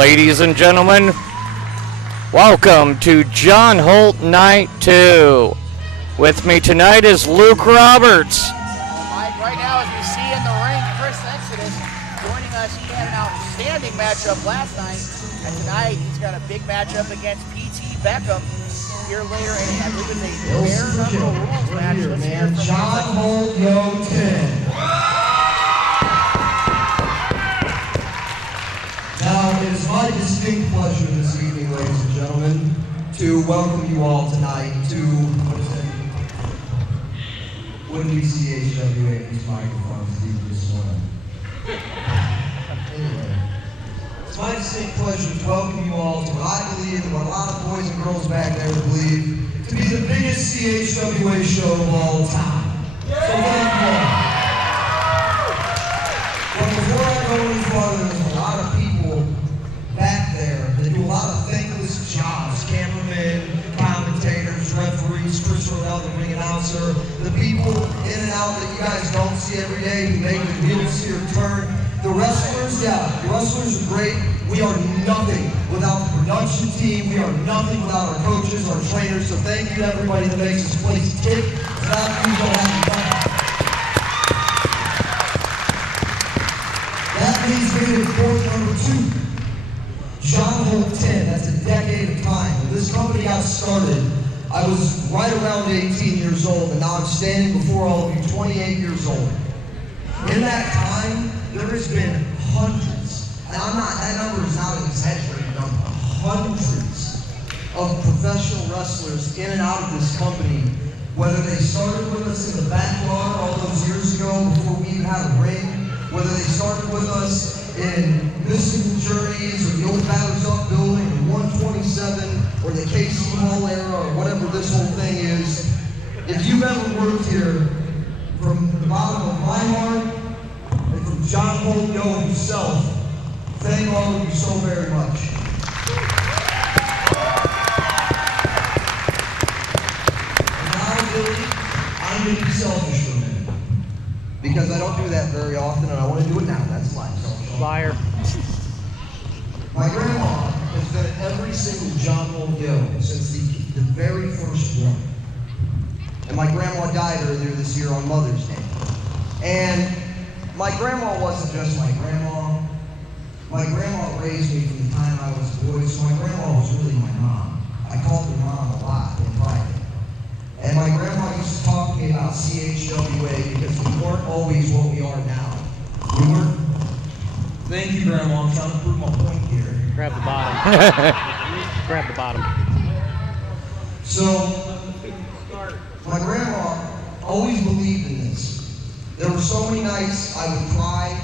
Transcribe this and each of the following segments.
Ladies and gentlemen, welcome to John Holt Night 2. With me tonight is Luke Roberts. Mike, right now, as we see in the ring, Chris Exodus joining us. He had an outstanding matchup last night, and tonight he's got a big matchup against PT Beckham here later, and I believe it's a bare knuckle rules match. Here, man. John Holt, yo, 10. Now, it is my distinct pleasure this evening, ladies and gentlemen, to welcome you all tonight to, when we see CHWA these microphones leave this morning. Anyway, it's my distinct pleasure to welcome you all to what I believe, and what a lot of boys and girls back there believe, to be the biggest CHWA show of all time. So thank you all. But before I go any farther, there's a lot of people back there that do a lot of thankless jobs. Cameramen, commentators, referees, Chris Rodell, the ring announcer, the people in and out that you guys don't see every day who make the wheels here turn. The wrestlers, yeah, the wrestlers are great. We are nothing without the production team. We are nothing without our coaches, our trainers. So thank you to everybody that makes this place tick. Without you, don't have fun. That leads me to point number 2. John Holt 10, that's a decade of time. When this company got started, I was right around 18 years old, and now I'm standing before all of you 28 years old. In that time, there has been hundreds, and that number is not an exaggerated number, hundreds of professional wrestlers in and out of this company, whether they started with us in the backyard all those years ago before we even had a ring, whether they started with us in Mystical Journeys or the old Batters Up building or 127 or the KC Hall era or whatever this whole thing is. If you've ever worked here, from the bottom of my heart and from John Holt Yo himself, thank all of you so very much. And now, Billy, I'm going to be selfish for a minute. Because I don't do that very often, and I want to do it now. That's life. Liar. My grandma has been at every single John Holt Yo since the very first one. And my grandma died earlier this year on Mother's Day. And my grandma wasn't just my grandma. My grandma raised me from the time I was a boy, so my grandma was really my mom. I called her mom a lot in private. And my grandma used to talk to me about CHWA because we weren't always what we are now. We weren't. Thank you, Grandma. I'm trying to prove my point here. Grab the bottom. Grab the bottom. So, my grandma always believed in this. There were so many nights I would cry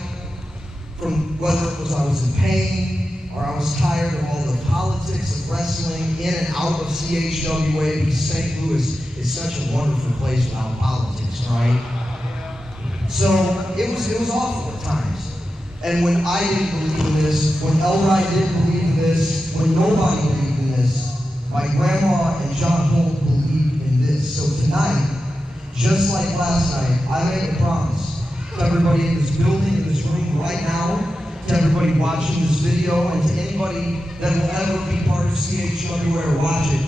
from whether it was I was in pain or I was tired of all the politics of wrestling in and out of CHWA because St. Louis is such a wonderful place without politics, right? So it was awful at times. And when I didn't believe in this, when Elrod didn't believe in this, when nobody believed in this, my grandma and John Holt believed in this. So tonight, just like last night, I make a promise to everybody in this building, in this room right now, to everybody watching this video, and to anybody that will ever be part of CHWA or watch it,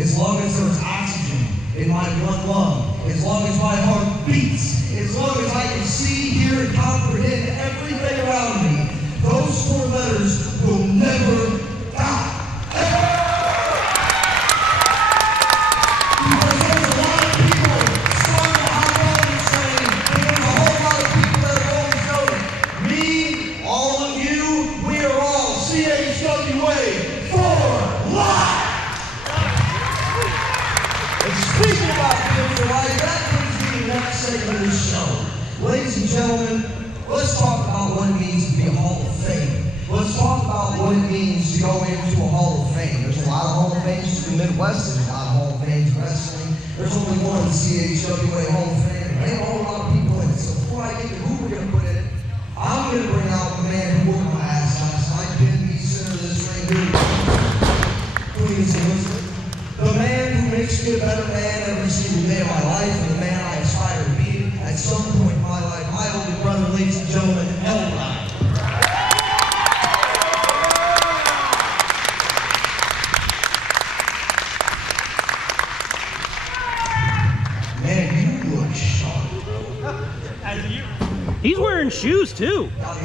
as long as there's oxygen in my one lung, as long as my heart beats, as long as I can see, hear, and comprehend everything around me, those 4 letters will never die. Because there's a lot of people starting the high volume train, and there's a whole lot of people that have always known it. Me, all of you, we are all CHWA for life. And speaking about being for life, that brings me to the next segment of this show. Ladies and gentlemen, let's talk about what it means to be a Hall of Fame. Let's talk about what it means to go into a Hall of Fame. There's a lot of Hall of Fames in the Midwest. There's a lot of Hall of Fames in wrestling. There's only one CHWA Hall of Fame. There ain't a whole lot of people in it. So before I get to who we're going to put in it, I'm going to bring out the man who whooped my ass last night, pinned me center of this ring, dude. Please, the man who makes me a better man every single day of my life, and the man I aspire to be at some point in my life, my older brother, ladies and gentlemen, Elrod. He's wearing shoes too. What?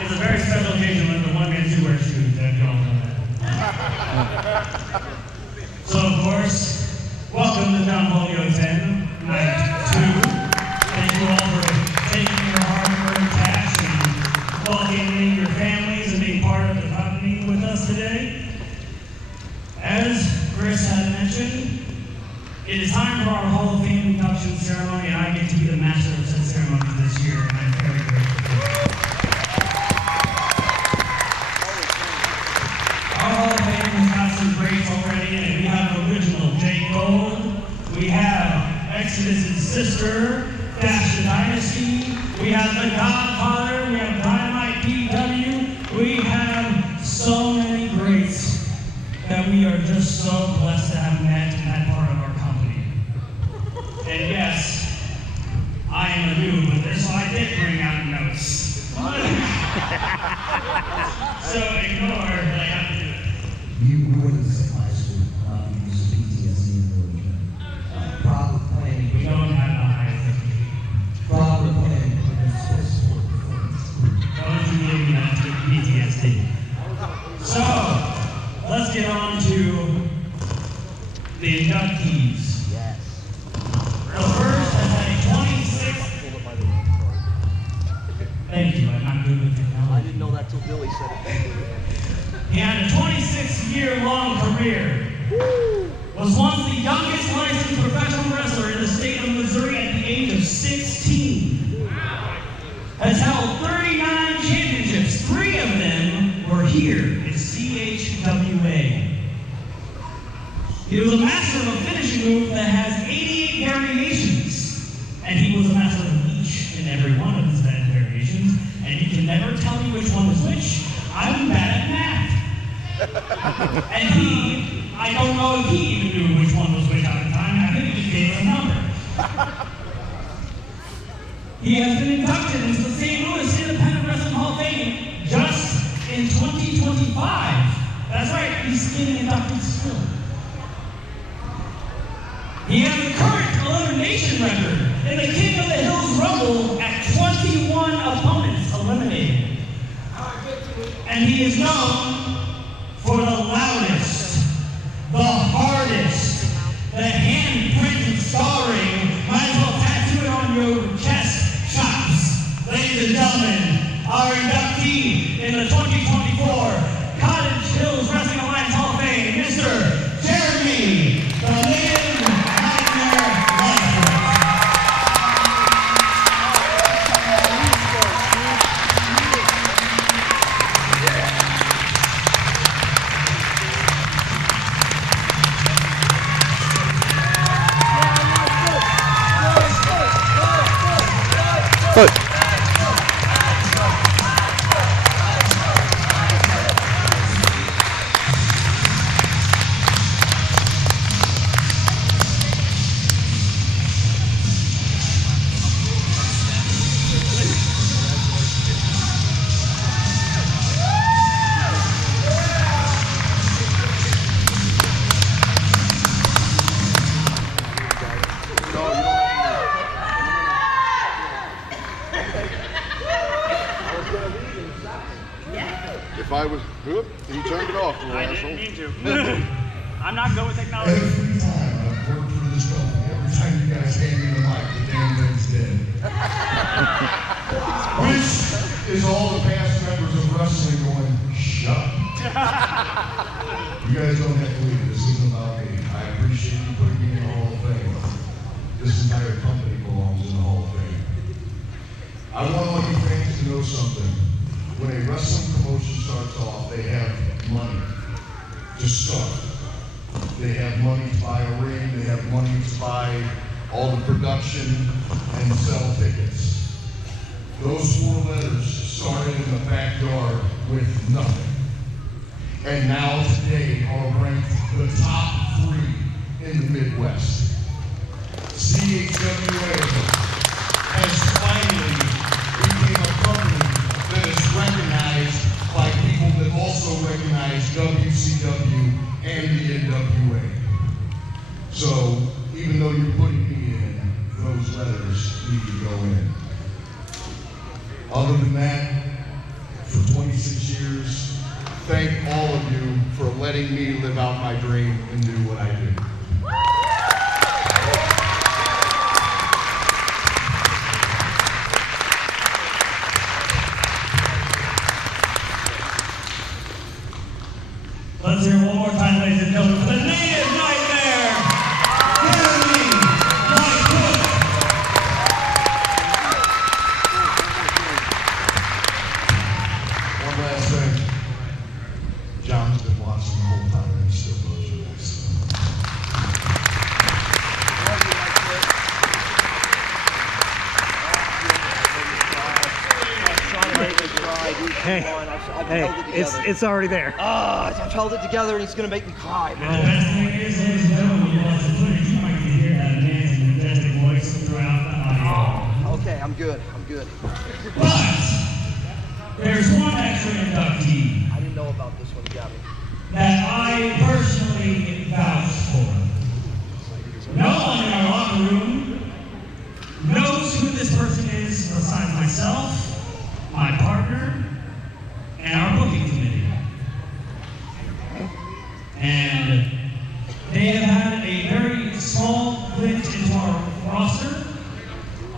It's a very special occasion when the one man do wear shoes. If you all know that. So of course, welcome to John Polio 10, night 2. Thank you all for taking your hard-earned cash and welcoming your families and being part of the company with us today. As Chris had mentioned, it is time for our Hall of Fame induction ceremony, and I get to be the master of said ceremony this year, and I'm very grateful. Our Hall of Fame has got some greats already, and we have the original Jay Gold, we have Exodus' sister, Dash the Dynasty, we have the Godfather, we have Dynamite PW, we have so many greats that we are just so blessed to have met and had part of our company. And yes, I am a noob with this, so I did bring out notes. So ignore that I have to do it. You were in high school. You used PTSD in the proper planning. We don't have the highest education. Proper planning for sport performance. Don't you give me that PTSD. So, let's get on to the inductees. Yes. The first has had a 26. Thank you, I'm not good with technology. I didn't know that till Billy said it. He had a 26-year-long career. Was once the youngest licensed professional wrestler in the state of Missouri at the age of 16. Has held 39 championships. 3 of them were here at CHWA. He was a master of a finishing move that has 88 variations. And he was a master of each and every one of his variations. And you can never tell me which one was which. I'm bad at math. And I don't know if he even knew which one was which at the time. I think he just gave us a number. He has been inducted into the St. Louis Independent Wrestling Hall of Fame just in 2025. That's right, he's getting inducted still. He has the current elimination record in the King of the Hills Rumble at 21 opponents eliminated. And he is known for the loudest, the hardest, the hand-printed scarring, might as well tattoo it on your chest chops. Ladies and gentlemen, our inductee in the 2024 Cottage Hills Wrestling Alliance Hall of Fame, Mr. Jeremy, the Living Nightmare Wrestler. Foot. If I was, whoop, he turned it off. I didn't mean to. I'm not good with technology. Every time I've worked for this company, every time you guys hand me the mic, the damn thing's dead. Which is all the past members of wrestling going, shut up. You guys don't have to leave. This isn't about me. I appreciate you putting me in the Hall of Fame. This entire company belongs in the Hall of Fame. I want all you fans to know something. When a wrestling promotion starts off, they have money to start. They have money to buy a ring, they have money to buy all the production and sell tickets. Those 4 letters started in the backyard with nothing. And now today are ranked the top 3 in the Midwest. CHWA has finally became a company that is recognized by people that also recognize WCW and the NWA. So even though you're putting me in those letters need to go in. Other than that, for 26 years, thank all of you for letting me live out my dream and do what I do. Let's hear one more time, ladies and gentlemen, for the native nightmare, Grimley, Mike Cook. One last thing. John's been watching the whole time and he still loves you guys. It's already there. I've held it together and he's gonna make me cry, The man. best thing is, ladies and gentlemen, you lost the footage. You might get to hear that amazing, majestic voice throughout the audio. Okay, I'm good. But there's one extra inductee I didn't know about this one, you got me. that I personally vouch for. No one in our locker room knows who this person is besides myself, my partner, and our booking committee. And they have had a very small glimpse into our roster.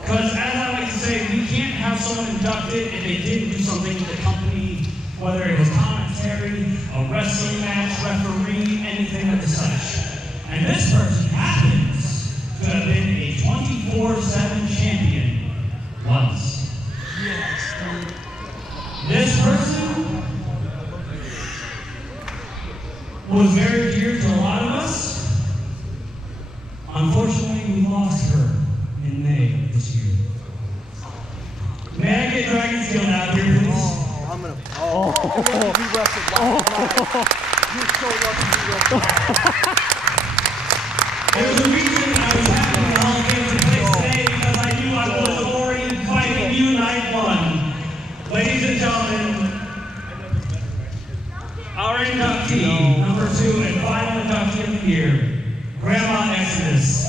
Because as I like to say, we can't have someone inducted if they didn't do something with the company, whether it was commentary, a wrestling match, referee, anything of the such. And this person happens to have been a 24/7 champion once. This person was very dear to a lot of us. Unfortunately, we lost her in May of this year. May I get Dragon's Guild out here, please? I'm gonna. You wrestled last night. You're so lucky you wrestled. There's a reason I was happy when all came to place today because I knew I was already fighting you night one. Ladies and gentlemen, our inductee, number 2 and final inductee of the year, Grandma Exodus.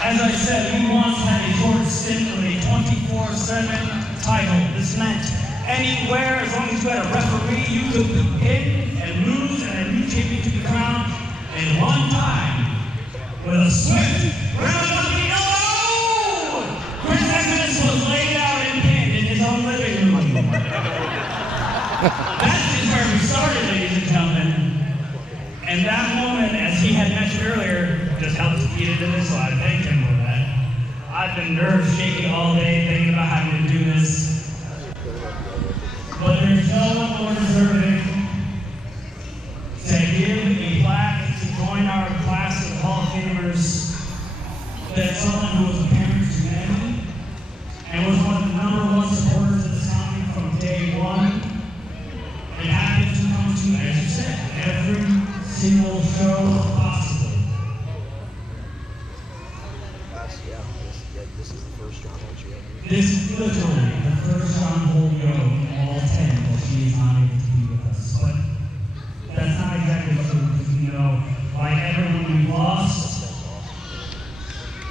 As I said, we once had a short stint of a 24/7 title. This meant anywhere, as long as you had a referee, you could be hit and lose and a new champion to be crowned in one time with a swift round up the elbow. Chris Exodus was laid out and pinned in his own living room. That is where we started, ladies and gentlemen. And that moment, as he had mentioned earlier, just helped to feed into this, so I thank him for that. I've been nerve shaking all day thinking about having to do this. But there's no one more deserving to give a plaque to join our class of Hall of Famers than someone who was a parent to many and was one of the #1 supporters of this company from day one and happened to come to, as you said, every single show possible. This is the first John Holt show. This is literally the first John Holt show in all 10 that she is not able to be with us. But that's not exactly true because, you know, like everyone we lost,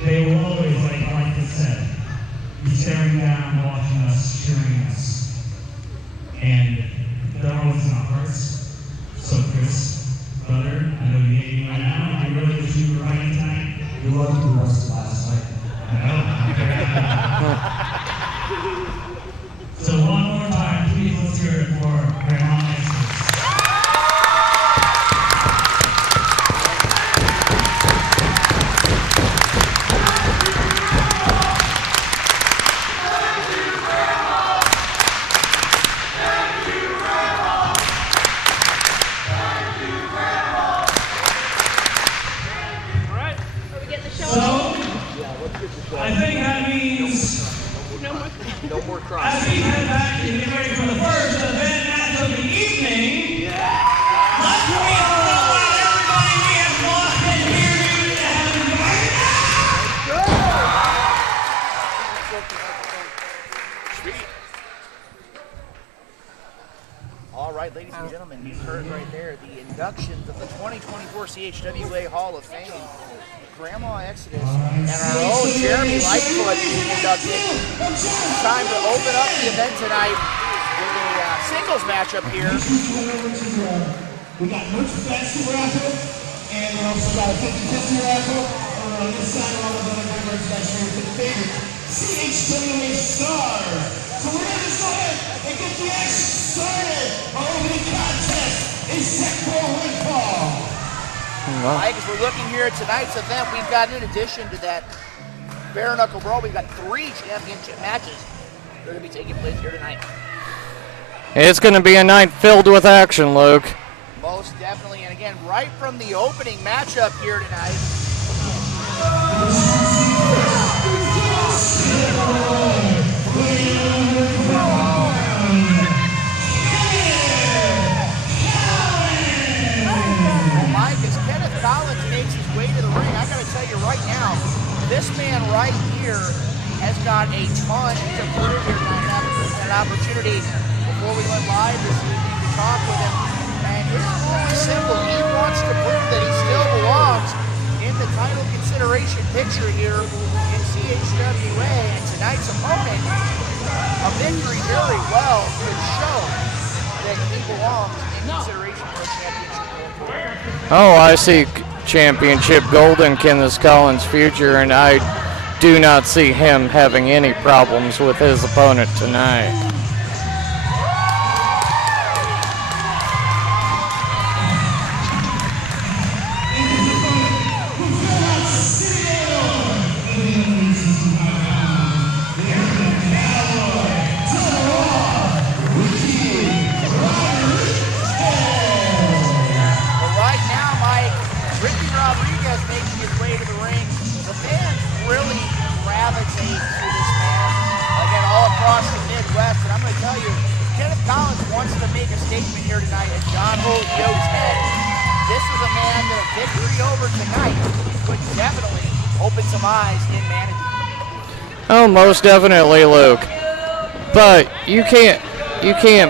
they will always, like they said, be staring down, watching us, cheering us. And they're always in our hearts. So Chris, brother, I know you hate me right now. I really wish you were fighting tonight. You're lucky you wrestled last night. I know. So one more time, please let's hear it for Grandma Exodus. I think that means No more crying. as we head back and get ready for the first event match of the evening, let's meet the the inductions of the 2024 CHWA Hall of Fame. Grandma Exodus and our own Jeremy Lightfoot being inducted. It's time to open up the event tonight with a singles matchup here. We got merch fancy raffle, and we also got a 50-50 raffle. And on this side, all of the other merchandise here for the favorite CHWA stars. So we're going to just go ahead and get the action started. Our opening contest is set for Windfall. Mike, as we're looking here at tonight's event, we've got, in addition to that bare knuckle brawl, we've got 3 championship matches that are going to be taking place here tonight. It's going to be a night filled with action, Luke. Most definitely, and again, right from the opening matchup here tonight. Mike, as Kenneth Collins makes his way to the ring, I got to tell you right now, this man right here has got a ton to prove here tonight. An opportunity before we went live this evening to talk with him. And it's really simple. He wants to prove that he still belongs in the title consideration picture here in CHWA. And tonight's opponent, a victory very well could show that he belongs in consideration for a championship. Oh, I see championship gold in Kenneth Collins' future, and I do not see him having any problems with his opponent tonight. This is a man that a victory over tonight would definitely open some eyes in management. Oh, most definitely, Luke. But you can't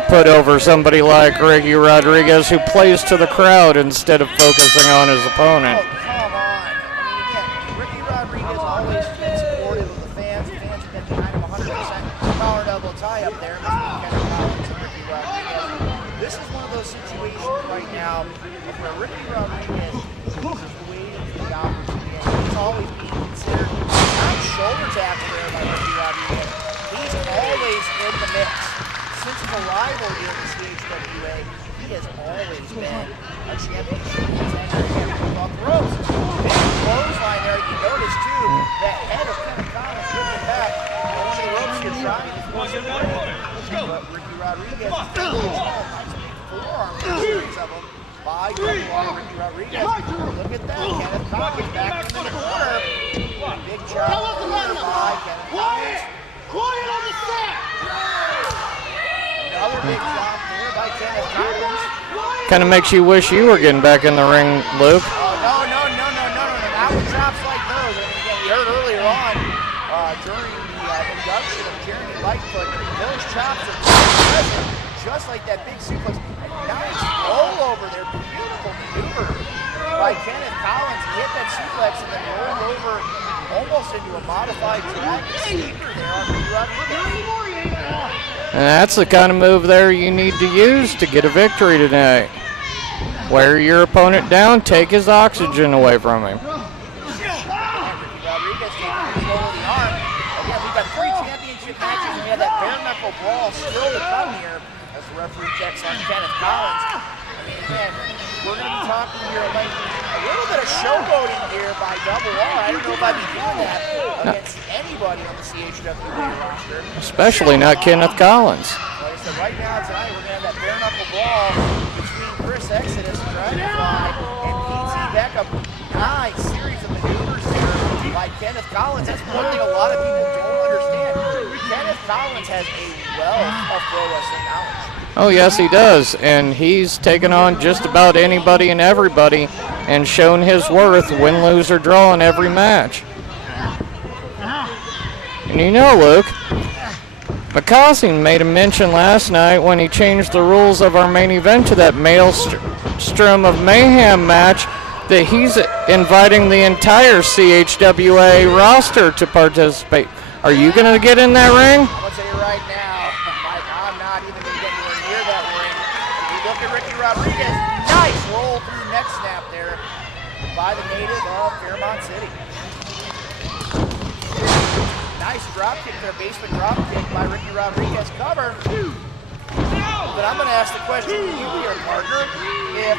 put over somebody like Ricky Rodriguez, who plays to the crowd instead of focusing on his opponent. Oh, come on. I mean, again, Ricky Rodriguez always been supportive of the fans. The fans have been behind him 100%. Power double tie up there between Kenneth Collins and Ricky Rodriguez. This is one of those situations right now where Ricky Rodriguez is waiting for the opportunity. He's always being considered not shoulder tackle there by Ricky Rodriguez. He's always in the mix. Since his arrival here in the CHWA, he has always been a championship contender. Again, off the ropes. Big clothesline there. You notice too that head of Kenneth Collins looking back on one of the ropes here trying to force it away. But Ricky Rodriguez forearm series of them by Ricky Rodriguez. Look at that. Kenneth Collins back into the corner. Big job here by Kenneth Collins. Quiet on the set! Another big job there by Kenneth Collins. Kind of makes you wish you were getting back in the ring, Luke. Oh, no. That was chops like those. And again, we heard earlier on during the induction of Jeremy Lightfoot, those chops are present, just like that big suplex. And nice rollover there. Beautiful maneuver by Kenneth Collins. He hit that suplex and then rolled over almost into a modified dragon sleeper there on Ricky Rodriguez. And that's the kind of move there you need to use to get a victory tonight. Wear your opponent down, take his oxygen away from him. Ricky Rodriguez taking control of the arm. Again, we've got 3 championship matches and we have that bare knuckle brawl still to come here as the referee checks on Kenneth Collins. I mean, again, we're going to be talking here like a little bit of showboating here by Double R. I don't know if I'd be doing that against anybody on the CHWA roster. Especially not Kenneth Collins. Like I said, right now tonight we're going to have that bare knuckle brawl between Chris Exodus and Dragonfly and PT Beckham. Nice series of maneuvers there by Kenneth Collins. That's one thing a lot of people don't understand. Kenneth Collins has a wealth of pro wrestling knowledge. Oh, yes, he does. And he's taken on just about anybody and everybody and shown his worth, win, lose, or draw in every match. And you know, Luke, McCausey made a mention last night when he changed the rules of our main event to that male Maelstrom of Mayhem match that he's inviting the entire CHWA roster to participate. Are you going to get in that ring? I'm going to tell you right now, Mike, I'm not even going to get anywhere near that ring. If you look at Ricky Rodriguez, nice roll through neck snap there by the native of Fairmont City. Nice drop kick there, basement drop kick by Ricky Rodriguez. Cover. But I'm going to ask the question to you here, partner. If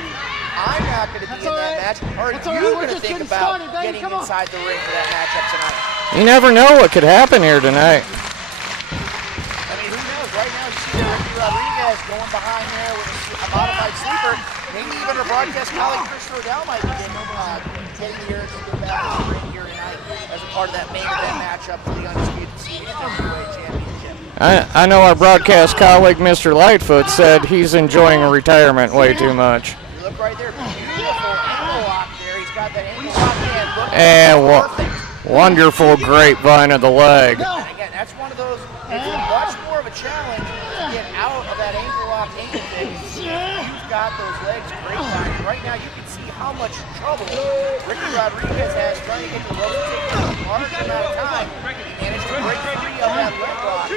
I'm not going to be in that match, are you going to think about getting inside the ring for that matchup tonight? You never know what could happen here tonight. I mean, who knows? Right now, you see Ricky Rodriguez going behind there with a modified sleeper. Maybe even her broadcast colleague, Chris Rodell, might be getting here to go back to the ring here tonight as a part of that main event matchup for the Undisputed CHWA Championship. I know our broadcast colleague, Mr. Lightfoot, said he's enjoying retirement way too much. You look right there, beautiful ankle lock there. He's got that ankle lock in. And wonderful grapevine of the leg. And again, that's one of those, it's much more of a challenge to get out of that ankle lock ankle kick. You've got those legs grapevine. Right now, you can see how much trouble Ricky Rodriguez has trying to get the rope taken in a large amount of time. He managed to break free of that leg lock.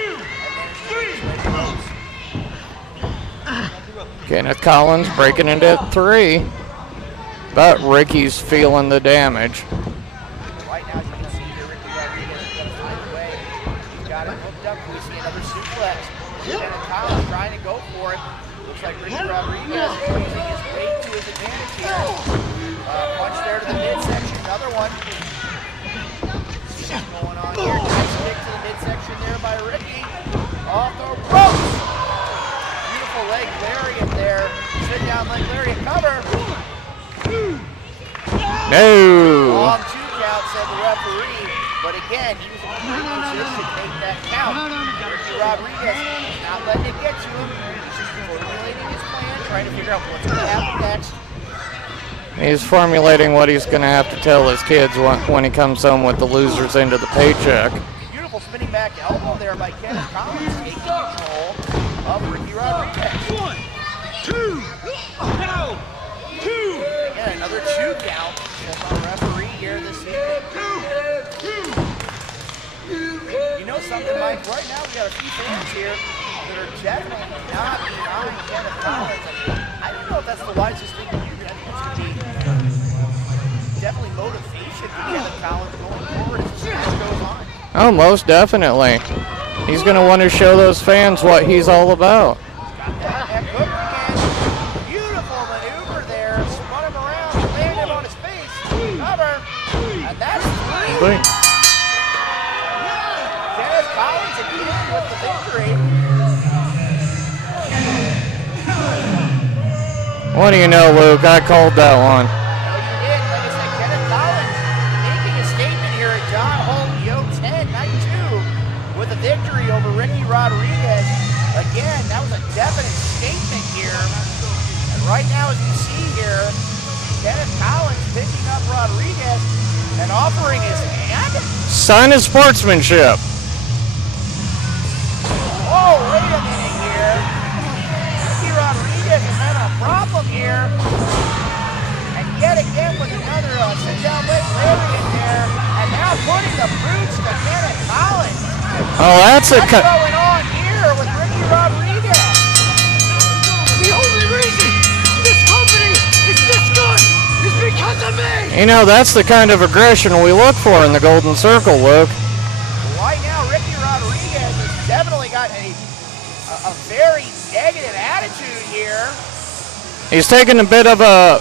Kenneth Collins breaking into 3, but Ricky's feeling the damage. Right now, as you can see here, Ricky Rodriguez is going to find a way. He's got it hooked up. We see another suplex. Kenneth Collins trying to go for it. Looks like Ricky Rodriguez is using his weight to his advantage here. Punch there to the midsection. Another one. See what's going on here. Nice kick to the midsection there by Ricky. Off the ropes. Beautiful leg lariat there. Sit down leg lariat cover. No. Long 2 count, said the referee. But again, he was in a position to take that count. Ricky Rodriguez is not letting it get to him. He's just formulating his plan, trying to figure out what's going to happen next. He's formulating what he's going to have to tell his kids when he comes home with the loser's end of the paycheck. Beautiful spinning back elbow there by Kenneth Collins, taking control of Ricky Rodriguez. 1, 2, no, 2. Again, another 2 count. That's our referee here this evening. You know something, Mike? Right now we got a few fans here that are definitely not behind Kenneth Collins. I don't know if that's the wisest thing to do. I think it's going to be definitely motivation for Kenneth Collins going forward as the match goes on. Oh, most definitely. He's going to want to show those fans what he's all about. Got that hook again. Beautiful maneuver there. Spun him around, landed him on his face. Cover. And that's 3. Kenneth Collins again with the victory. What do you know, Luke? I called that one. No, you did. Like I said, Kenneth Collins making a statement here at John Holt, Yo 10, night 2, with a victory over Ricky Rodriguez. Again, that was a definite statement here. And right now, as you see here, Kenneth Collins picking up Rodriguez and offering his hand. Sign of sportsmanship. Whoa, wait a minute here. Ricky Rodriguez is having a problem here. And yet again with another sit-down leg lariat there. And now putting the boots to Kenneth Collins. Oh, that's a What's going on here with Ricky Rodriguez? The only reason this company is this good is because of me. You know, that's the kind of aggression we look for in the Golden Circle, Luke. Right now, Ricky Rodriguez has definitely got a very negative attitude here. He's taking a bit of a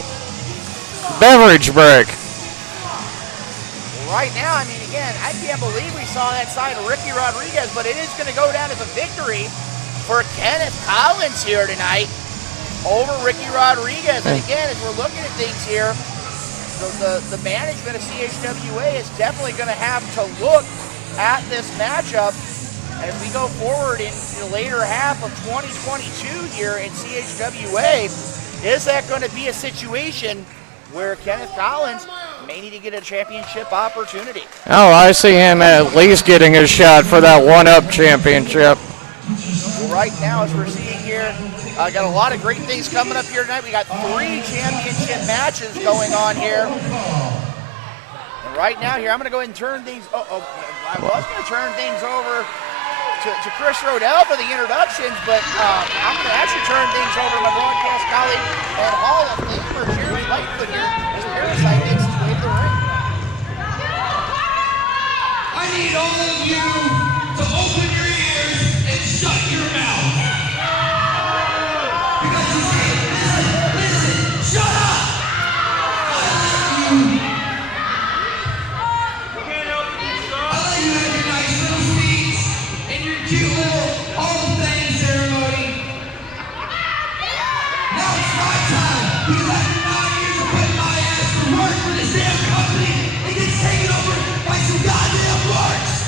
beverage break. Right now, I mean, again, I can't believe we saw that side of Ricky Rodriguez, but it is going to go down as a victory for Kenneth Collins here tonight over Ricky Rodriguez. And again, as we're looking at things here, the management of CHWA is definitely going to have to look at this matchup as we go forward in the later half of 2022 here in CHWA. Is that going to be a situation where Kenneth Collins may need to get a championship opportunity? Oh, I see him at least getting a shot for that one-up championship. Well, right now, as we're seeing here, Got a lot of great things coming up here tonight. We got 3 championship matches going on here. And right now here, I'm going to go ahead and turn things. I was going to turn things over to Chris Rodell for the introductions, but I'm going to actually turn things over to my broadcast colleague and Hall of Famer Jeremy Lightfoot here as Parasite makes his way to the ring. I need all of you to open your ears and shut your mouth. Because you see, listen, shut up! I let you have your nice little seats and your cute little Hall of Fame ceremony. Now it's my time, because after 9 years of putting my ass to work for this damn company, it gets taken over by some goddamn marks.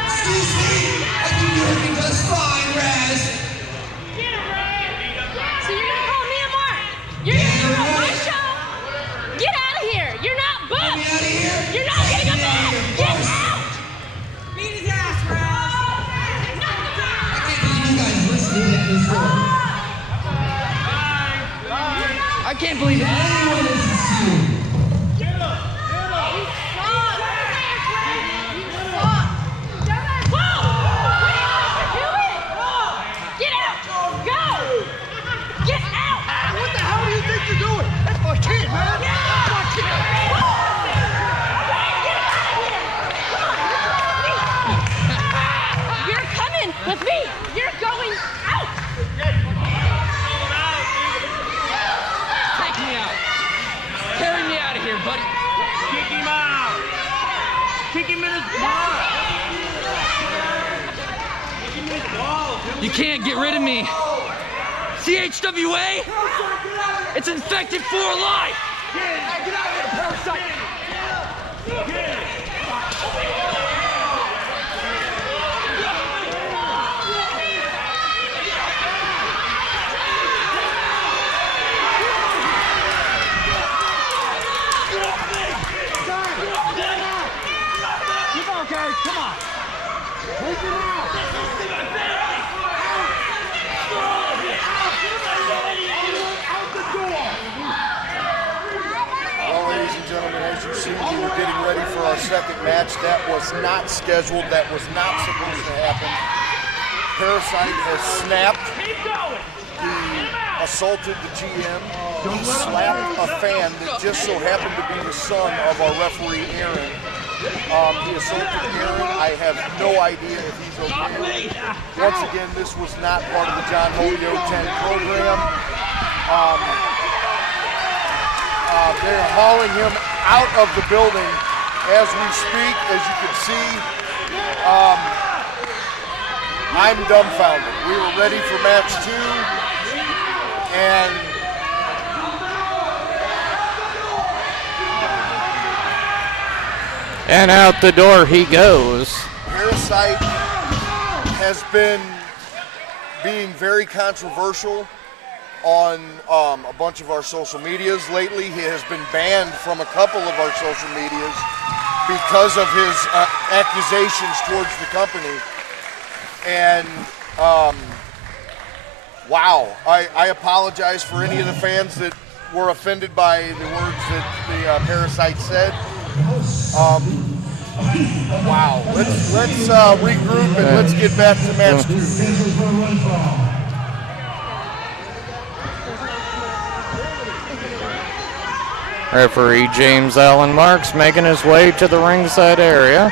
Excuse me, I think you heard me just fine, Raz. So you're gonna call me a mark? You're gonna interrupt my show? Get out of here! You're not booked! Get me out of here. You're not getting a match! Get out! Beat his ass, Raz. I can't believe you guys listening to this one. I can't believe anyone listens to you. Get out! Go! Get out! What the hell do you think you're doing? That's my kid, man. That's my kid. You're coming with me! You're going out! Take me out. Carry me out of here, buddy. Kick him out. Kick him in his butt. You can't get rid of me. CHWA? It's infected for life. Get out of here, Parasite. Okay, come on. Take him out. Out the door. Well, ladies and gentlemen, as you see, we were getting ready for our second match. That was not scheduled. That was not supposed to happen. Parasite has snapped. He assaulted the GM. He slapped a fan that just so happened to be the son of our referee, Aaron. He assaulted Aaron. I have no idea if he's okay. Once again, this was not part of the John Holt 10 program. They're hauling him out of the building as we speak. As you can see, I'm dumbfounded. We were ready for match 2, and out the door he goes. Parasite has been being very controversial on a bunch of our social medias lately. He has been banned from a couple of our social medias because of his accusations towards the company. And wow, I apologize for any of the fans that were offended by the words that the Parasite said. Wow, let's regroup and let's get back to match 2. Referee James Allen Marks making his way to the ringside area.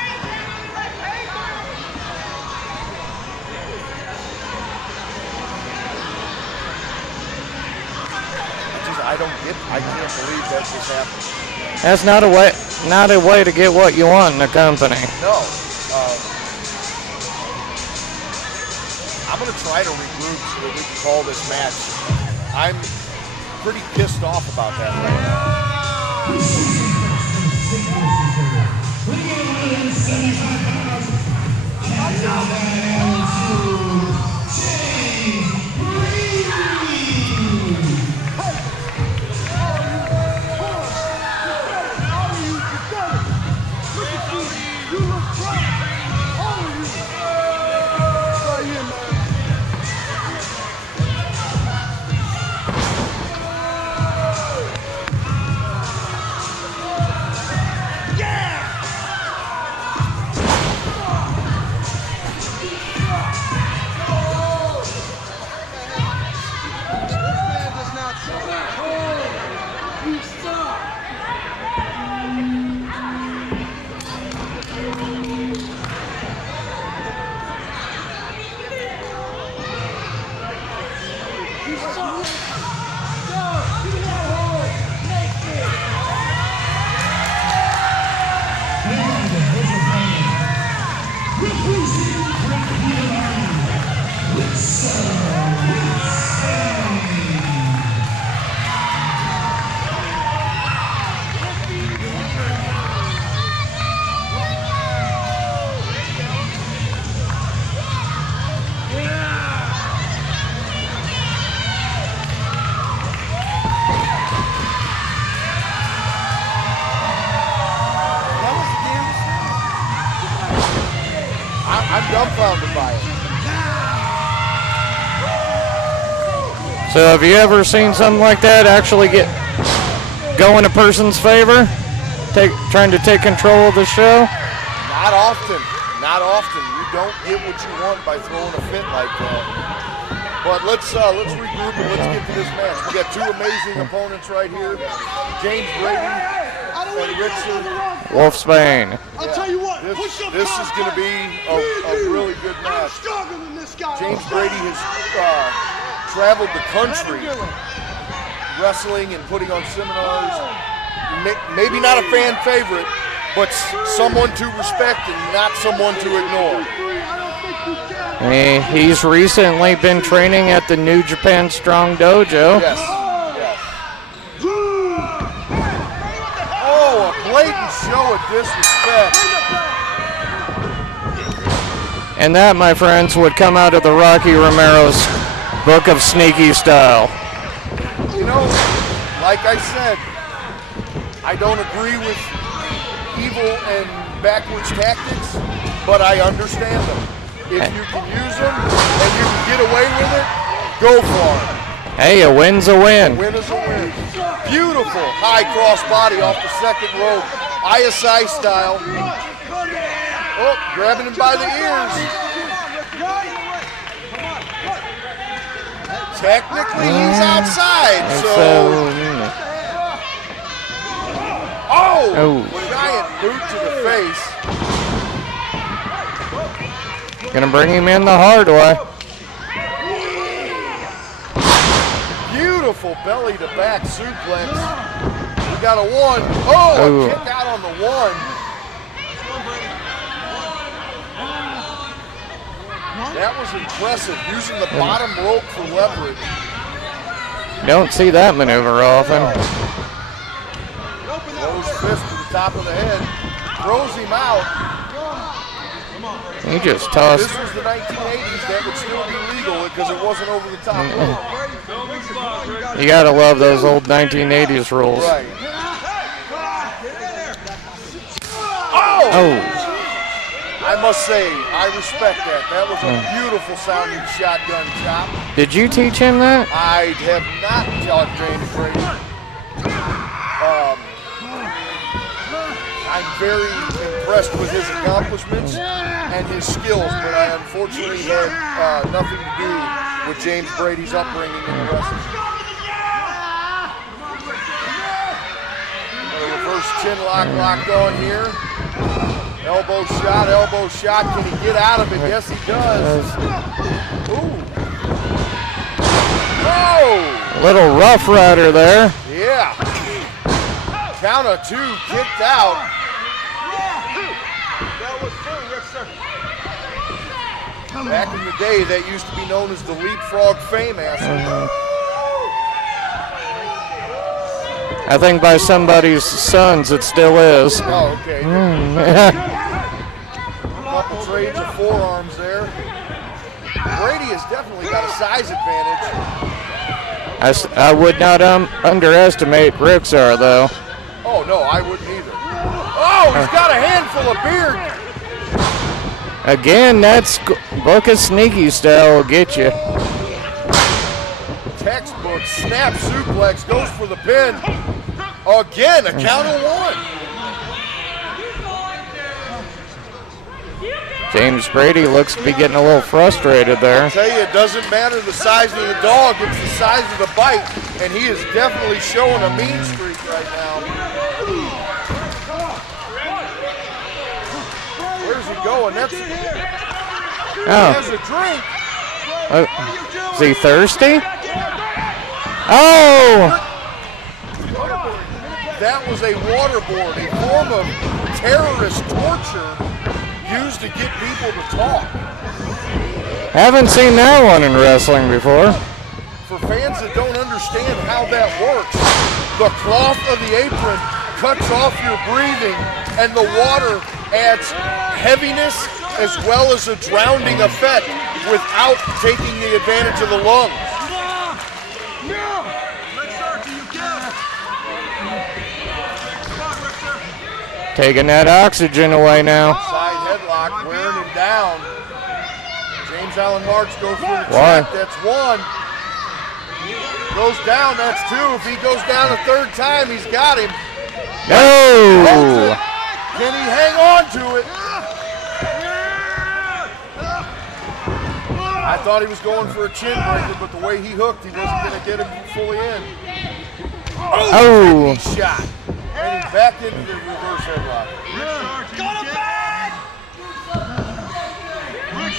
I can't believe that just happened. That's not a way to get what you want in a company. No. I'm going to try to regroup so that we can call this match. I'm pretty pissed off about that right now. I'm dumbfounded by it. So have you ever seen something like that actually go in a person's favor? Trying to take control of the show? Not often. Not often. You don't get what you want by throwing a fit like that. But let's regroup and let's get to this match. We got two amazing opponents right here. James Brady and Ryxyr. Wolfsbane. I'll tell you what. This is going to be a really good match. James Brady has traveled the country wrestling and putting on seminars. Maybe not a fan favorite, but someone to respect and not someone to ignore. He's recently been training at the New Japan Strong Dojo. Yes. Oh, a blatant show of disrespect. And that, my friends, would come out of the Rocky Romero's book of sneaky style. You know, like I said, I don't agree with evil and backwards tactics, but I understand them. If you can use them and you can get away with it, go for it. Hey, a win's a win. A win is a win. Beautiful high cross body off the second rope, ISI style. Oh, grabbing him by the ears. Technically, he's outside, so. Oh! Giant boot to the face. Gonna bring him in the hard way. Beautiful belly to back suplex. We got a one. Oh, a kick out on the one. That was impressive, using the bottom rope for leverage. Don't see that maneuver often. Throws fist to the top of the head. Throws him out. He just tossed. This was the 1980s. That would still be legal because it wasn't over the top rope. You gotta love those old 1980s rules. Right. Oh! I must say, I respect that. That was a beautiful sounding shotgun chop. Did you teach him that? I have not taught James Brady. I'm very impressed with his accomplishments and his skills, but I unfortunately had nothing to do with James Brady's upbringing in the wrestling. Got a reverse chin lock locked on here. Elbow shot. Can he get out of it? Yes, he does. Ooh. Oh! Little Rough Rider there. Yeah. Count of two, kicked out. Back in the day, that used to be known as the Leapfrog Fame-Master. I think by somebody's sons it still is. Oh, okay. Couple trades of forearms there. Brady has definitely got a size advantage. I would not underestimate Ryxyr, though. Oh, no, I wouldn't either. Oh, he's got a handful of beard. Again, that's book of sneaky style will get you. Textbook snap suplex, goes for the pin. Again, a count of one. James Brady looks to be getting a little frustrated there. I tell you, it doesn't matter the size of the dog, it's the size of the bite, and he is definitely showing a mean streak right now. Where's he going? He has a drink. Is he thirsty? Oh! That was a waterboard, a form of terrorist torture used to get people to talk. Haven't seen that one in wrestling before. For fans that don't understand how that works, the cloth of the apron cuts off your breathing, and the water adds heaviness as well as a drowning effect without taking the advantage of the lungs. Taking that oxygen away now. Side headlock, wearing him down. James Allen Marks goes for the One. check. That's one. Goes down, that's two. If he goes down a third time, he's got him. No! Can he hang on to it? I thought he was going for a chin breaker, but the way he hooked, he wasn't going to get him fully in. Oh! He shot. And he's back into the reverse headlock.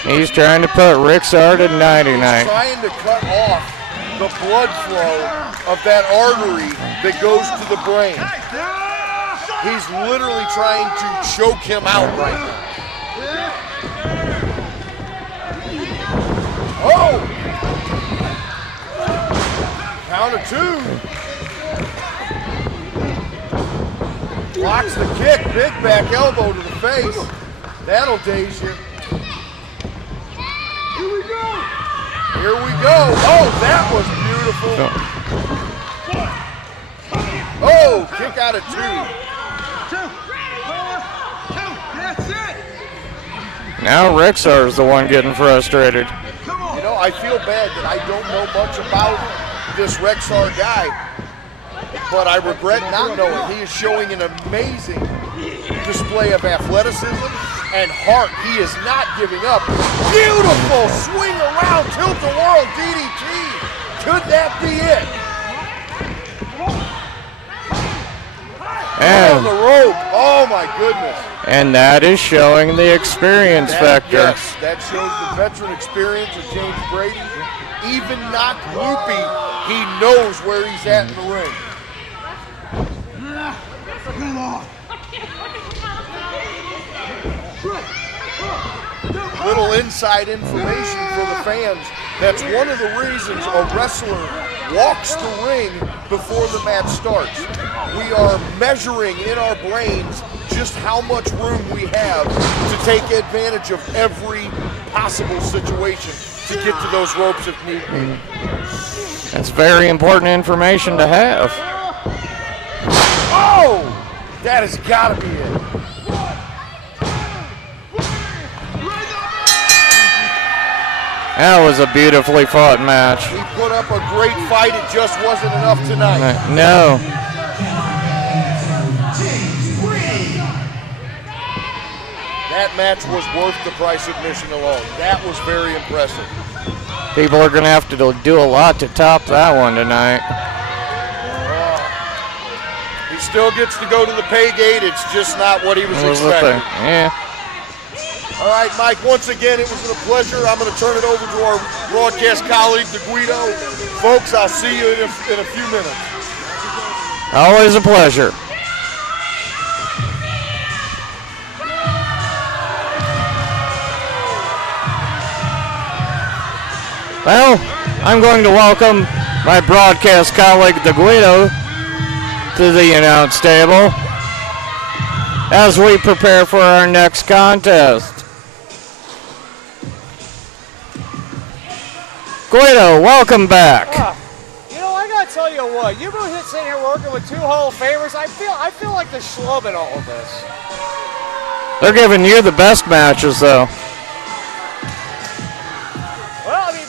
He's trying to put Ryxyr to 99. He's trying to cut off the blood flow of that artery that goes to the brain. He's literally trying to choke him out right now. Oh! Count of two. Blocks the kick, big back elbow to the face. That'll daze you. Here we go. Here we go. Oh, that was beautiful. Oh, kick out of two. Now Ryxyr is the one getting frustrated. You know, I feel bad that I don't know much about this Ryxyr guy, but I regret not knowing. He is showing an amazing display of athleticism and heart. He is not giving up. Beautiful swing around, tilt-a-whirl DDT. Could that be it? On the rope. Oh my goodness. And that is showing the experience factor. Yes, that shows the veteran experience of James Brady. Even knocked loopy, he knows where he's at in the ring. Little inside information for the fans. That's one of the reasons a wrestler walks the ring before the match starts. We are measuring in our brains just how much room we have to take advantage of every possible situation to get to those ropes if need be. That's very important information to have. Oh! That has got to be it. That was a beautifully fought match. He put up a great fight. It just wasn't enough tonight. No. That match was worth the price of admission alone. That was very impressive. People are going to have to do a lot to top that one tonight. He still gets to go to the pay gate. It's just not what he was expecting. Yeah. All right, Mike, once again, it was a pleasure. I'm going to turn it over to our broadcast colleague, DeGuido. Folks, I'll see you in a few minutes. Always a pleasure. Well, I'm going to welcome my broadcast colleague, DeGuido, to the announce table as we prepare for our next contest. Guido, welcome back. You know, I gotta tell you what. You've been sitting here working with two Hall of Famers. I feel like the schlub in all of this. They're giving you the best matches, though. Well, I mean,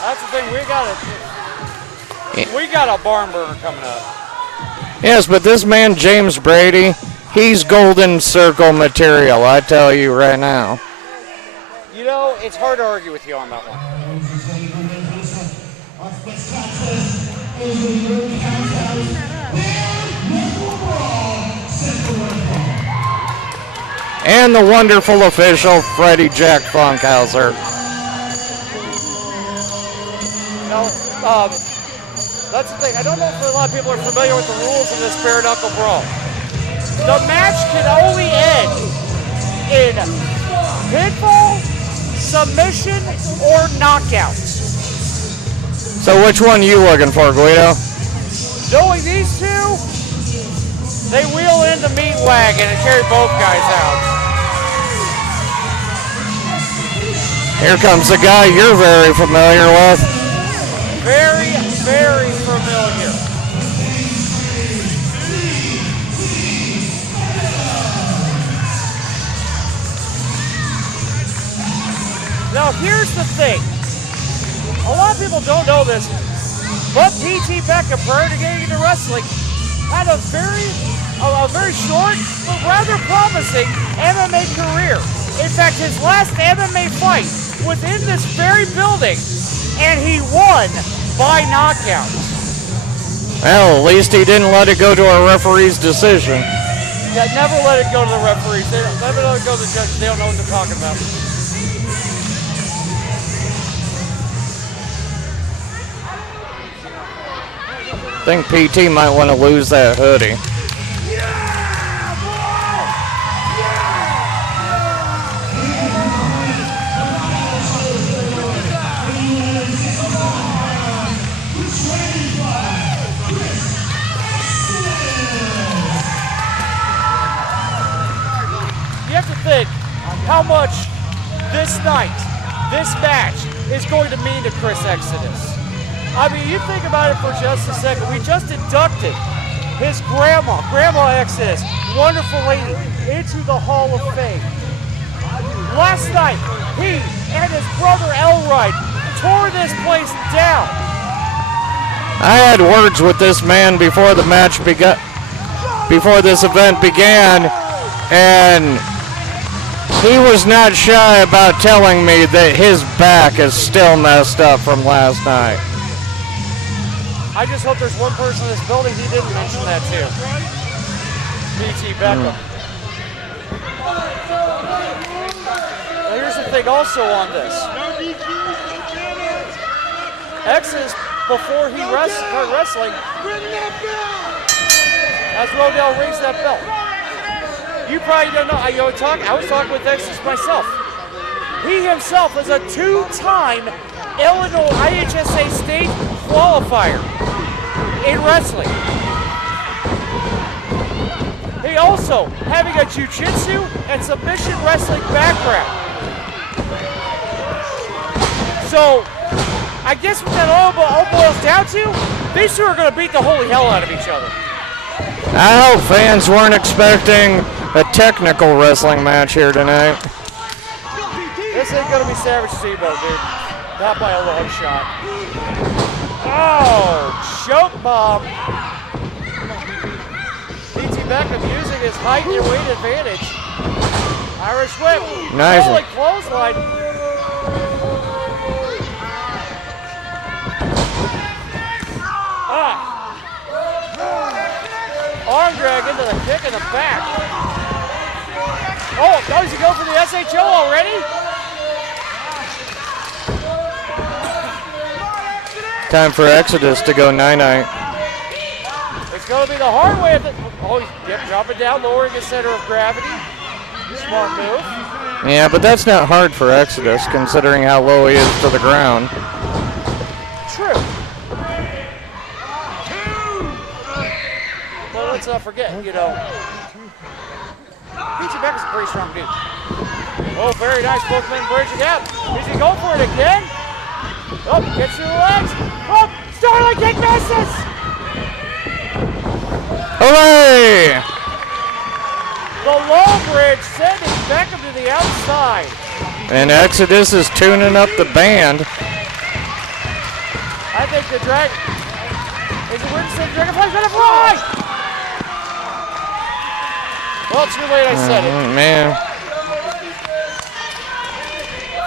that's the thing. We got a barn burner coming up. Yes, but this man, James Brady, he's golden circle material, I tell you right now. You know, it's hard to argue with you on that one. And the wonderful official, Freddie Jack Funkhauser. No, that's the thing. I don't know if a lot of people are familiar with the rules of this bare knuckle brawl. The match can only end in pinfall, submission, or knockout. So which one are you looking for, Guido? Knowing these two, they wheel in the meat wagon and carry both guys out. Here comes the guy you're very familiar with. Very, very familiar. Now here's the thing. A lot of people don't know this, but P.T. Beckham, prior to getting into wrestling, had a very short but rather promising MMA career. In fact, his last MMA fight was in this very building, and he won by knockout. Well, at least he didn't let it go to a referee's decision. Yeah, never let it go to the referees. Never let it go to the judges. They don't know what they're talking about. I think PT might want to lose that hoodie. You have to think how much this night, this match, is going to mean to Chris Exodus. I mean, you think about it for just a second. We just inducted his Grandma Exodus, wonderful lady, into the Hall of Fame. Last night, he and his brother Elride tore this place down. I had words with this man before the match began, before this event began, and he was not shy about telling me that his back is still messed up from last night. I just hope there's one person in this building he didn't mention that to. P.T. Beckham. Now here's the thing also on this. Exodus, before he started wrestling, as Rodell rings that belt. You probably don't know. I was talking with Exodus myself. He himself is a two-time Illinois IHSA state qualifier in wrestling. He also having a jiu-jitsu and submission wrestling background. So, I guess what that all boils down to, these two are going to beat the holy hell out of each other. I hope fans weren't expecting a technical wrestling match here tonight. This ain't going to be Savage Steamboat, dude. Not by a long shot. Oh, choke bomb. P.T. Beckham using his height and weight advantage. Irish whip. Nice. Rolling clothesline. Arm drag into the kick in the back. Oh, does he go for the SHO already? Time for Exodus to go night-night. It's going to be the hard way of it. Oh, yep, dropping down, lowering his center of gravity. Smart move. Yeah, but that's not hard for Exodus, considering how low he is to the ground. True. But let's not forget, P.T. Beck is a pretty strong dude. Oh, very nice. Both men bridging out. Is he going for it again? Oh, gets to the legs. Oh, Starlight kick misses. Hooray! The low bridge sending Beckham to the outside. And Exodus is tuning up the band. I think the Dragon. Is it weird to say the Dragonfly's gonna fly? Well, too late, I said it. Man.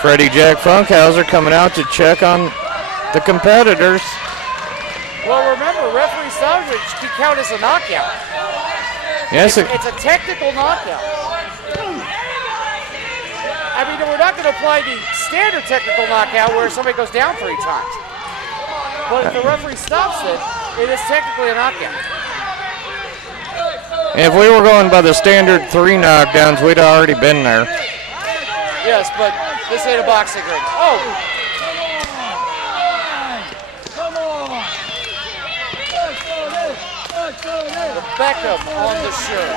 Freddie Jack Funkhauser coming out to check on the competitors. Well, remember, referee Savage can count as a knockout. Yes, it's a technical knockout. I mean, we're not going to apply the standard technical knockout where somebody goes down 3 times. But if the referee stops it, it is technically a knockout. If we were going by the standard 3 knockdowns, we'd already been there. Yes, but this ain't a boxing ring. Oh! The Beckham on the shirt.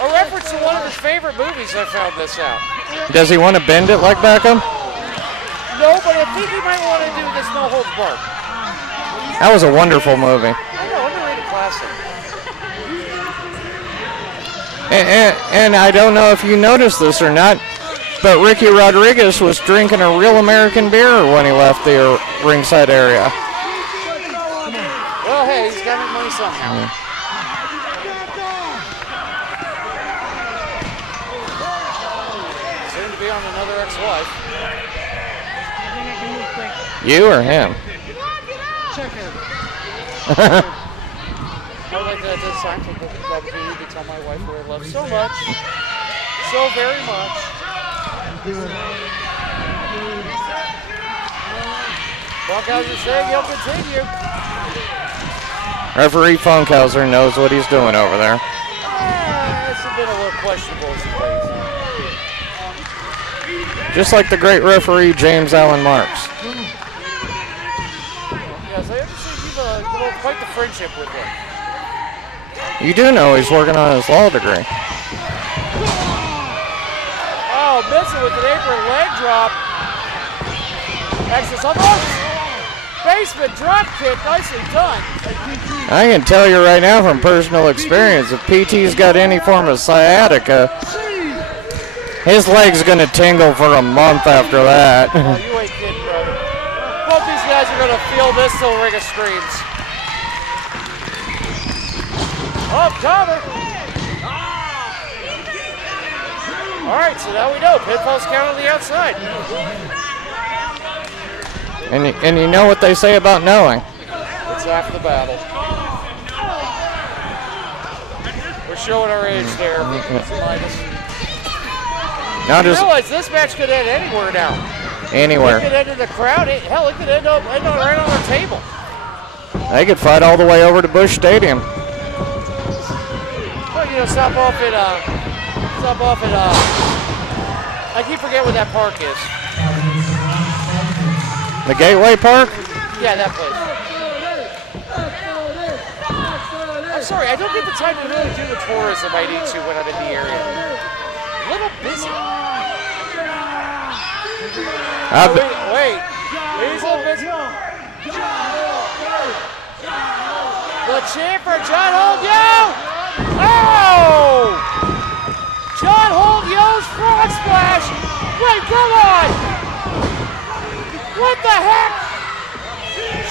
A reference to one of his favorite movies, I found this out. Does he want to bend it like Beckham? No, but I think he might want to do this No Holds Barred. That was a wonderful movie. I know, underrated classic. And I don't know if you noticed this or not, but Ricky Rodriguez was drinking a real American beer when he left the ringside area. Well, hey, he's got his money somehow. Soon to be on another ex-wife. You or him? I would like to sign to the opportunity to tell my wife who I love so much, so very much. Funkhauser saying he'll continue. Referee Funkhauser knows what he's doing over there. It's been a little questionable as late. Just like the great referee James Allen Marks. Yes, I understand you've developed quite the friendship with him. You do know he's working on his law degree. Oh, missing with an apron leg drop. Access almost. Basement drop kick, nicely done. I can tell you right now from personal experience, if PT's got any form of sciatica, his leg's gonna tingle for a month after that. Oh, you ain't kidding, brother. Both these guys are gonna feel this till ring of screams. Oh, cover. All right, so now we know pinfalls count on the outside. And you know what they say about knowing. It's after the battle. We're showing our age there. Now just realize this match could end anywhere now. anywhere. It could end in the crowd. Hell, it could end up right on our table. They could fight all the way over to Busch Stadium. Well, you know, stop off at I keep forgetting what that park is. The Gateway Park? Yeah, that place. I'm sorry, I don't get the time to really do the tourism I need to when I'm in the area. A little busy. Wait. He's a little busy. The champ for John Holt, yo! Oh! John Holt yells frog splash! Wait, come on! What the heck?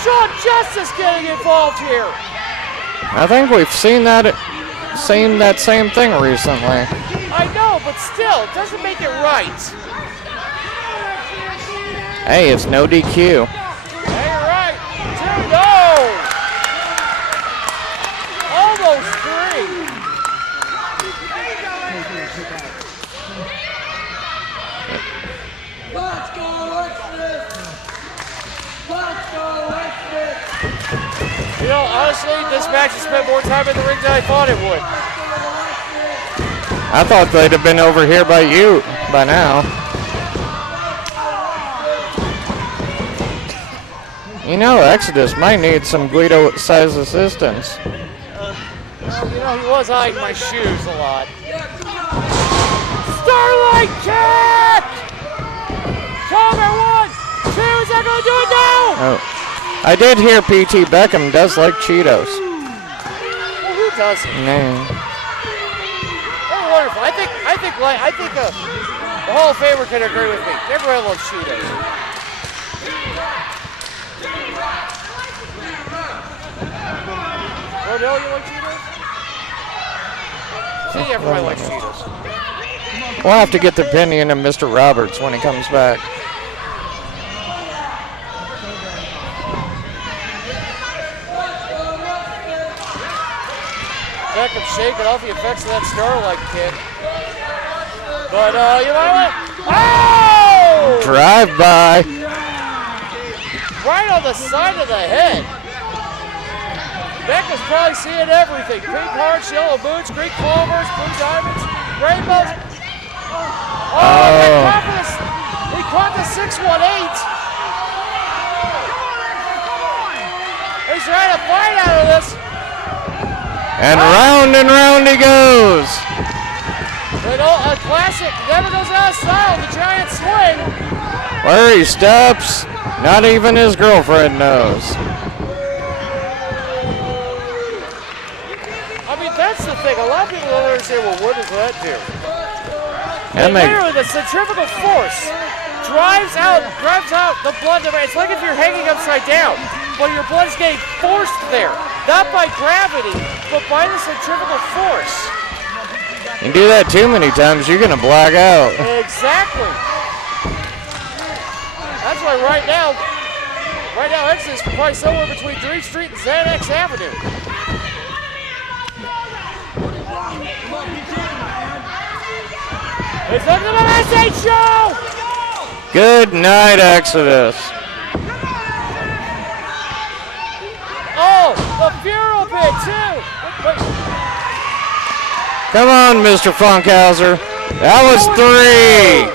Sean Justice getting involved here. I think we've seen that same thing recently. I know, but still, it doesn't make it right. Hey, it's no DQ. Hey, you're right. 2-0. Almost 3. Let's go, Ryxyr! Let's go, Ryxyr! You know, honestly, this match has spent more time in the ring than I thought it would. I thought they'd have been over here by you by now. You know, Exodus might need some Guido-sized assistance. You know, he was eyeing my shoes a lot. Starlight kick! Cover 1, 2, is that going to do it now? Oh. I did hear PT Beckham does like Cheetos. Well, who doesn't? Man. They're wonderful. I think the Hall of Famer can agree with me. Everyone loves Cheetos. Rodell, you like Cheetos? See, everybody likes Cheetos. We'll have to get the opinion of Mr. Roberts when he comes back. Beckham shaking off the effects of that Starlight kick. But, you know what? Oh! Drive by. right on the side of the head. Beckham's probably seeing everything. Pink hearts, yellow boots, green clovers, blue diamonds, rainbows. Oh, he caught the 618. He's trying to fight out of this. And round he goes. But a classic, never goes out of style, the giant swing. Where he steps, not even his girlfriend knows. I mean, that's the thing. A lot of people don't understand, well, what does that do? And literally, the centrifugal force drives out the blood. It's like if you're hanging upside down, but your blood's getting forced there. Not by gravity, but by the centrifugal force. You do that too many times, you're gonna black out. Exactly. That's why right now Exodus is probably somewhere between Dream Street and Xanax Avenue. It's up to the Parasite show! Good night, Exodus. Oh, the funeral pit too! Come on, Mr. Funkhauser. That was 3.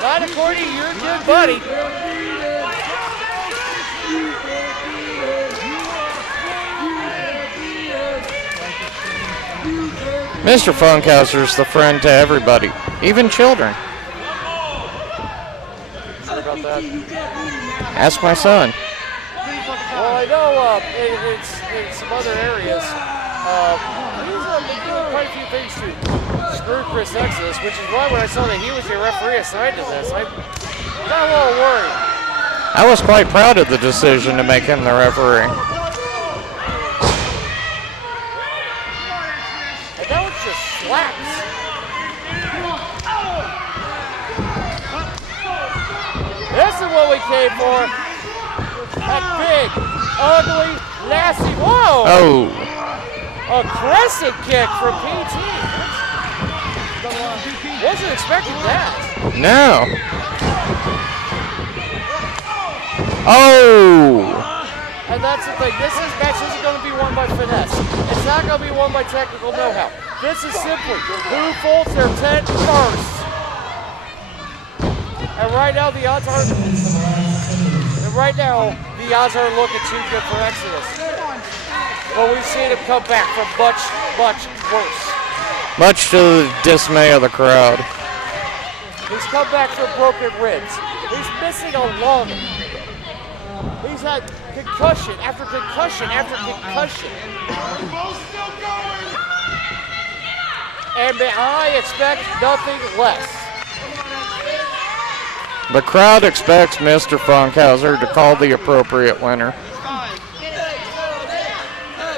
Not according to your good buddy. Mr. Funkhauser's the friend to everybody, even children. Sorry about that. Ask my son. Well, I know in some other areas, he's doing quite a few things to screw Chris Exodus, which is why when I saw that he was your referee assigned to this, I got a little worried. I was quite proud of the decision to make him the referee. And that was just slaps. This is what we came for. That big, ugly, nasty, whoa! Oh. A crescent kick from PT. Wasn't expecting that. No. Oh. And that's the thing. This match isn't going to be won by finesse. It's not going to be won by technical know-how. This is simply who folds their tent first. And right now the odds are. Looking too good for Exodus. But we've seen him come back from much, much worse. Much to the dismay of the crowd. He's come back from broken ribs. He's missing a lung. He's had concussion after concussion after concussion. And I expect nothing less. The crowd expects Mr. Funkhauser to call the appropriate winner.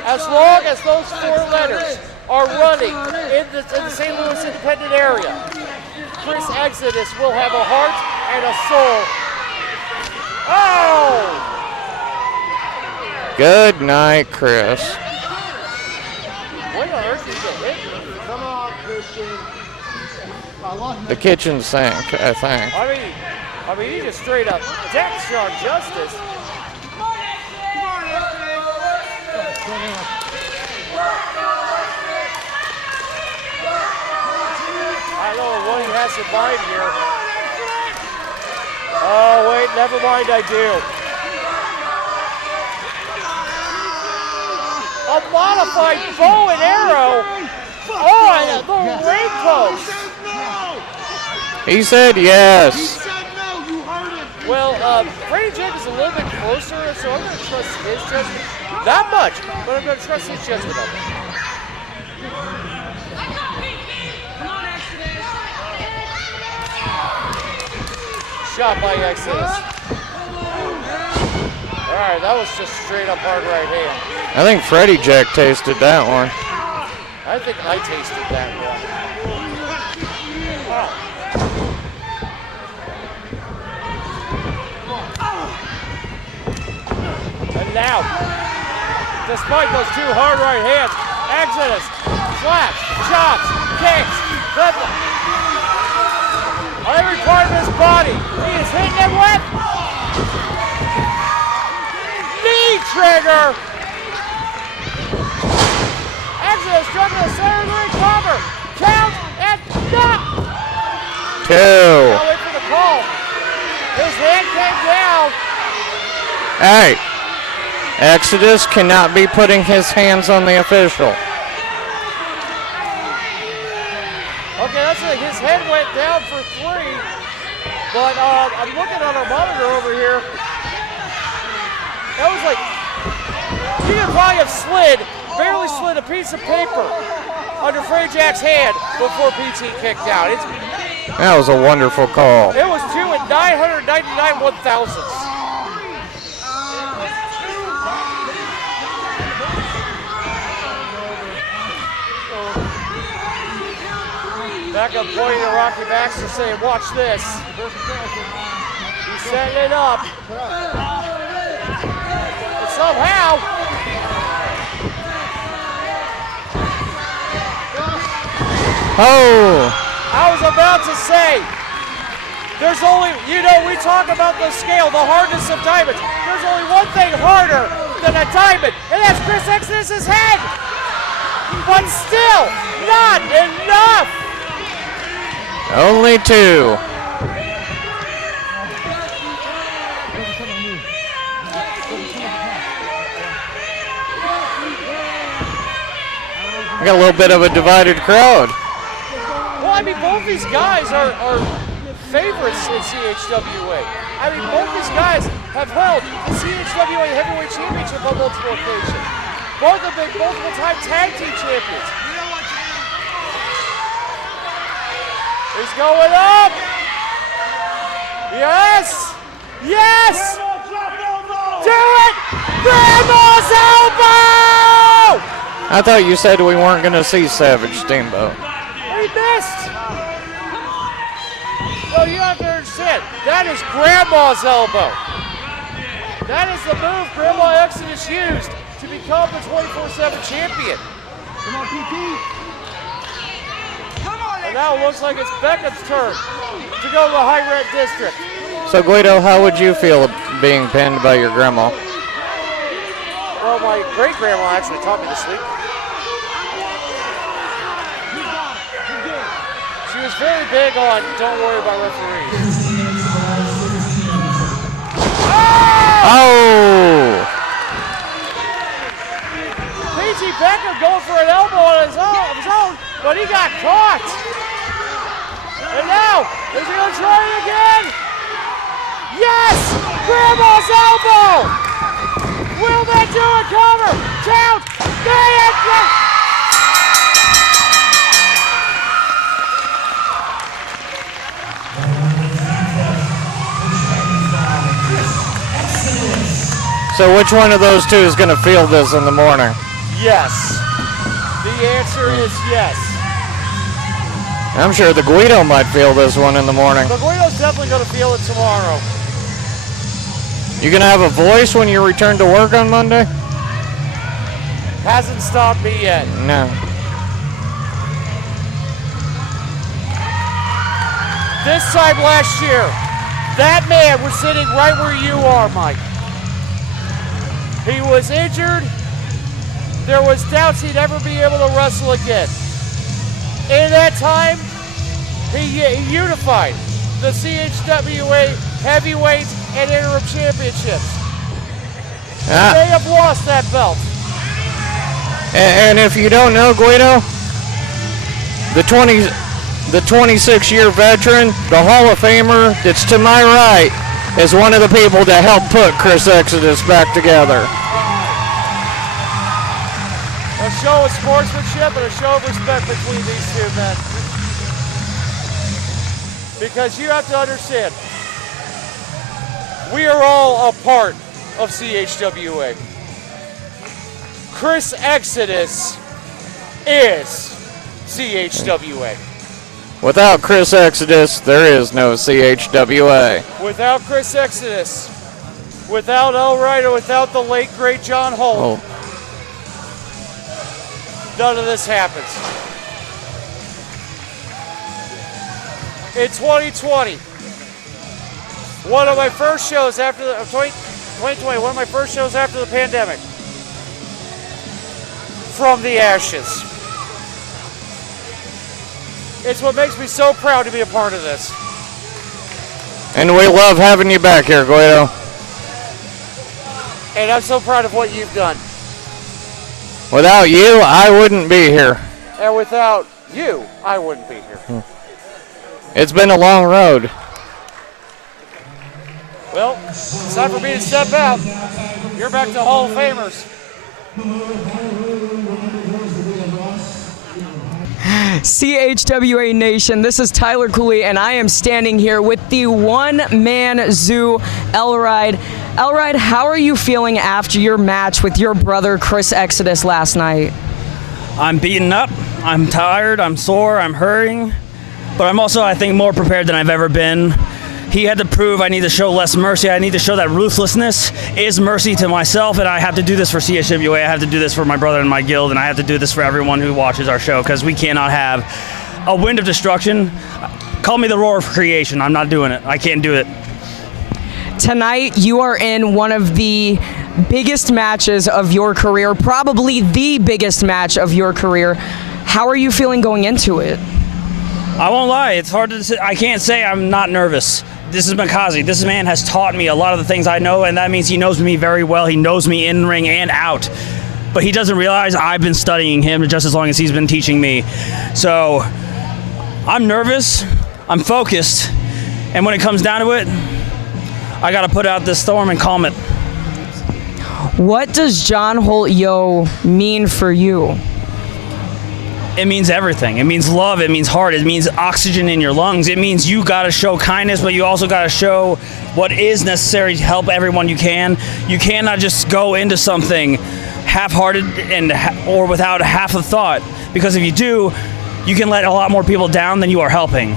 As long as those 4 letters are running in the St. Louis independent area, Chris Exodus will have a heart and a soul. Oh! Good night, Chris. What on earth did you hit? Come on, Christian. The kitchen sink, I think. I mean, he just straight up decks Sean Justice. I don't know what he has in mind here. Oh, wait, never mind, I do. A modified bow and arrow on the ring post. He said yes. Well, Brady is a little bit closer, so I'm going to trust his judgment. Not much, but I'm going to trust his judgment of it. Shot by Exodus. All right, that was just straight up hard right hand. I think Freddie Jack tasted that one. I think I tasted that one. Oh. And now, despite those 2 hard right hands, Exodus slaps, chops, kicks, every part of his body he is hitting it with. Haymaker! Exodus struck to the center of the ring, cover. Count and knock! 2. Now wait for the call. His hand came down. Hey, Exodus cannot be putting his hands on the official. Okay, that's it. His head went down for 3. But I'm looking on our monitor over here. That was like, he could probably have barely slid a piece of paper under Frey Jack's hand before PT kicked out. That was a wonderful call. It was 2 and 999 1/1000ths. Beckham pointing to Rocky Baxter saying, watch this. He's setting it up. And somehow, I was about to say, there's only, we talk about the scale, the hardness of diamonds. There's only one thing harder than a diamond, and that's Chris Exodus' head. But still, not enough. Only 2. We got a little bit of a divided crowd. Well, I mean, both these guys are favorites in CHWA. I mean, both these guys have held the CHWA Heavyweight Championship on multiple occasions. Both have been multiple-time tag team champions. He's going up! Yes! Yes! Do it! Grandma's elbow! I thought you said we weren't going to see Savage Steamboat. He missed! No, you have to understand, that is Grandma's elbow. That is the move Grandma Exodus used to become the 24/7 champion. Come on, PT. And now it looks like it's Beckham's turn to go to the high red district. So Guido, how would you feel being pinned by your grandma? Well, my great grandma actually taught me to sleep. She was very big on don't worry about referees. Oh! P.T. Beckham going for an elbow on his own, but he got caught. And now, is he going to try it again? Yes! Grandma's elbow! Will that do it? Cover! Count! So which one of those two is going to feel this in the morning? Yes. The answer is yes. I'm sure the Guido might feel this one in the morning. The Guido's definitely going to feel it tomorrow. You going to have a voice when you return to work on Monday? Hasn't stopped me yet. No. This time last year, that man was sitting right where you are, Mike. He was injured. There was doubts he'd ever be able to wrestle again. In that time, he unified the CHWA heavyweight and interim championships. They have lost that belt. And if you don't know Guido, the 26-year veteran, the Hall of Famer that's to my right, is one of the people that helped put Chris Exodus back together. A show of sportsmanship and a show of respect between these two men. Because you have to understand, we are all a part of CHWA. Chris Exodus is CHWA. Without Chris Exodus, there is no CHWA. Without Chris Exodus, without El Wright, or without the late, great John Holt, none of this happens. In 2020, one of my first shows after the 2020, one of my first shows after the pandemic. From the ashes. It's what makes me so proud to be a part of this. And we love having you back here, Guido. And I'm so proud of what you've done. Without you, I wouldn't be here. And without you, I wouldn't be here. It's been a long road. Well, it's time for me to step out. You're back to Hall of Famers. CHWA Nation, this is Tyler Cooley, and I am standing here with the one-man zoo, Elride. Elride, how are you feeling after your match with your brother, Chris Exodus, last night? I'm beaten up, I'm tired, I'm sore, I'm hurting, but I'm also, I think, more prepared than I've ever been. He had to prove I need to show less mercy. I need to show that ruthlessness is mercy to myself, and I have to do this for CHWA. I have to do this for my brother and my guild, and I have to do this for everyone who watches our show, because we cannot have a wind of destruction. Call me the roar of creation. I'm not doing it. I can't do it. Tonight, you are in one of the biggest matches of your career, probably the biggest match of your career. How are you feeling going into it? I won't lie. It's hard to say. I can't say I'm not nervous. This is Makazi. This man has taught me a lot of the things I know, and that means he knows me very well. He knows me in ring and out. But he doesn't realize I've been studying him just as long as he's been teaching me. So I'm nervous, I'm focused, and when it comes down to it, I gotta put out this storm and calm it. What does John Holt Yo mean for you? It means everything. It means love. It means heart. It means oxygen in your lungs. It means you got to show kindness, but you also got to show what is necessary to help everyone you can. You cannot just go into something half-hearted or without half a thought, because if you do, you can let a lot more people down than you are helping.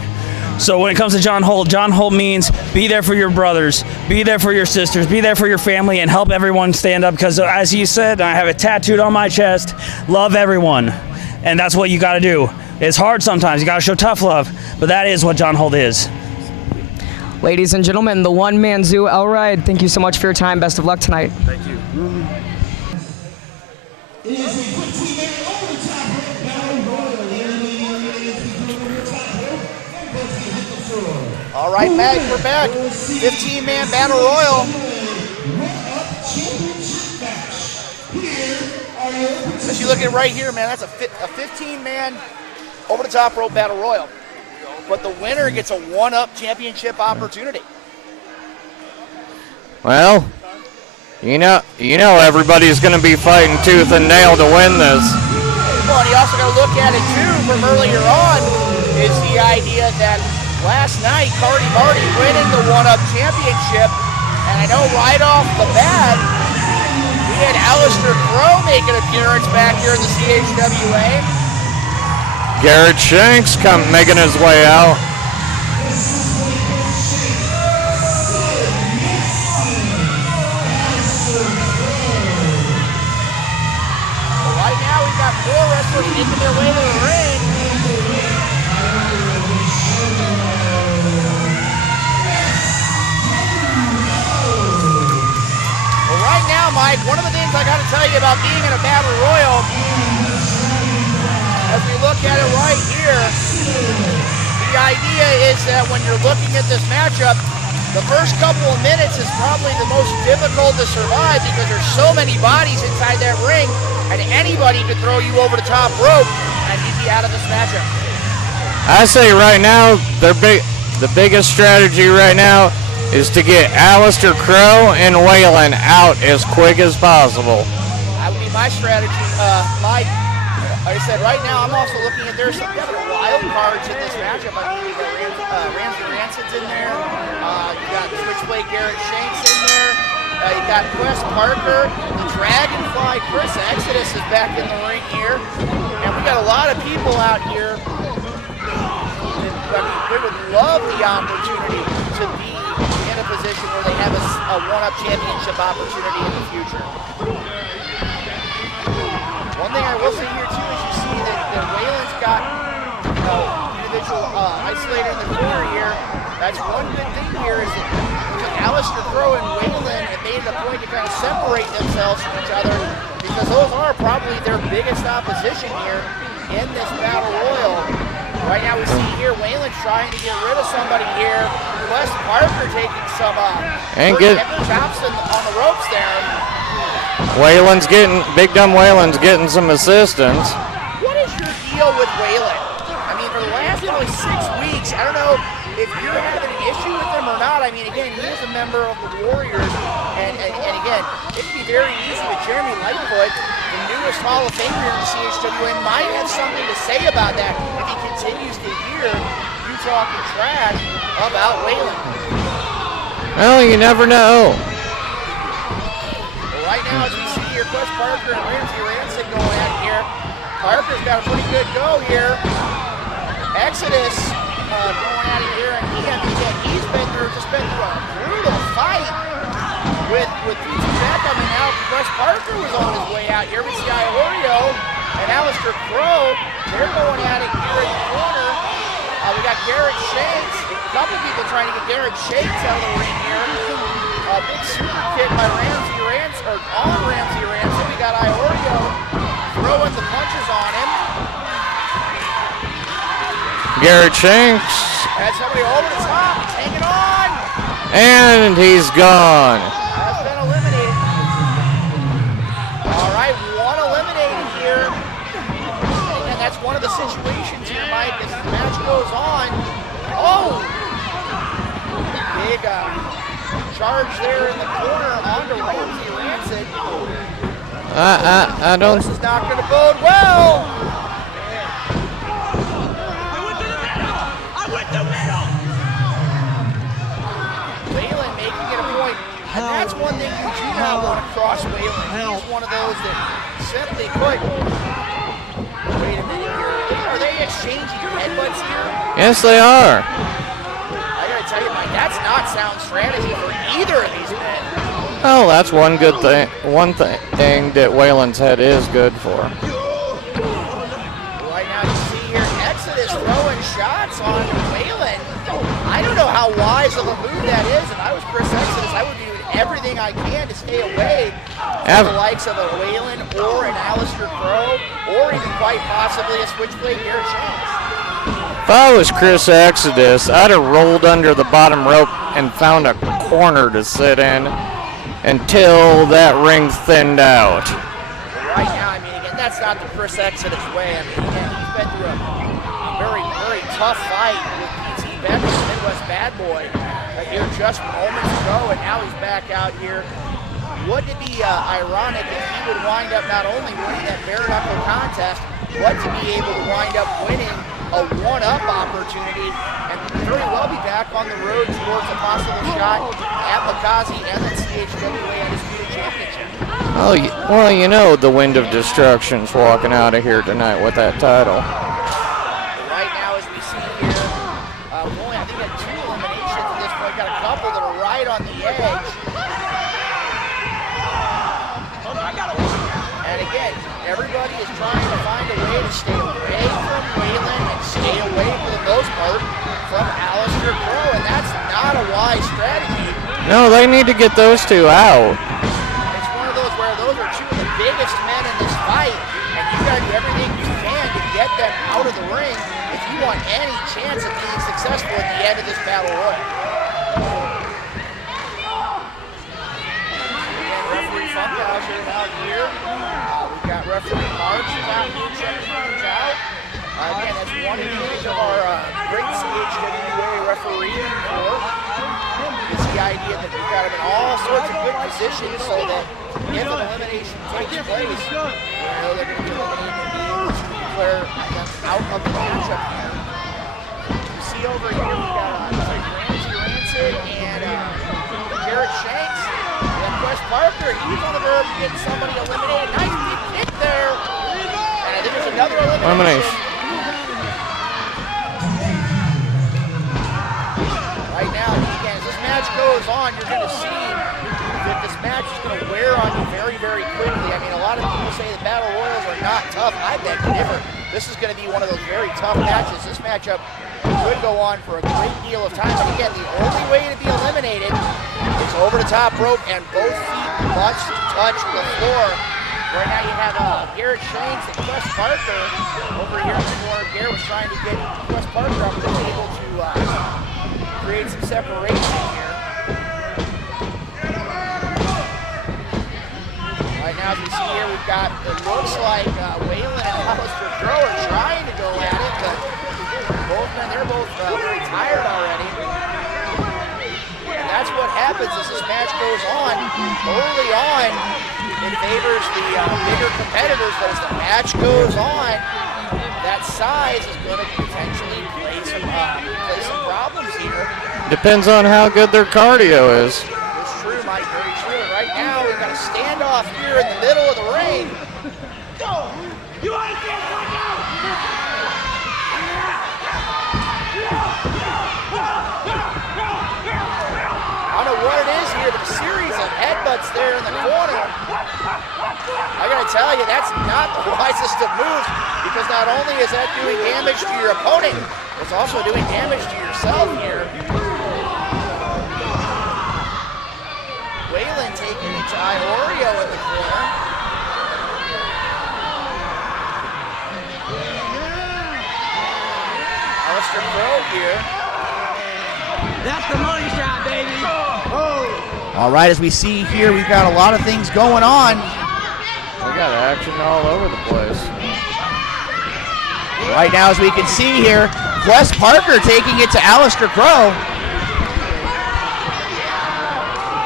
So when it comes to John Holt means be there for your brothers, be there for your sisters, be there for your family, and help everyone stand up, because as he said, I have it tattooed on my chest, love everyone. And that's what you got to do. It's hard sometimes. You got to show tough love. But that is what John Holt is. Ladies and gentlemen, the one-man zoo, Elride, thank you so much for your time. Best of luck tonight. Thank you. It is a 15-man overtime battle royal. All right, Matt, we're back. 15-man battle royal. As you look at right here, man, that's a 15-man over-the-top rope battle royal. But the winner gets a one-up championship opportunity. Well, you know everybody's going to be fighting tooth and nail to win this. Well, and you also got to look at it, too, from earlier on, is the idea that last night, Cardi Marty winning the one-up championship, and I know right off the bat, we had Alistair Crow make an appearance back here in the CHWA. Garrett Shanks making his way out. Well, right now we've got more wrestlers making their way to the ring. Well, right now, Mike, one of the things I got to tell you about being in a battle royal, as we look at it right here, the idea is that when you're looking at this matchup, the first couple of minutes is probably the most difficult to survive because there's so many bodies inside that ring, and anybody could throw you over the top rope and you'd be out of this matchup. I say right now, the biggest strategy right now is to get Alistair Crow and Waylon out as quick as possible. That would be my strategy. Like I said, right now I'm also looking at there's some wild cards in this matchup. I mean, you got Ramsey Rancid's in there. You got Switchblade Garrett Shanks in there. You got Quest Parker. The Dragonfly Chris Exodus is back in the ring here. And we got a lot of people out here. I mean, we would love the opportunity to be in a position where they have a one-up championship opportunity in the future. One thing I will say here too is you see that Waylon's got individual isolated in the corner here. That's one good thing here is that Alistair Crow and Waylon have made it a point to kind of separate themselves from each other because those are probably their biggest opposition here in this battle royal. Right now we see here Waylon trying to get rid of somebody here. Wes Parker taking some chops on the ropes there. Big Dumb Waylon's getting some assistance. What is your deal with Waylon? I mean, for the last probably 6 weeks, I don't know if you're having an issue with him or not. I mean, again, he is a member of the Warriors, and again, it'd be very easy with Jeremy Lightfoot, the newest Hall of Famer in the CHWA, might have something to say about that if he continues to hear you talking trash about Waylon. Well, you never know. Well, right now, as we see here, Wes Parker and Ramsey Rancid going at it here. Parker's got a pretty good go here. Exodus going at it here, and he's been through a brutal fight with P.T. Beckham, and now Wes Parker was on his way out here. We see Iorio and Alistair Crow. They're going at it here in the corner. We got Garrett Shanks. A couple people trying to get Garrett Shanks out of the ring here. Big super kick by Ramsey Rancid. We got Iorio throwing the punches on him. Garrett Shanks. Had somebody over the top. He's hanging on. And he's gone. Has been eliminated. All right, one eliminated here. And that's one of the situations here, Mike, as the match goes on. Oh! Big charge there in the corner onto Ramsey Rancid. I don't. This is not going to bode well. Waylon making it a point, and that's one thing you do not want to cross Waylon. He's one of those that simply put. Wait a minute here. Are they exchanging headbutts here? Yes, they are. I gotta tell you, Mike, that's not sound strategy for either of these men. Oh, that's one good thing. One thing that Waylon's head is good for. Right now you see here Exodus throwing shots on Waylon. I don't know how wise of a move that is. If I was Chris Exodus, I would do everything I can to stay away from the likes of a Waylon or an Alistair Crow, or even quite possibly a switchblade Garrett Shanks. If I was Chris Exodus, I'd have rolled under the bottom rope and found a corner to sit in until that ring thinned out. Right now, I mean, again, that's not the Chris Exodus way. I mean, again, he's been through a very, very tough fight with P.T. Beckham, the Midwest Bad Boy, here just moments ago, and now he's back out here. Wouldn't it be ironic if he would wind up not only winning that bare knuckle contest, but to be able to wind up winning a one-up opportunity and very well be back on the road towards a possible shot at Makazi and the CHWA Undisputed Championship. Oh, well, you know the Wind of Destruction's walking out of here tonight with that title. Right now, as we see here, we've only, I think, had 2 eliminations at this point. Got a couple that are right on the edge. And again, everybody is trying to find a way to stay away from Waylon and stay away, for the most part, from Alistair Crow, and that's not a wise strategy. No, they need to get those two out. It's one of those where those are 2 of the biggest men in this fight, and you got to do everything you can to get them out of the ring if you want any chance of being successful at the end of this battle royal. Referee Funkhauser out here. We've got referee March out here checking things out. Again, that's one advantage of our great CHWA referee corps. It's the idea that we've got them in all sorts of good positions so that if an elimination takes place, we know they're going to be eliminated and be able to declare them out of the matchup here. You see over here, we've got Ramsey Rancid and Garrett Shanks. Wes Parker, he's on the verge of getting somebody eliminated. Nice deep kick there. And I think there's another elimination. Right now, again, as this match goes on, you're going to see that this match is going to wear on you very, very quickly. I mean, a lot of people say the Battle Royals are not tough. I beg to differ. This is going to be one of those very tough matches. This matchup could go on for a great deal of time. And again, the only way to be eliminated is over the top rope, and both feet must touch the floor. Right now you have Garrett Shanks and Wes Parker over here in the corner. Garrett was trying to get Wes Parker up, but was able to create some separation here. Right now, as we see here, we've got, it looks like Waylon and Alistair Crow are trying to go at it, but both men, they're both very tired already. And that's what happens as this match goes on. Early on, it favors the bigger competitors, but as the match goes on, that size is going to potentially play some problems here. Depends on how good their cardio is. It's true, Mike, very true. Right now, we've got a standoff here in the middle of the ring. Go! You want to get one out? I don't know what it is here, but a series of headbutts there in the corner. I gotta tell you, that's not the wisest of moves, because not only is that doing damage to your opponent, it's also doing damage to yourself here. Waylon taking it to Iorio in the corner. Alistair Crow here. That's the money shot, baby. All right, as we see here, we've got a lot of things going on. We got action all over the place. Right now, as we can see here, Wes Parker taking it to Alistair Crow.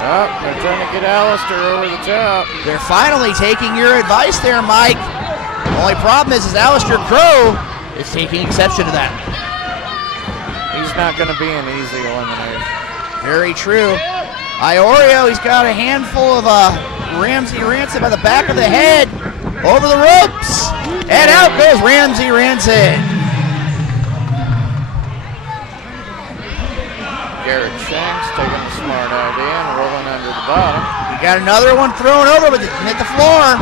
Oh, they're trying to get Alistair over the top. They're finally taking your advice there, Mike. The only problem is Alistair Crow is taking exception to that. He's not going to be an easy elimination. Very true. Iorio, he's got a handful of Ramsey Rancid by the back of the head, over the ropes, and out goes Ramsey Rancid. Garrett Shanks taking a smart idea and rolling under the bottom. We got another one thrown over, but it hit the floor.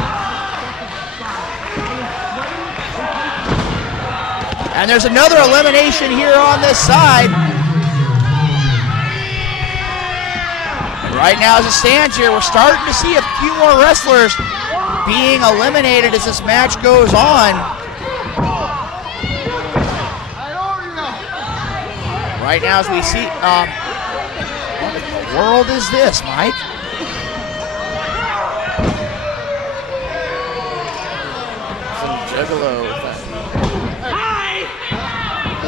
And there's another elimination here on this side. Right now, as it stands here, we're starting to see a few more wrestlers being eliminated as this match goes on. Right now, as we see, what in the world is this, Mike? Some juggalo thing.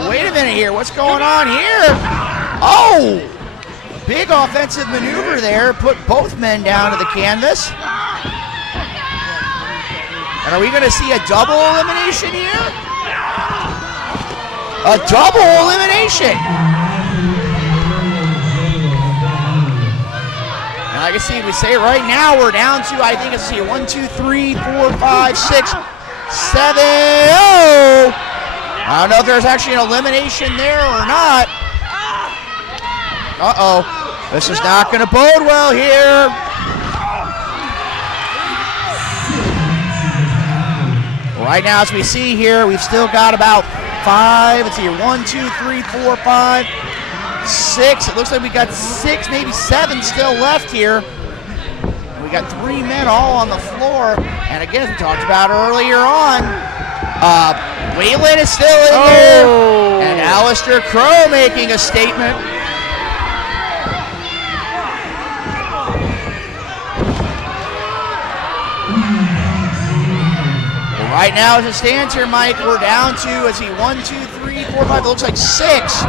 Wait a minute here, what's going on here? Oh! Big offensive maneuver there, put both men down to the canvas. And are we going to see a double elimination here? A double elimination! And like I see, we say right now we're down to, I think it's here, 1, 2, 3, 4, 5, 6, 7, oh! I don't know if there's actually an elimination there or not. Uh-oh. This is not going to bode well here. Right now, as we see here, we've still got about 5. Let's see here. 1, 2, 3, 4, 5, 6. It looks like we got 6, maybe 7 still left here. And we got 3 men all on the floor. And again, as we talked about earlier on, Waylon is still in there. And Alistair Crow making a statement. Right now, as it stands here, Mike, we're down to, let's see, 1, 2, 3, 4, 5, it looks like 6.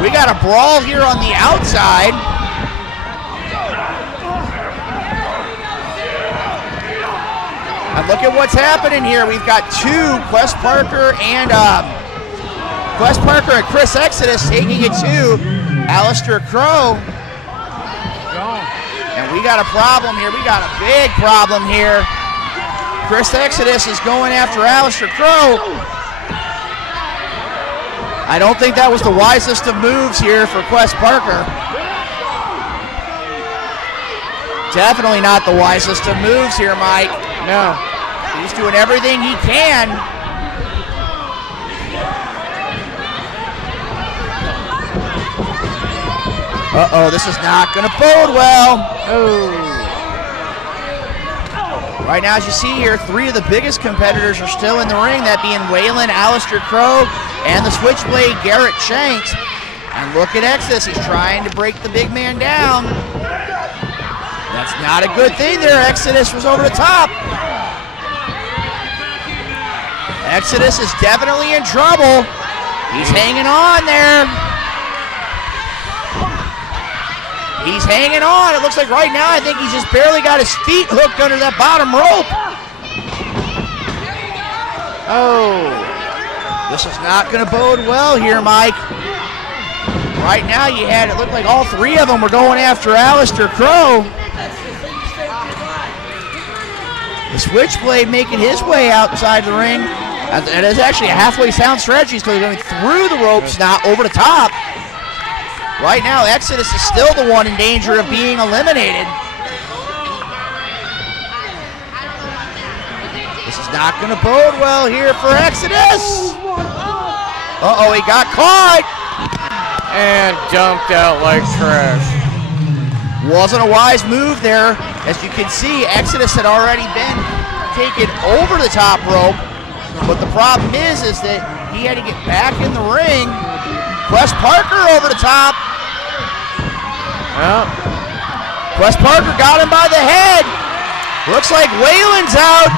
We got a brawl here on the outside. And look at what's happening here. We've got 2, Wes Parker and Chris Exodus taking it to Alistair Crow. And we got a problem here. We got a big problem here. Chris Exodus is going after Alistair Crow. I don't think that was the wisest of moves here for Wes Parker. Definitely not the wisest of moves here, Mike. No. He's doing everything he can. Uh-oh, this is not going to bode well. Right now, as you see here, 3 of the biggest competitors are still in the ring, that being Waylon, Aleister Crow, and the Switchblade, Garrett Shanks. And look at Exodus, he's trying to break the big man down. That's not a good thing there. Exodus was over the top. Exodus is definitely in trouble. He's hanging on there. He's hanging on. It looks like right now, I think he's just barely got his feet hooked under that bottom rope. Oh, this is not going to bode well here, Mike. Right now, it looked like all 3 of them were going after Aleister Crow. The Switchblade making his way outside the ring. It is actually a halfway sound strategy. He's going through the ropes, not over the top. Right now, Exodus is still the one in danger of being eliminated. This is not going to bode well here for Exodus. Uh-oh, he got caught. And dumped out like trash. Wasn't a wise move there. As you can see, Exodus had already been taken over the top rope. But the problem is that he had to get back in the ring. Quest Parker over the top. Well, Quest Parker got him by the head. Looks like Waylon's out.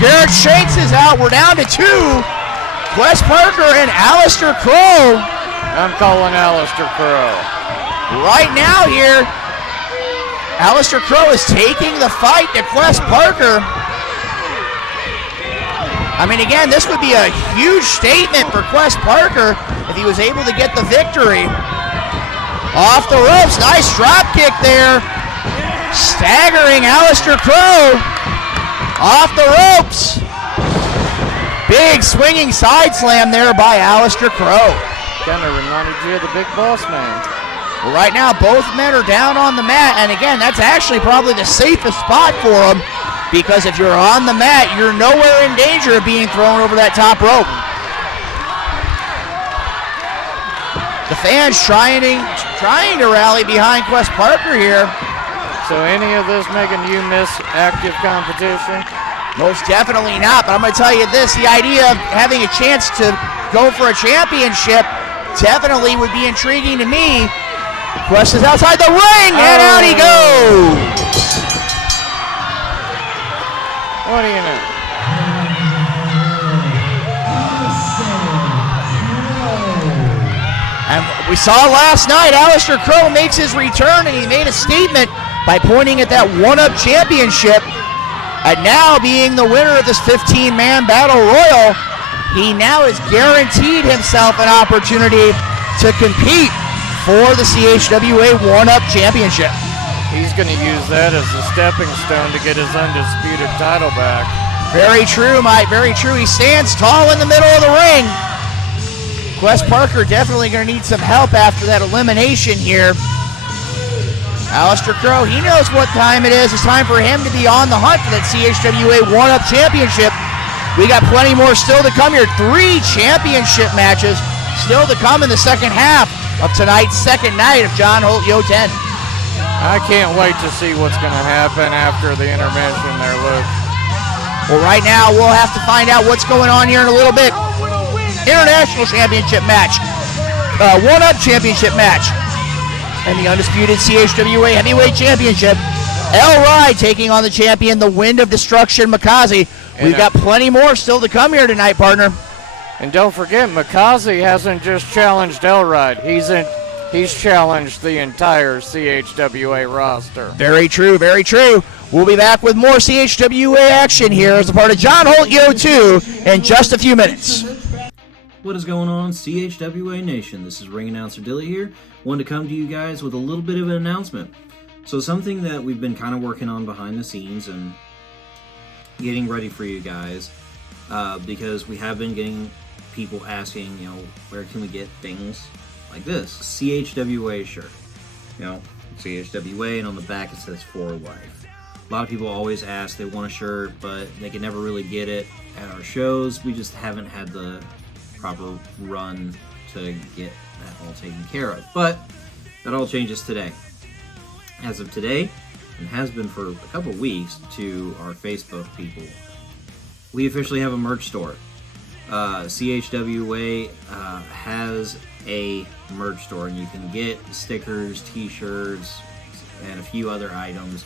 Garrett Shanks is out. We're down to 2. Quest Parker and Aleister Crow. I'm calling Aleister Crow. Right now here, Aleister Crow is taking the fight to Quest Parker. I mean, again, this would be a huge statement for Quest Parker if he was able to get the victory. Off the ropes, nice drop kick there. Staggering Aleister Crow. Off the ropes. Big swinging side slam there by Aleister Crow. Kind of reminded you of the Big Boss Man. Well, right now, both men are down on the mat, and again, that's actually probably the safest spot for them. Because if you're on the mat, you're nowhere in danger of being thrown over that top rope. The fans trying to rally behind Quest Parker here. So any of this making you miss active competition? Most definitely not, but I'm going to tell you this, the idea of having a chance to go for a championship definitely would be intriguing to me. Quest is outside the ring, and out he goes. What do you know? And we saw last night, Aleister Crow makes his return, and he made a statement by pointing at that one-up championship. And now, being the winner of this 15-man battle royal, he now has guaranteed himself an opportunity to compete for the CHWA one-up championship. He's going to use that as a stepping stone to get his undisputed title back. Very true, Mike, very true. He stands tall in the middle of the ring. Quest Parker definitely going to need some help after that elimination here. Aleister Crow, he knows what time it is. It's time for him to be on the hunt for that CHWA one-up championship. We got plenty more still to come here. 3 championship matches still to come in the second half of tonight's second night of John Holt Yo 10. I can't wait to see what's going to happen after the intermission there, Luke. Well, right now, we'll have to find out what's going on here in a little bit. International championship match. One-up championship match. And the undisputed CHWA heavyweight championship. El Ride taking on the champion, the Wind of Destruction, Makazi. We've got plenty more still to come here tonight, partner. And don't forget, Makazi hasn't just challenged El Ride. He's challenged the entire CHWA roster. Very true, very true. We'll be back with more CHWA action here as a part of John Holt Yo 2 in just a few minutes. What is going on, CHWA Nation? This is ring announcer Dilly here. Wanted to come to you guys with a little bit of an announcement. So something that we've been kind of working on behind the scenes and getting ready for you guys, because we have been getting people asking, where can we get things like this? CHWA shirt. CHWA, and on the back it says For Life. A lot of people always ask, they want a shirt, but they can never really get it at our shows. We just haven't had the proper run to get that all taken care of. But that all changes today. As of today, and has been for a couple weeks to our Facebook people, we officially have a merch store. CHWA has a merch store, and you can get stickers, t-shirts, and a few other items,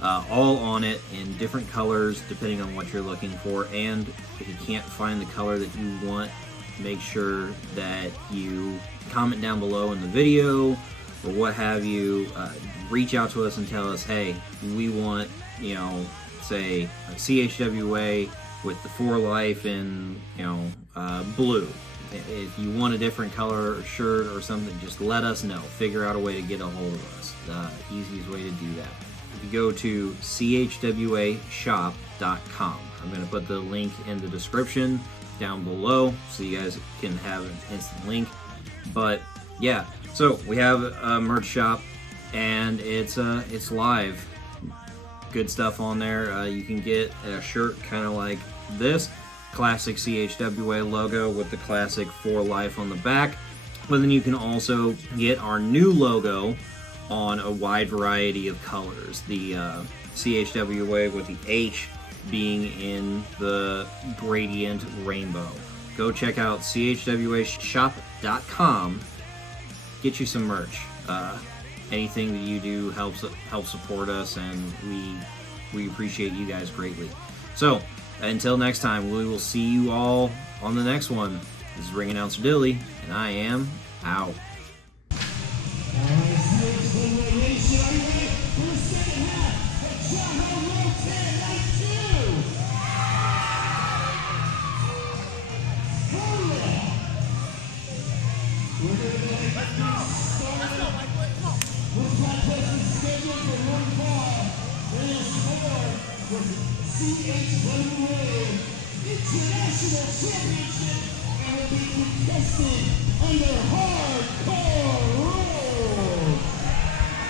all on it in different colors depending on what you're looking for. And if you can't find the color that you want, make sure that you comment down below in the video or what have you. Reach out to us and tell us, hey, we want, say a CHWA with the 4 Life in, blue. If you want a different color or shirt or something, just let us know. Figure out a way to get a hold of us. The easiest way to do that. If you go to chwashop.com, I'm going to put the link in the description down below so you guys can have an instant link. But yeah, so we have a merch shop, and it's live. Good stuff on there. You can get a shirt kind of like this classic CHWA logo with the classic 4 Life on the back, but then you can also get our new logo on a wide variety of colors. The CHWA with the H being in the gradient rainbow. Go check out chwashop.com. Get you some merch. Anything that you do helps support us, and we appreciate you guys greatly. So until next time, we will see you all on the next one. This is Ring Announcer Dilly, and I am out. CHWA International Championship and will be contested under hardcore rules.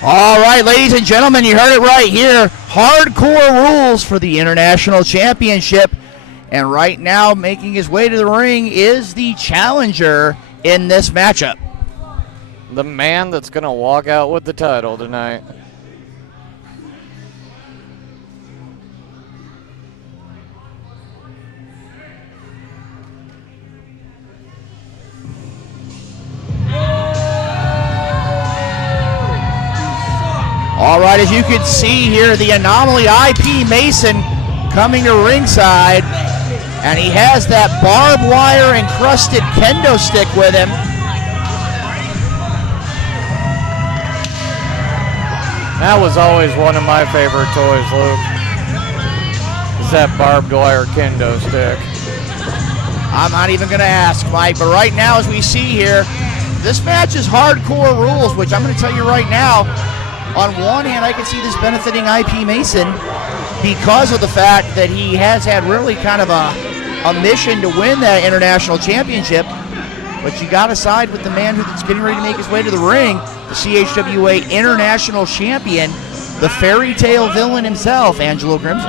All right, ladies and gentlemen, you heard it right here. Hardcore rules for the International Championship. And right now, making his way to the ring is the challenger in this matchup. The man that's going to walk out with the title tonight. All right, as you can see here, the Anomaly IP Mason coming to ringside, and he has that barbed wire encrusted kendo stick with him. That was always one of my favorite toys, Luke. Is that barbed wire kendo stick. I'm not even going to ask, Mike, but right now, as we see here, this match is hardcore rules, which I'm going to tell you right now. On one hand, I can see this benefiting IP Mason because of the fact that he has had really kind of a mission to win that international championship. But you got to side with the man who's getting ready to make his way to the ring, the CHWA international champion, the fairy tale villain himself, Angelo Grimley.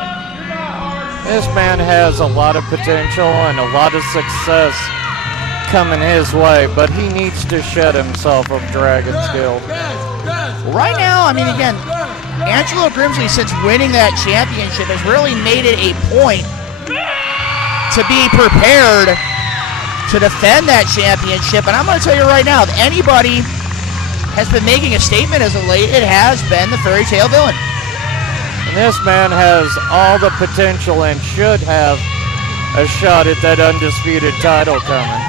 This man has a lot of potential and a lot of success coming his way, but he needs to shed himself of Dragon's Guild. Right now, I mean, again, Angelo Grimley, since winning that championship, has really made it a point to be prepared to defend that championship. And I'm going to tell you right now, if anybody has been making a statement as of late, it has been the fairy tale villain. And this man has all the potential and should have a shot at that undisputed title coming.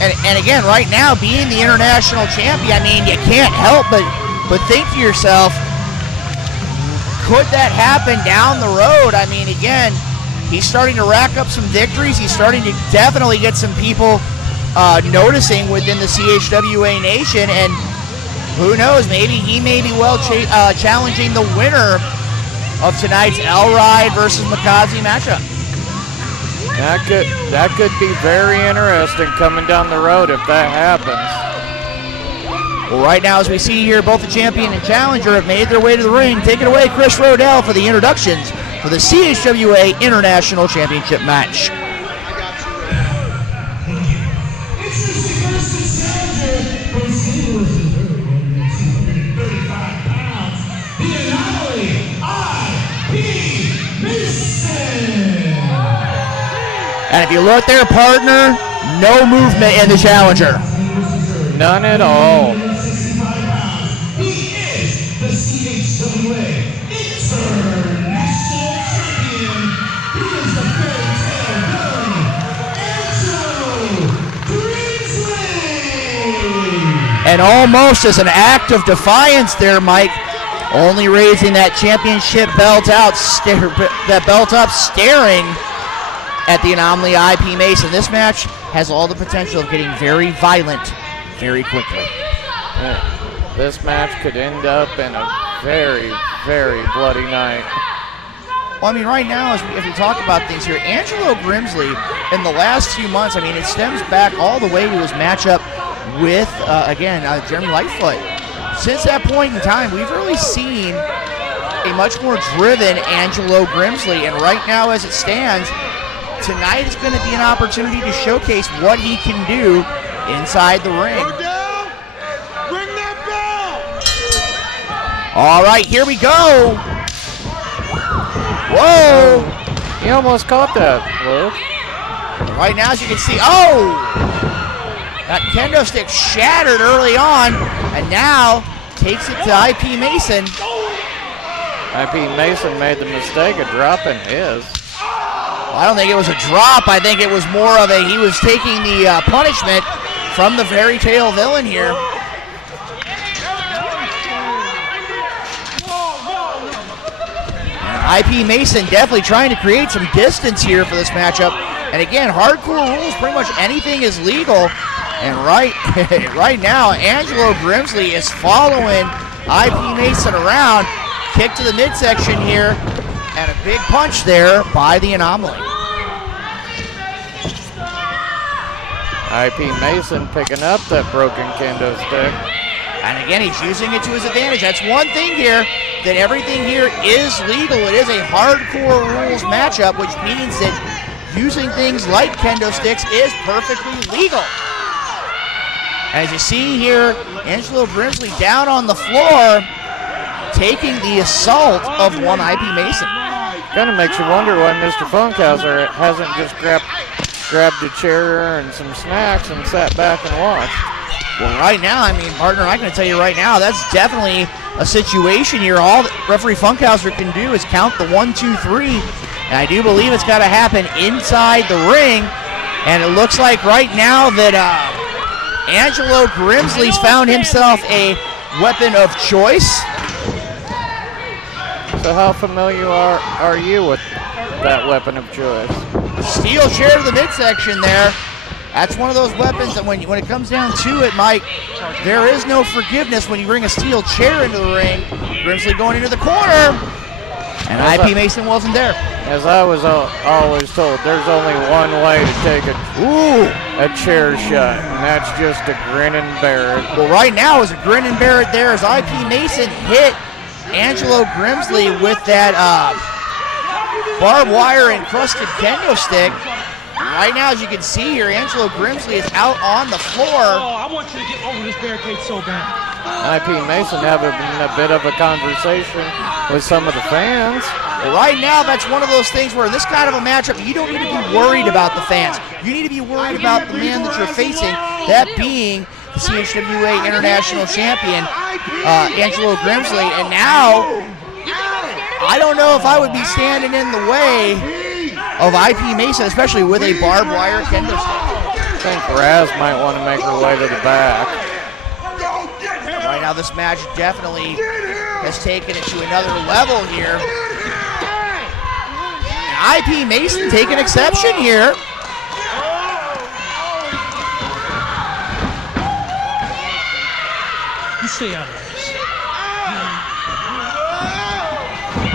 And again, right now, being the international champion, I mean, you can't help but think to yourself, could that happen down the road? I mean, again, he's starting to rack up some victories. He's starting to definitely get some people noticing within the CHWA nation, and who knows, maybe he may be challenging the winner of tonight's Elride versus Makazi matchup. That could be very interesting coming down the road if that happens. Well, right now, as we see here, both the champion and challenger have made their way to the ring. Take it away, Chris Rodell, for the introductions for the CHWA International Championship match. Introducing first the challenger And if you look there, partner, no movement in the challenger. None at all. He is the CHWA International Champion. He is the fairy tale villain, Grimley. And almost as an act of defiance there, Mike, only raising that championship belt out, that belt up, staring at the Anomaly IP Mason. This match has all the potential of getting very violent very quickly. This match could end up in a very, very bloody night. Well, I mean, right now, as we talk about things here, Angelo Grimley, in the last few months, I mean, it stems back all the way to his matchup with, Jeremy Lightfoot. Since that point in time, we've really seen a much more driven Angelo Grimley, and right now, as it stands, tonight is going to be an opportunity to showcase what he can do inside the ring. Ring that bell. All right, here we go. Whoa! He almost caught that, Luke. Right now, as you can see, that kendo stick shattered early on, and now takes it to IP Mason. IP Mason made the mistake of dropping his. I don't think it was a drop. I think it was more of he was taking the punishment from the fairy tale villain here. IP Mason definitely trying to create some distance here for this matchup. And again, hardcore rules, pretty much anything is legal. And right now, Angelo Grimley is following IP Mason around. Kick to the midsection here, and a big punch there by the Anomaly. IP Mason picking up that broken kendo stick. And again, he's using it to his advantage. That's one thing here, that everything here is legal. It is a hardcore rules matchup, which means that using things like kendo sticks is perfectly legal. As you see here, Angelo Grimley down on the floor, taking the assault of one IP Mason. Kind of makes you wonder why Mr. Funkhauser hasn't just grabbed a chair and some snacks and sat back and watched. Well, right now, I mean, partner, I can tell you right now, that's definitely a situation here. All that referee Funkhauser can do is count the 1, 2, 3, and I do believe it's got to happen inside the ring. And it looks like right now that Angelo Grimley's found himself a weapon of choice. So how familiar are you with that weapon of choice? Steel chair to the midsection there. That's one of those weapons that when it comes down to it, Mike, there is no forgiveness when you bring a steel chair into the ring. Grimley going into the corner, and IP Mason wasn't there. As I was always told, there's only one way to take a chair shot, and that's just a grin and bear it. Well, right now is a grin and bear it there as IP Mason hit Angelo Grimley with that barbed wire encrusted kendo stick. Right now, as you can see here, Angelo Grimley is out on the floor. Oh, I want you to get over this barricade so bad. IP Mason having a bit of a conversation with some of the fans. Well, right now, that's one of those things where in this kind of a matchup, you don't need to be worried about the fans. You need to be worried about the man that you're facing, that being the CHWA International Champion, Angelo Grimley. And now, I don't know if I would be standing in the way of IP Mason, especially with a barbed wire kendo stick. I think Raz might want to make her way to the back. Right now, this match definitely has taken it to another level here. And IP Mason taking exception here. You stay out of this.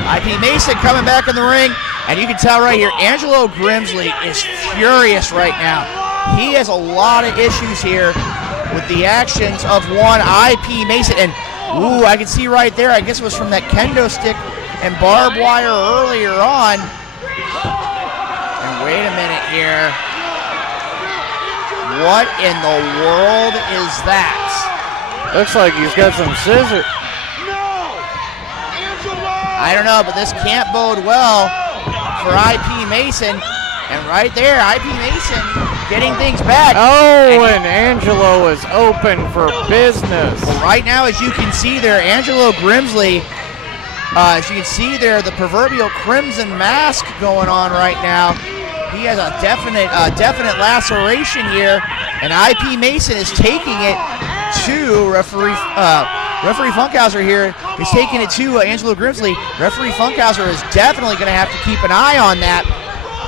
IP Mason coming back in the ring, and you can tell right here, Angelo Grimley is furious right now. He has a lot of issues here with the actions of one IP Mason, and ooh, I can see right there, I guess it was from that kendo stick and barbed wire earlier on. And wait a minute here. What in the world is that? Looks like he's got some scissors. I don't know, but this can't bode well for IP Mason. And right there, IP Mason getting things back. Oh, and Angelo is open for business. Well, right now, as you can see there, Angelo Grimley, as you can see there, the proverbial crimson mask going on right now. He has a definite laceration here, and IP Mason is taking it to referee Funkhauser here. He's taking it to Angelo Grimley. Referee Funkhauser is definitely going to have to keep an eye on that.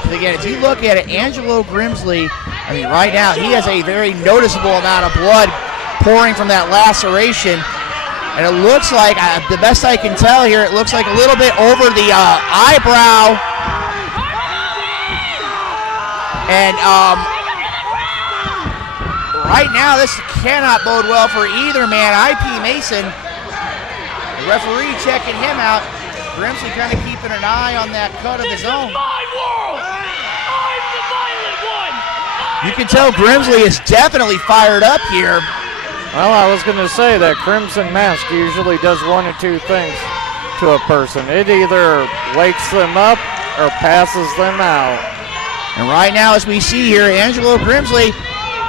Again, if you look at it, Angelo Grimley, I mean, right now, he has a very noticeable amount of blood pouring from that laceration. And it looks like, the best I can tell here, it looks like a little bit over the eyebrow. And right now, this cannot bode well for either man. IP Mason, the referee checking him out. Grimley kind of keeping an eye on that cut of his own. You can tell Grimley is definitely fired up here. Well, I was going to say that Crimson Mask usually does one of two things to a person. It either wakes them up or passes them out. And right now, as we see here, Angelo Grimley,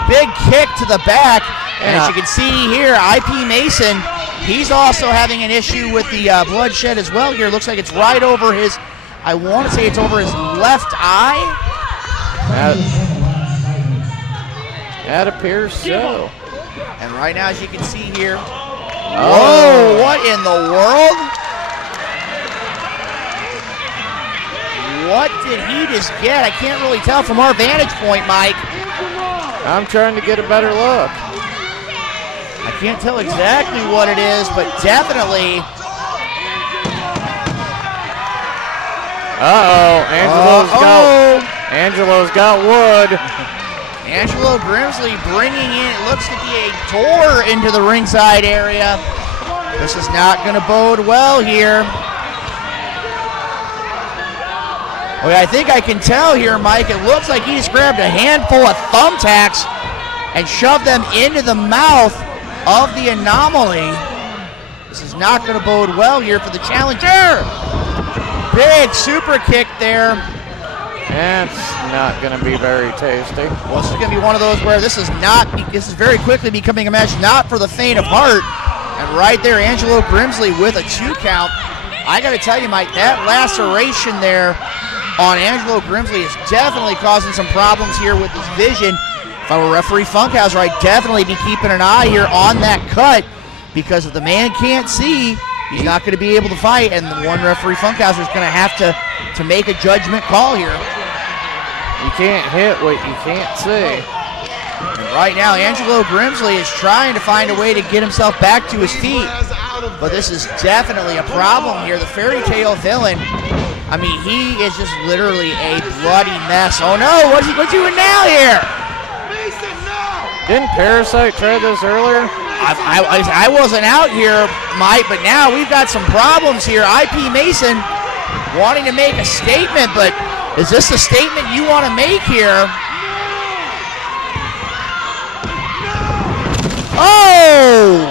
big kick to the back. And as you can see here, IP Mason, he's also having an issue with the bloodshed as well here. Looks like it's right over his, I want to say it's over his left eye. That appears so. And right now, as you can see here, whoa, what in the world? What did he just get? I can't really tell from our vantage point, Mike. I'm trying to get a better look. I can't tell exactly what it is, but definitely. Angelo's got wood. Angelo Grimley bringing in, it looks to be a door into the ringside area. This is not going to bode well here. Well, I think I can tell here, Mike, it looks like he just grabbed a handful of thumbtacks and shoved them into the mouth of the Anomaly. This is not going to bode well here for the challenger. Big super kick there. That's not going to be very tasty. Well, this is going to be one of those where this is very quickly becoming a match not for the faint of heart. And right there, Angelo Grimley with a 2 count. I got to tell you, Mike, that laceration there on Angelo Grimley is definitely causing some problems here with his vision. If I were referee Funkhauser, I'd definitely be keeping an eye here on that cut, because if the man can't see, he's not going to be able to fight, and the one referee Funkhauser is going to have to make a judgment call here. You can't hit what you can't see. And right now, Angelo Grimley is trying to find a way to get himself back to his feet, but this is definitely a problem here. The fairy tale villain, I mean, he is just literally a bloody mess. Oh no, what's he doing now here? Didn't Parasite try this earlier? I wasn't out here, Mike, but now we've got some problems here. IP Mason wanting to make a statement, but is this the statement you want to make here? Oh!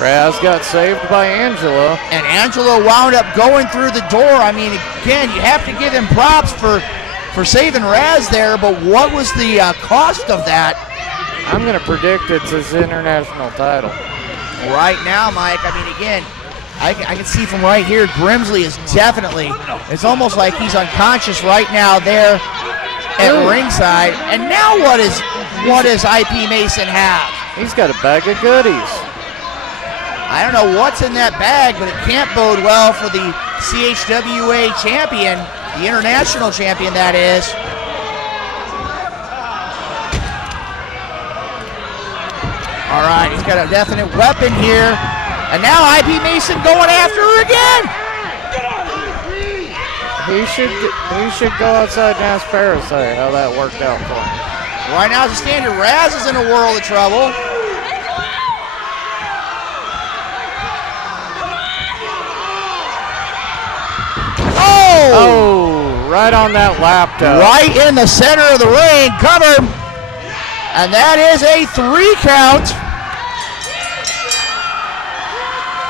Raz got saved by Angelo. And Angelo wound up going through the door. I mean, again, you have to give him props for saving Raz there, but what was the cost of that? I'm going to predict it's his international title. Right now, Mike, I mean, again, I can see from right here, Grimley is definitely, it's almost like he's unconscious right now there at ringside. And now what does IP Mason have? He's got a bag of goodies. I don't know what's in that bag, but it can't bode well for the CHWA champion, the international champion, that is. All right, he's got a definite weapon here. And now IP Mason going after her again. He should go outside and ask Parasite how that worked out for him. Right now, as a standard, Raz is in a world of trouble. Oh, right on that laptop. Right in the center of the ring, cover. And that is a 3 count.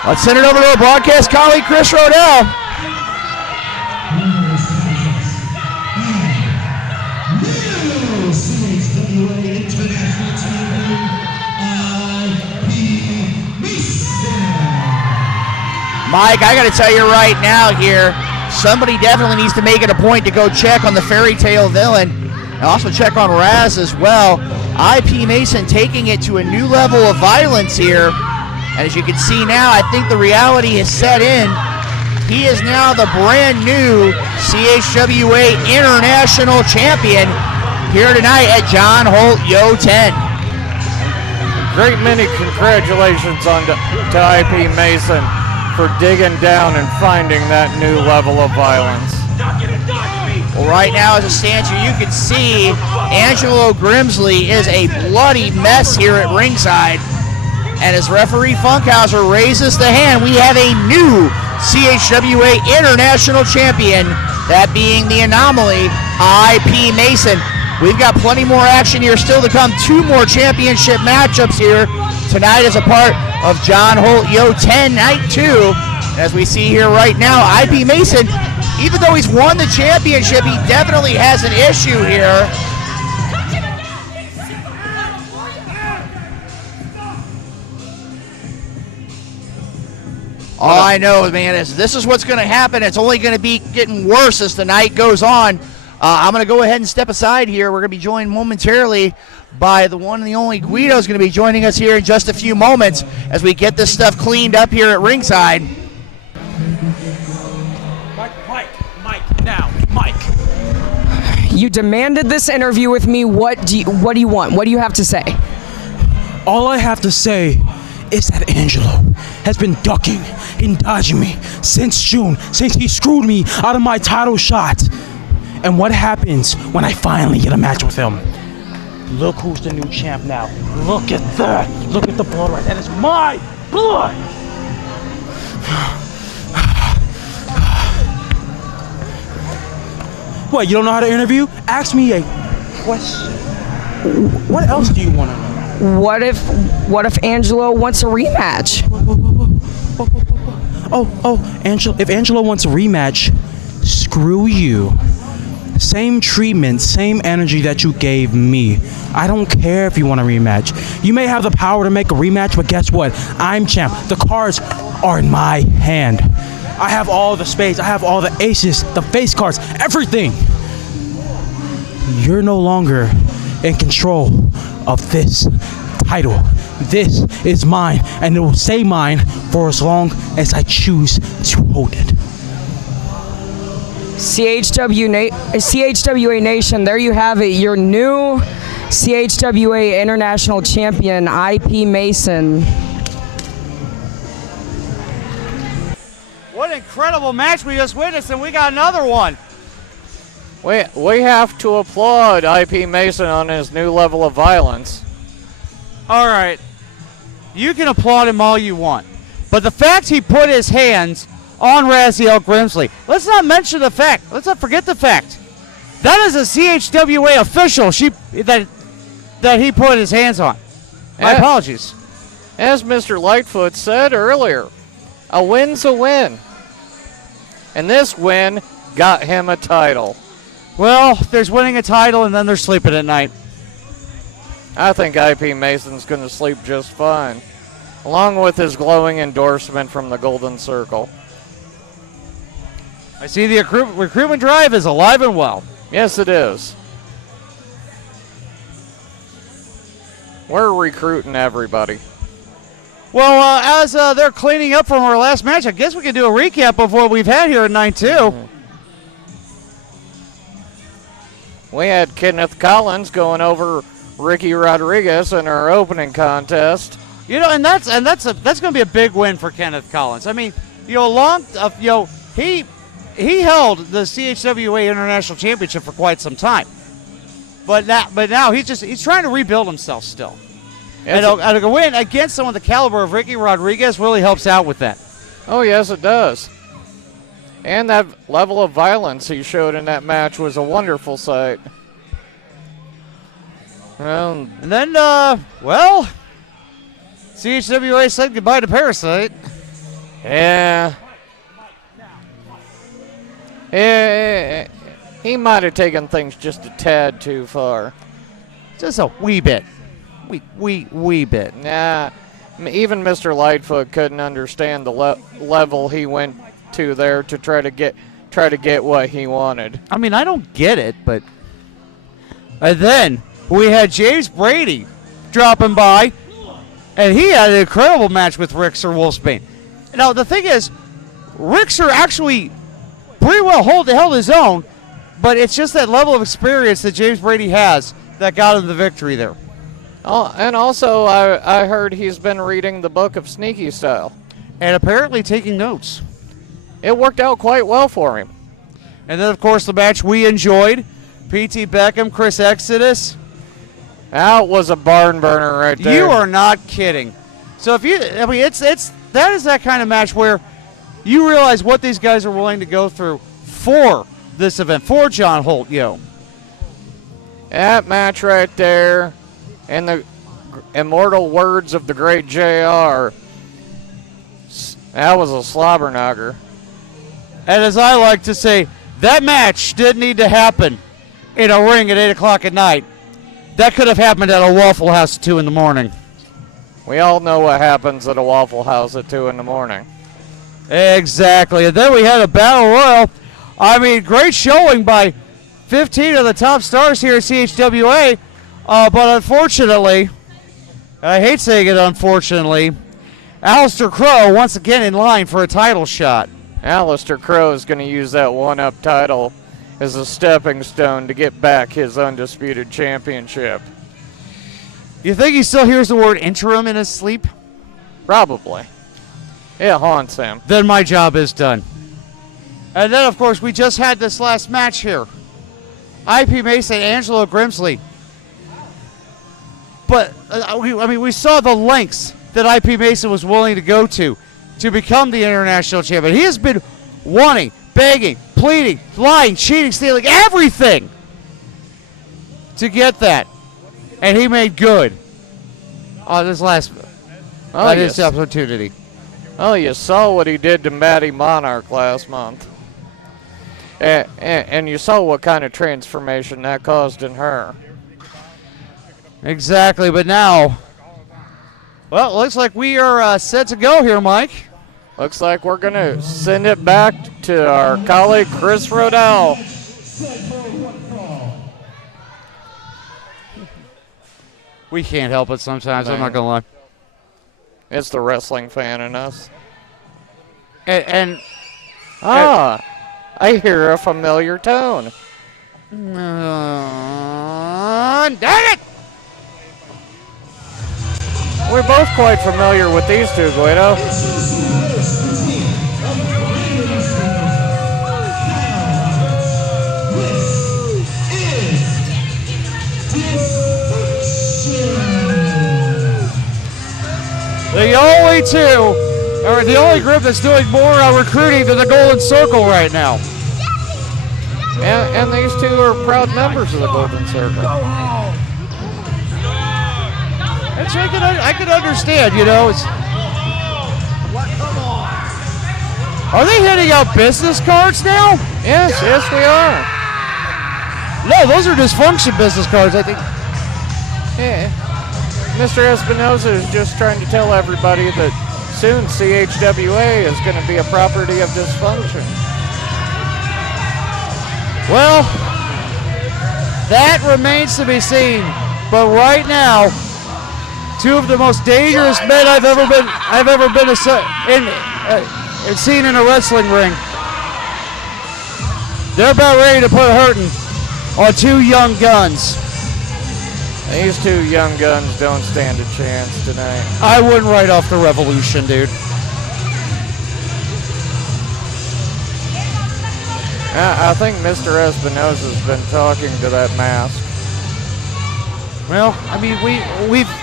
Let's send it over to our broadcast colleague, Chris Rodell. Mike, I got to tell you right now here, somebody definitely needs to make it a point to go check on the fairy tale villain and also check on Raz as well. IP Mason taking it to a new level of violence here. And as you can see now, I think the reality has set in. He is now the brand new CHWA International Champion here tonight at John Holt Yo 10. Great many congratulations to IP Mason for digging down and finding that new level of violence. Well, right now as it stands here, you can see Angelo Grimley is a bloody mess here at ringside. And as referee Funkhauser raises the hand, we have a new CHWA International Champion, that being the Anomaly, IP Mason. We've got plenty more action here still to come. 2 more championship matchups here tonight as a part of John Holt Yo 10 Night 2. As we see here right now, IP Mason, even though he's won the championship, he definitely has an issue here. All I know, man, is this is what's going to happen. It's only going to be getting worse as the night goes on. I'm going to go ahead and step aside here. We're going to be joined momentarily by the one and the only Guido is going to be joining us here in just a few moments as we get this stuff cleaned up here at ringside. Mike. You demanded this interview with me. What do you want? What do you have to say? All I have to say is that Angelo has been ducking and dodging me since June, since he screwed me out of my title shot. And what happens when I finally get a match with him? Look who's the new champ now. Look at that. Look at the blood right. That is my blood. What, you don't know how to interview? Ask me a question. What else do you want to know? What if Angelo wants a rematch? Angelo, if Angelo wants a rematch, screw you. Same treatment, same energy that you gave me. I don't care if you want a rematch. You may have the power to make a rematch, but guess what? I'm champ. The cards are in my hand. I have all the spades. I have all the aces, the face cards, everything. You're no longer in control of this title. This is mine, and it will stay mine for as long as I choose to hold it. CHWA Nation, there you have it. Your new CHWA International Champion, IP Mason. What an incredible match we just witnessed, and we got another one. We have to applaud IP Mason on his new level of violence. All right. You can applaud him all you want. But the fact he put his hands on Raziel Grimley, let's not mention the fact. Let's not forget the fact. That is a CHWA official that he put his hands on. My apologies. As Mr. Lightfoot said earlier, a win's a win. And this win got him a title. Well, there's winning a title and then there's sleeping at night. I think IP Mason's going to sleep just fine, along with his glowing endorsement from the Golden Circle. I see the recruitment drive is alive and well. Yes, it is. We're recruiting everybody. Well, as they're cleaning up from our last match, I guess we can do a recap of what we've had here at night 2. We had Kenneth Collins going over Ricky Rodriguez in our opening contest. You know, and that's going to be a big win for Kenneth Collins. I mean, he held the CHWA International Championship for quite some time, but now he's trying to rebuild himself still. And a win against someone the caliber of Ricky Rodriguez really helps out with that. Oh yes, it does. And that level of violence he showed in that match was a wonderful sight. And then, CHWA said goodbye to Parasite. Yeah. He might have taken things just a tad too far. Just a wee bit. Wee bit. Nah, Even Mr. Lightfoot couldn't understand the level he went to there to try to get what he wanted. I mean, I don't get it, but. And then we had James Brady dropping by, and he had an incredible match with Ryxyr Wolfsbane. Now, the thing is, Ryxyr actually pretty well held his own, but it's just that level of experience that James Brady has that got him the victory there. Oh, and also, I heard he's been reading the book of Sneaky Style. And apparently taking notes. It worked out quite well for him. And then, of course, the match we enjoyed, P.T. Beckham, Chris Exodus. That was a barn burner right there. You are not kidding. So that is that kind of match where you realize what these guys are willing to go through for this event, for John Holt, That match right there, in the immortal words of the great JR, that was a slobber knocker. And as I like to say, that match didn't need to happen in a ring at 8 o'clock at night. That could have happened at a Waffle House at 2 in the morning. We all know what happens at a Waffle House at 2 in the morning. Exactly. And then we had a battle royal. I mean, great showing by 15 of the top stars here at CHWA. But unfortunately, I hate saying it unfortunately, Aleister Crowe once again in line for a title shot. Aleister Crowe is going to use that one-up title as a stepping stone to get back his undisputed championship. You think he still hears the word interim in his sleep? Probably. It haunts him. Then my job is done. And then, of course, we just had this last match here. IP Mason, Angelo Grimsley. But, we saw the lengths that IP Mason was willing to go to become the international champion. He has been wanting, begging, pleading, lying, cheating, stealing, everything to get that. And he made good on this last this opportunity. Oh, you saw what he did to Maddie Monarch last month. And you saw what kind of transformation that caused in her. Exactly, but now, well, it looks like we are set to go here, Mike. Looks like we're going to send it back to our colleague, Chris Rodell. We can't help it sometimes, I'm not going to lie. It's the wrestling fan in us. And I hear a familiar tone. Dang it! We're both quite familiar with these two, Guido. The only group that's doing more recruiting than the Golden Circle right now. And these two are proud members of the Golden Circle. I can understand, Are they handing out business cards now? Yes, we are. No, those are Dysfunction business cards, I think. Yeah. Mr. Espinosa is just trying to tell everybody that soon CHWA is going to be a property of Dysfunction. Well, that remains to be seen. But right now, two of the most dangerous men I've ever seen in a wrestling ring. They're about ready to put hurting on two young guns. These two young guns don't stand a chance tonight. I wouldn't write off the Revolution, dude. I think Mr. Espinosa's been talking to that mask. Well, I mean,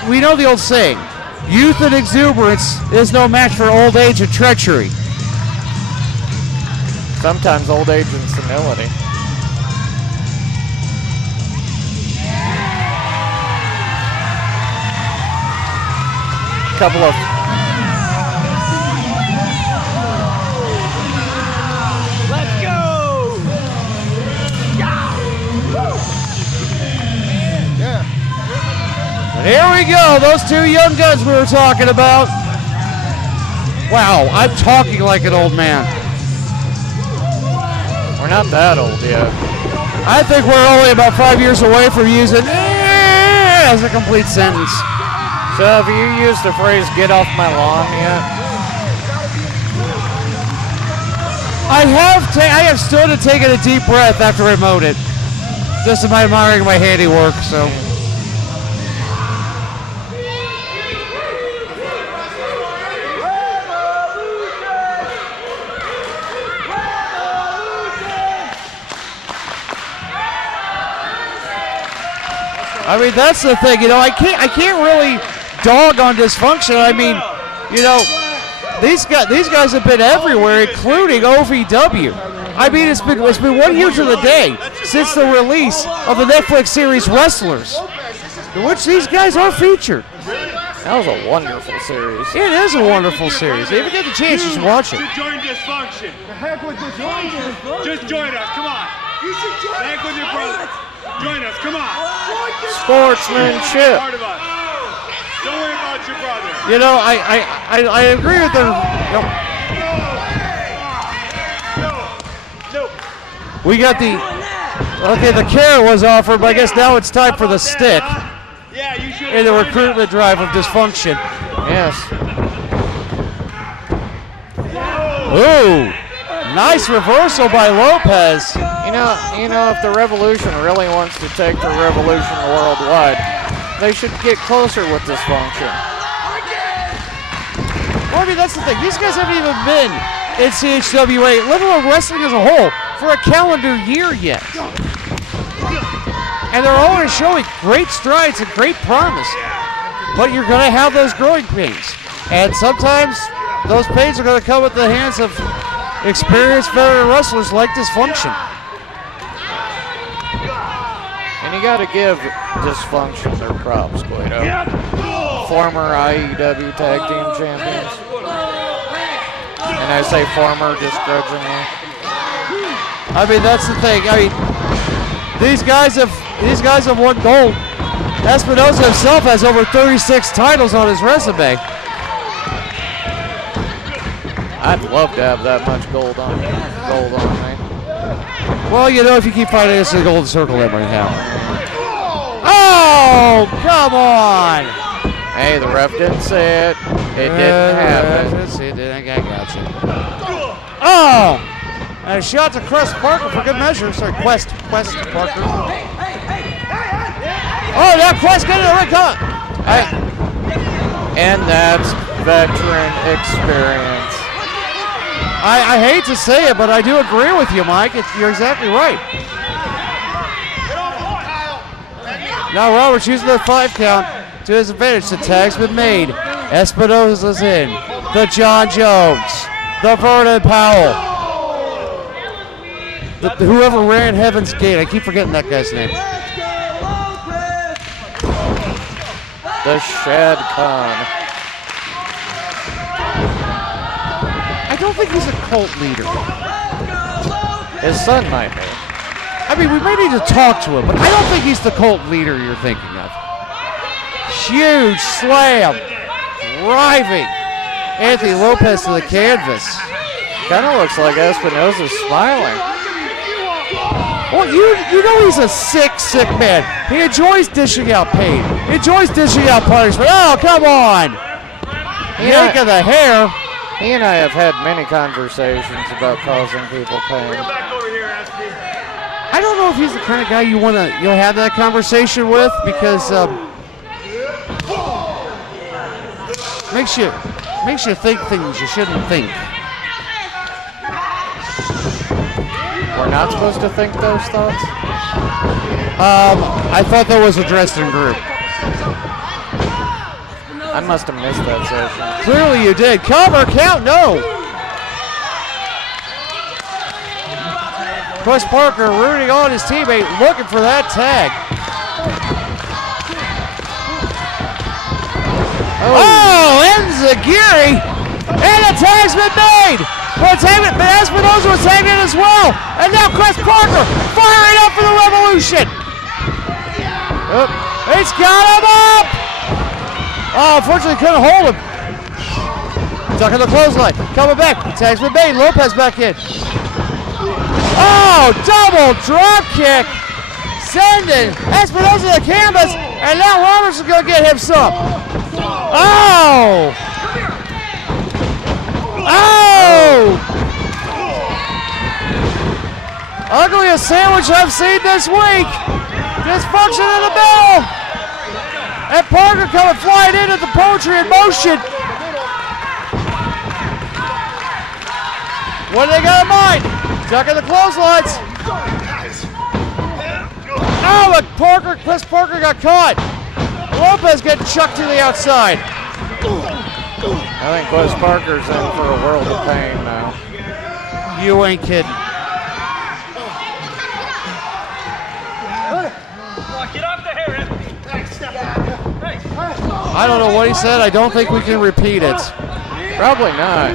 we know the old saying, youth and exuberance is no match for old age and treachery. Sometimes old age and senility. Couple of Let's go! And here we we go. Those two young guns we were talking about. Wow, I'm talking like an old man. We're not that old yet. I think we're only about 5 years away from using as a complete sentence. So have you used the phrase "get off my lawn" yet? I have stood and taken a deep breath after I mowed it. Just admiring my handiwork, so. I mean, that's the thing, I can't really dog on Dysfunction. I mean, these guys have been everywhere, including OVW. I mean, it's been 1 year to the day since the release of the Netflix series Wrestlers, in which these guys are featured. That was a wonderful series. It is a wonderful series. If you get the chance, just watch it. You should join Dysfunction. The heck with Dysfunction. Just join us. Come on. You should join. The heck with your brother. Join us. Come on. Sportsmanship. Part of us. Don't worry about your brother. I agree with them. We got the carrot was offered, but I guess now it's time for the stick in the recruitment drive of Dysfunction. Yes. Ooh, nice reversal by Lopez. You know, if the Revolution really wants to take the Revolution worldwide, they should get closer with Dysfunction. Well, I mean, that's the thing. These guys haven't even been in CHWA, let alone wrestling as a whole, for a calendar year yet. And they're always showing great strides and great promise. But you're going to have those growing pains. And sometimes those pains are going to come at the hands of experienced veteran wrestlers like Dysfunction. And you got to give Dysfunction their props, Guido. Former IEW Tag Team Champions. And I say former just grudgingly. I mean, that's the thing. I mean, these guys have won gold. Espinosa himself has over 36 titles on his resume. I'd love to have that much gold on me. Well, if you keep fighting us in the Golden Circle every now. Oh, come on! Hey, the ref didn't say it. It didn't happen. I got you. Oh! And a shot to Quest Parker for good measure. Sorry, Quest Parker. Oh, now Quest getting the ring cut. And that's veteran experience. I hate to say it, but I do agree with you, Mike. You're exactly right. Now Roberts using the 5 count to his advantage. The tag's been made. Espinosa's in. The John Jones. The Vernon Powell. Whoever ran Heaven's Gate. I keep forgetting that guy's name. The Shad Khan. I don't think he's a cult leader. His son might be. I mean, we may need to talk to him, but I don't think he's the cult leader you're thinking of. Huge slam. Driving Anthony Lopez to the canvas. Kind of looks like Espinosa's smiling. Well, you know he's a sick man. He enjoys dishing out pain. He enjoys dishing out punishment. Oh, come on. Yank of the hair. He and I have had many conversations about causing people pain. I don't know if he's the kind of guy you'll have that conversation with, because makes you think things you shouldn't think. We're not supposed to think those thoughts? I thought that was addressed in group. I must have missed that session. Clearly you did. Cover, count, no. Quest Parker rooting on his teammate, looking for that tag. Oh, Enzagiri! And the tag's been made! But Espinosa was tagging as well! And now Quest Parker firing up for the Revolution! It's got him up! Oh, unfortunately couldn't hold him. Ducking the clothesline. Coming back. Tags with Bane. Lopez back in. Oh, double drop kick. Sending Espinosa to the canvas. And now Roberts is going to get him some. Oh! Oh! Ugliest sandwich I've seen this week. Dysfunction in the middle. And Parker coming flying into the poetry in motion. What do they got in mind? Ducking the clotheslines. Oh, but Chris Parker got caught. Lopez getting chucked to the outside. I think Chris Parker's in for a world of pain now. You ain't kidding. Get up there. I don't know what he said. I don't think we can repeat it. Probably not.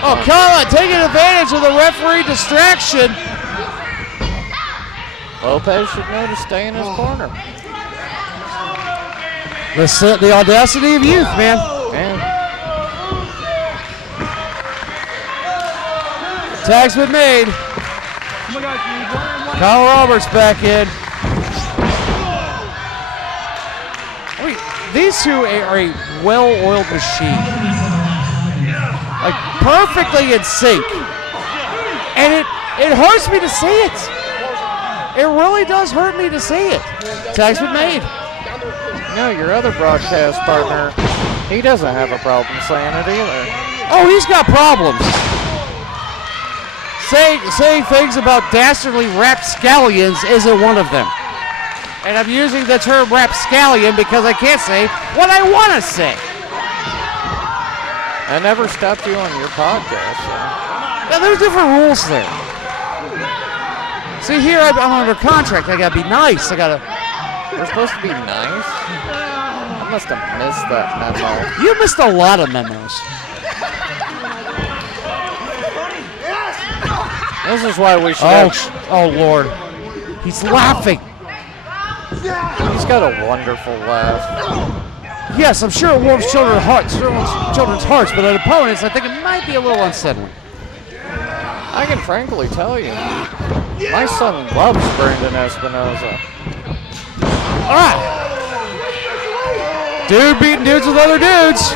Oh, Kala taking advantage of the referee distraction. Lopez should know to stay in his corner. The audacity of youth, man. Tag's been made. Kyle Roberts back in. These two are a well-oiled machine. Like perfectly in sync. And it hurts me to see it. It really does hurt me to see it. Tag's been made. No, your other broadcast partner, he doesn't have a problem saying it either. Oh, he's got problems. Saying things about dastardly rapscallions isn't one of them. And I'm using the term rapscallion because I can't say what I want to say. I never stopped you on your podcast. So. Yeah, there's different rules there. See, here I'm under contract. I gotta be nice. We're supposed to be nice? I must have missed that memo. You missed a lot of memos. This is why we should Oh, Lord. He's laughing. He's got a wonderful laugh. Yes, I'm sure it warms children's hearts, but at opponents, I think it might be a little unsettling. I can frankly tell you, my son loves Brandon Espinosa. All right. Dude beating dudes with other dudes.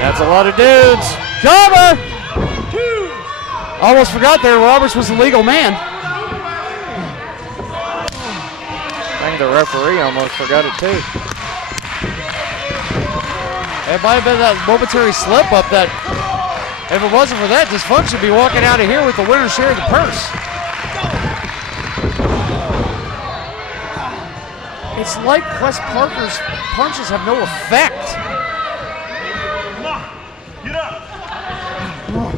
That's a lot of dudes. Cover! Almost forgot there, Roberts was the legal man. I think the referee almost forgot it too. It might have been that momentary slip up that, if it wasn't for that, Dysfunction would be walking out of here with the winner's share of the purse. It's like Chris Parker's punches have no effect.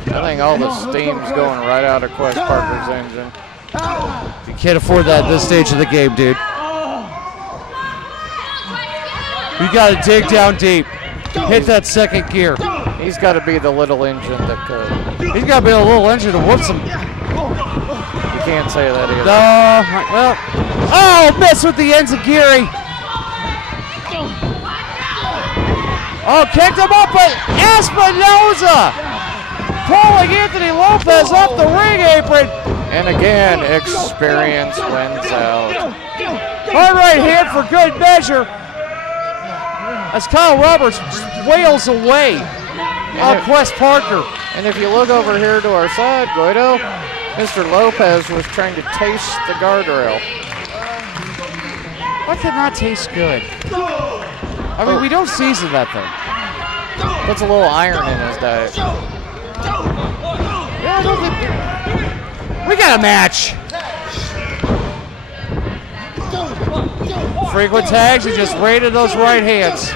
I think all the steam's going right out of Quest Parker's engine. You can't afford that at this stage of the game, dude. You got to dig down deep. Hit that second gear. He's got to be the little engine that could. He's got to be a little engine to whoop some. You can't say that either. Well, oh, miss with the ends of Geary. Oh, kicked him up, but Espinosa pulling Anthony Lopez off the ring apron. And again, experience wins out. Hard right hand for good measure. As Kyle Roberts wails away on Quest Parker. And if you look over here to our side, Guido, Mr. Lopez was trying to taste the guardrail. Why could not taste good? I mean, we don't season that thing. Puts a little iron in his diet. Yeah, I don't think... We got a match. Frequent tags, he just raided those right hands.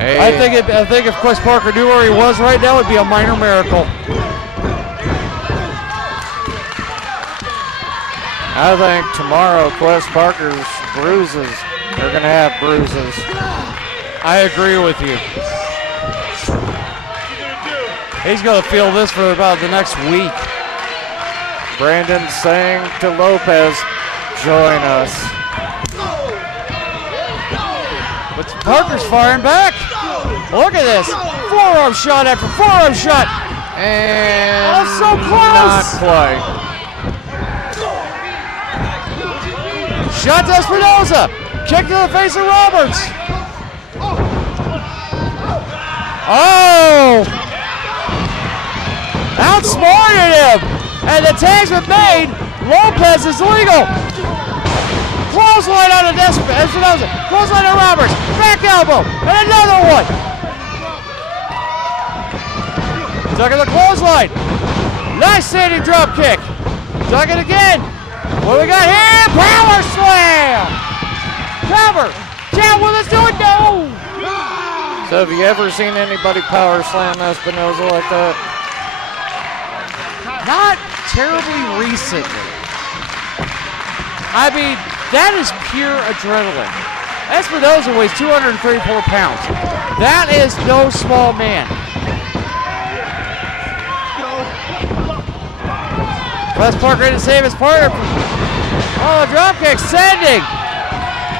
Hey. I think if Quest Parker knew where he was right now, it'd be a minor miracle. I think tomorrow Quest Parker's bruises are going to have bruises. I agree with you. He's going to feel this for about the next week. Brandon saying to Lopez, join us. Parker's firing back. Look at this. Forearm shot after forearm shot. And so close. not quite. Shot to Espinoza. Kick to the face of Roberts. Oh! Outsmarted him. And the tag's been made. Lopez is legal. Clothesline out of Espinoza. Clothesline on Roberts. Back elbow. And another one. Tuck in the clothesline. Nice standing drop kick. Tuck it again. What do we got here? Power slam. Cover. Down with us doing no. So have you ever seen anybody power slam Espinoza like that? Not terribly recently. I mean, that is pure adrenaline. Espinoza weighs 234 pounds. That is no small man. Wes Parker in to save his partner. Oh, drop kick, sending.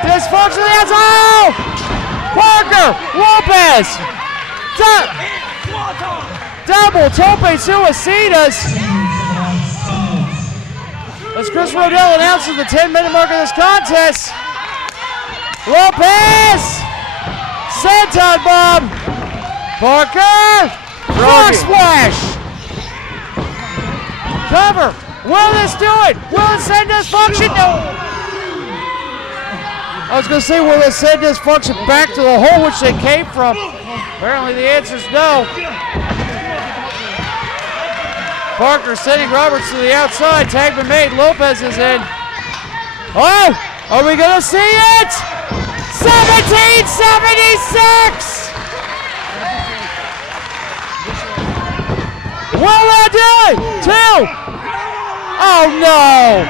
Dysfunction to the outside. Oh! Parker, Lopez. Double tope suicidas. As Chris Rodell announces the 10-minute mark of this contest. Lopez. Senton bomb. Parker. Frog splash. Cover. Will this do it? Will it send Dysfunction? No. I was going to say, will it send Dysfunction back to the hole which they came from? Apparently the answer is no. Parker sending Roberts to the outside. Tag been made. Lopez is in. Oh! Are we going to see it? 1776! Will that do it? 2! Oh no!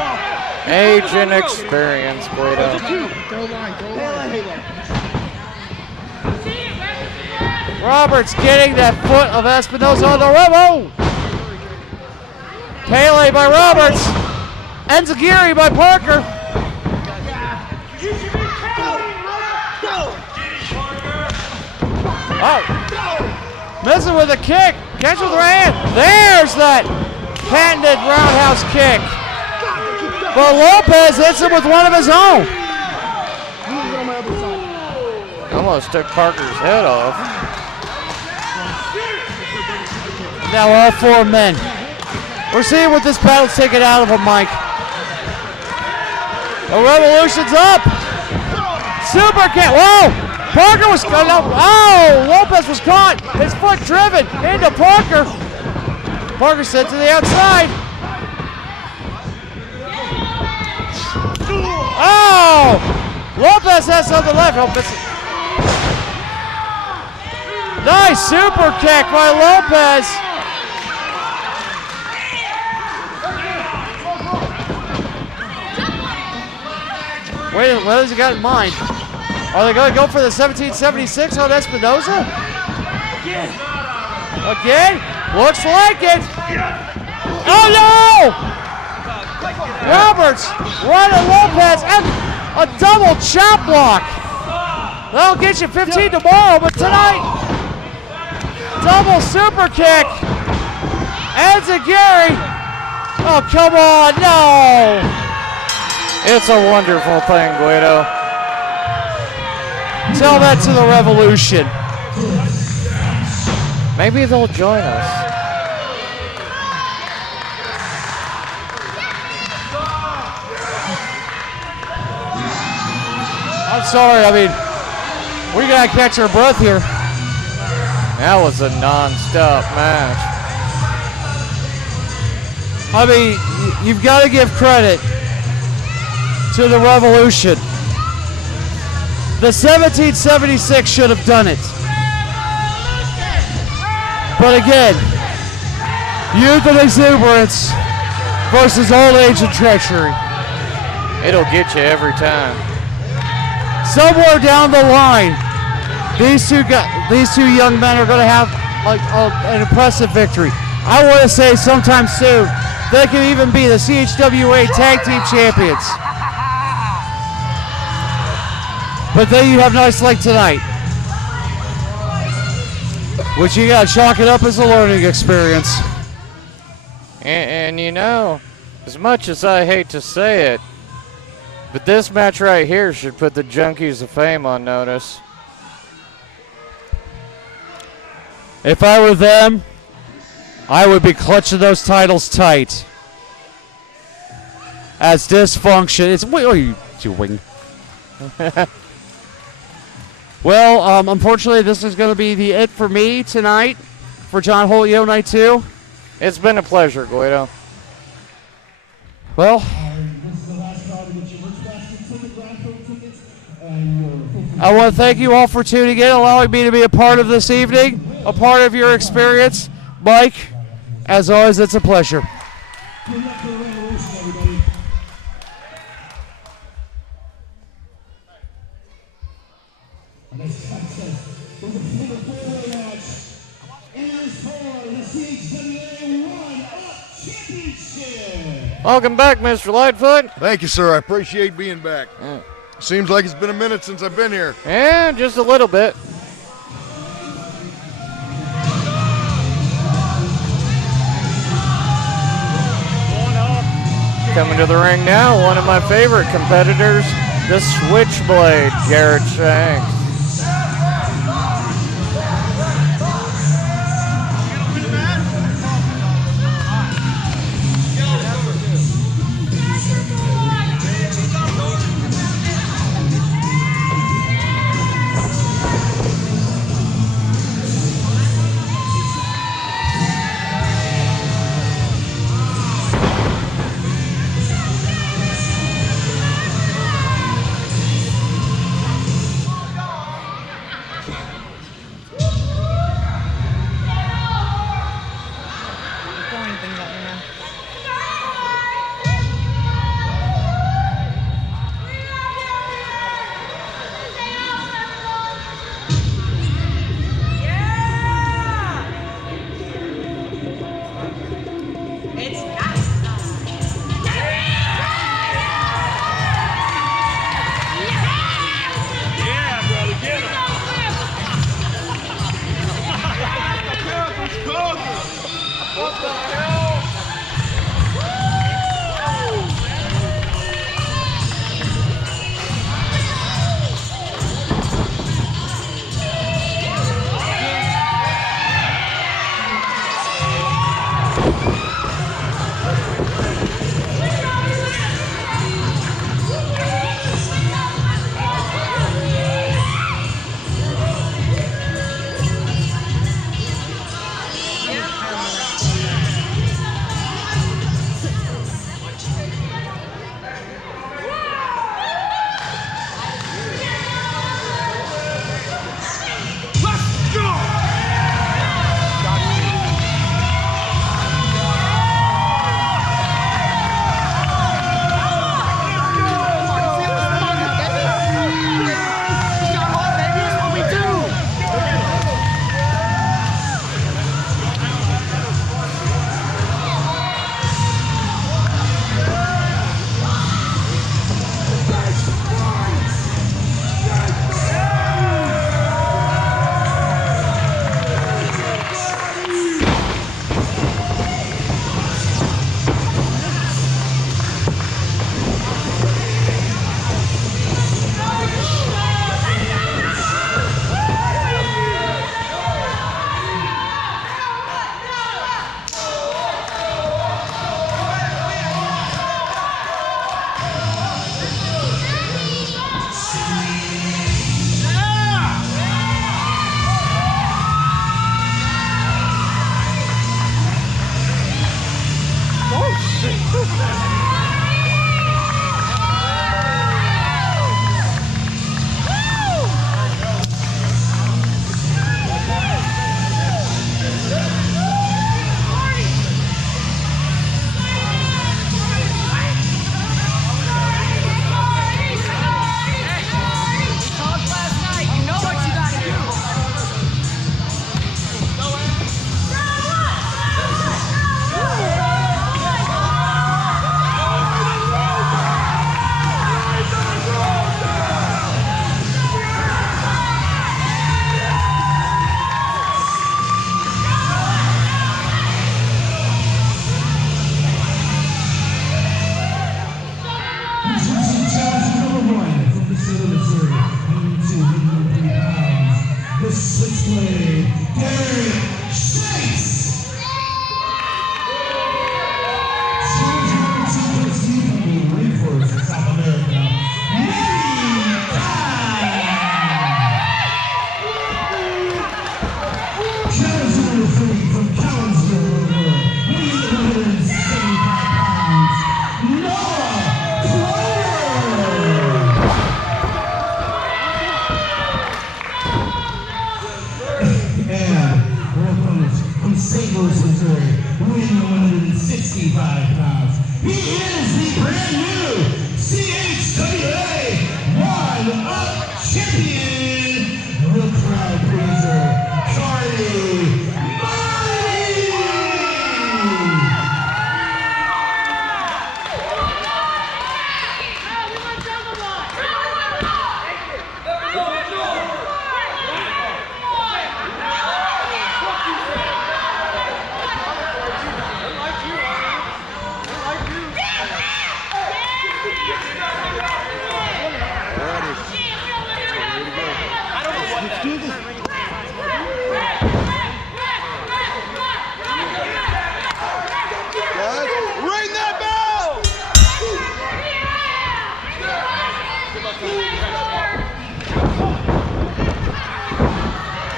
Age and experience, Guido. Roberts getting that foot of Espinoza on the rim. Pele by Roberts. Enzagiri by Parker. Oh. Missing with a kick. Catch with the right hand. There's that patented roundhouse kick. But Lopez hits him with one of his own. Almost took Parker's head off. Now all four men. We're seeing what this battle's taken out of him, Mike. The Revolution's up. Super kick. Whoa! Parker was caught. Oh! Lopez was caught. His foot driven into Parker. Parker sent to the outside. Oh! Lopez has something left. Oh, nice super kick by Lopez. Wait, what has he got in mind? Are they going to go for the 1776 on Espinoza? Again? Looks like it. Oh no! Roberts running Lopez and a double chop block. That'll get you 15 tomorrow, but tonight, double super kick. Enzagiri. Oh, come on, no. It's a wonderful thing, Guido. Tell that to the Revolution. Maybe they'll join us. I'm sorry, I mean, we gotta catch our breath here. That was a non-stop match. I mean, you've got to give credit to the Revolution. The 1776 should have done it. But again, youth and exuberance versus old age and treachery. It'll get you every time. Somewhere down the line, these two young men are going to have an impressive victory. I want to say sometime soon they can even be the CHWA Tag Team Champions. But then you have nice leg tonight, which you got to chalk it up as a learning experience. And you know, as much as I hate to say it, but this match right here should put the Junkies of Fame on notice. If I were them, I would be clutching those titles tight. As Dysfunction, what are you doing? Well, unfortunately, this is going to be the it for me tonight for John Holt Yo Night 2. It's been a pleasure, Guido. Well, I want to thank you all for tuning in, allowing me to be a part of this evening, a part of your experience. Mike, as always, it's a pleasure. Welcome back, Mr. Lightfoot. Thank you, sir. I appreciate being back. Seems like it's been a minute since I've been here. Yeah, just a little bit. Coming to the ring now, one of my favorite competitors, the Switchblade, Garrett Shanks. Coast, Missouri, weighing 165 pounds. He is the brand new CHWA One-Up Champion, the crowd pleaser, Charlie Marty! Ring that bell!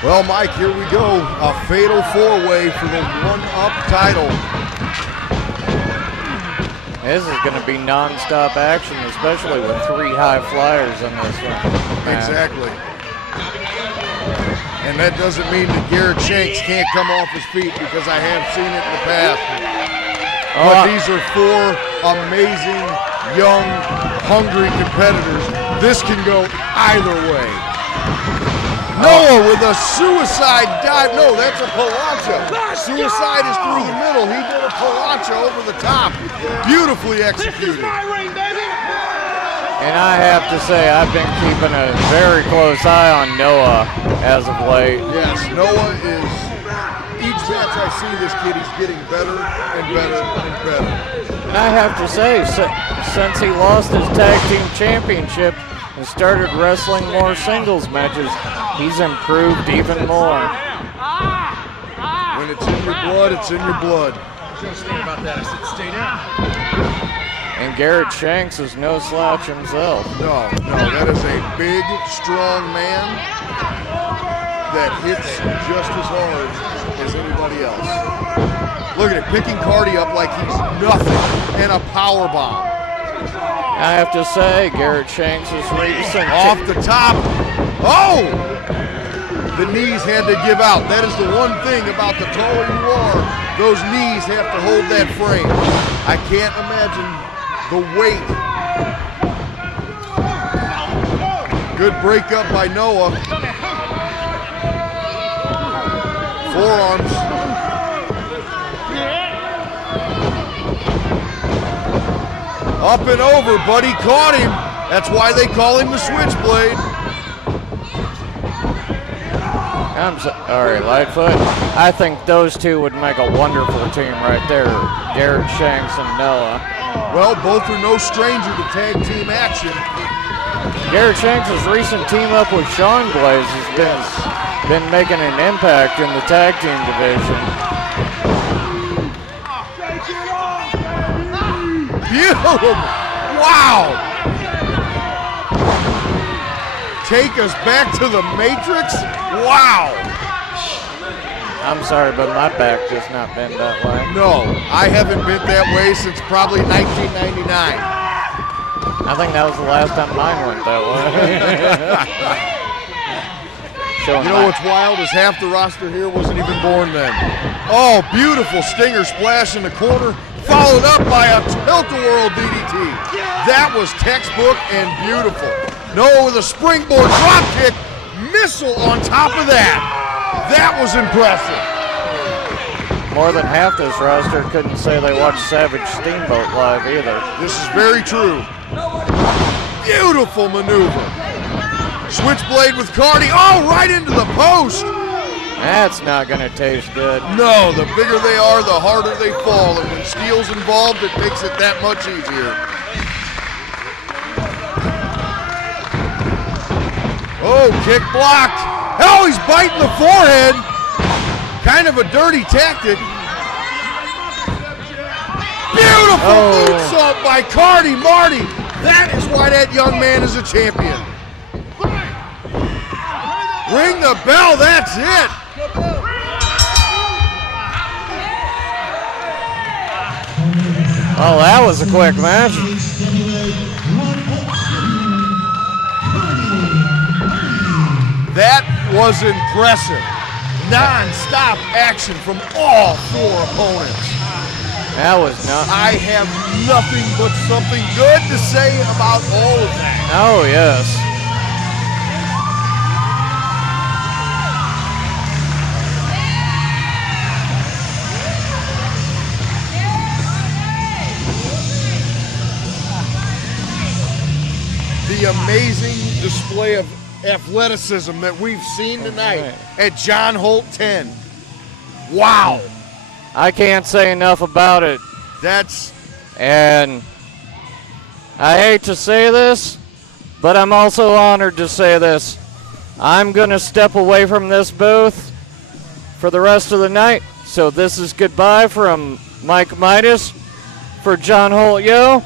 Well, Mike, here we go. A fatal four-way for the one-up title. This is going to be non-stop action, especially with 3 high flyers on this one. Exactly. And that doesn't mean that Garrett Shanks can't come off his feet, because I have seen it in the past. But these are 4 amazing, young, hungry competitors. This can go either way. Noah with a suicide dive. No, that's a Palancha. Suicide is through the middle. He did a Palancha over the top. Beautifully executed. And I have to say, I've been keeping a very close eye on Noah as of late. Yes, Noah is, each match I see this kid, he's getting better and better and better. And I have to say, since he lost his tag team championship and started wrestling more singles matches, he's improved even more. When it's in your blood, it's in your blood. About that, I said stay down. And Garrett Shanks is no slouch himself. No, that is a big, strong man that hits just as hard as anybody else. Look at it, picking Cardi up like he's nothing, and a power bomb. I have to say, Garrett Shanks is recent. Off the top. Oh! The knees had to give out. That is the one thing about the taller you are. Those knees have to hold that frame. I can't imagine the weight. Good breakup by Noah. Forearms. Up and over, buddy caught him. That's why they call him the Switchblade. I'm sorry, Lightfoot. I think those two would make a wonderful team right there, Garrett Shanks and Noah. Well, both are no stranger to tag team action. Garrett Shanks' recent team up with Sean Blaze has been making an impact in the tag team division. Beautiful! Wow! Take us back to the Matrix? Wow! I'm sorry, but my back does not bend that way. No, I haven't been that way since probably 1999. I think that was the last time mine went that way. You know what's wild is half the roster here wasn't even born then. Oh, beautiful stinger splash in the corner, followed up by a tilt-a-whirl DDT. That was textbook and beautiful. Noah with a springboard drop kick, missile on top of that. That was impressive. More than half this roster couldn't say they watched Savage Steamboat live either. This is very true. Beautiful maneuver. Switchblade with Cardi. Oh, right into the post. That's not going to taste good. No, the bigger they are, the harder they fall. And when steel's involved, it makes it that much easier. Oh, kick blocked. Oh, he's biting the forehead. Kind of a dirty tactic. Beautiful moonsault by Cardi Marty. That is why that young man is a champion. Ring the bell, that's it. Oh, that was a quick match. That was impressive. non-stop action from all 4 opponents. That was not. I have nothing but something good to say about all of that. Oh, yes. The amazing display of athleticism that we've seen tonight at John Holt 10. Wow. I can't say enough about it. And I hate to say this, but I'm also honored to say this. I'm going to step away from this booth for the rest of the night. So this is goodbye from Mike Midas for John Holt Yo.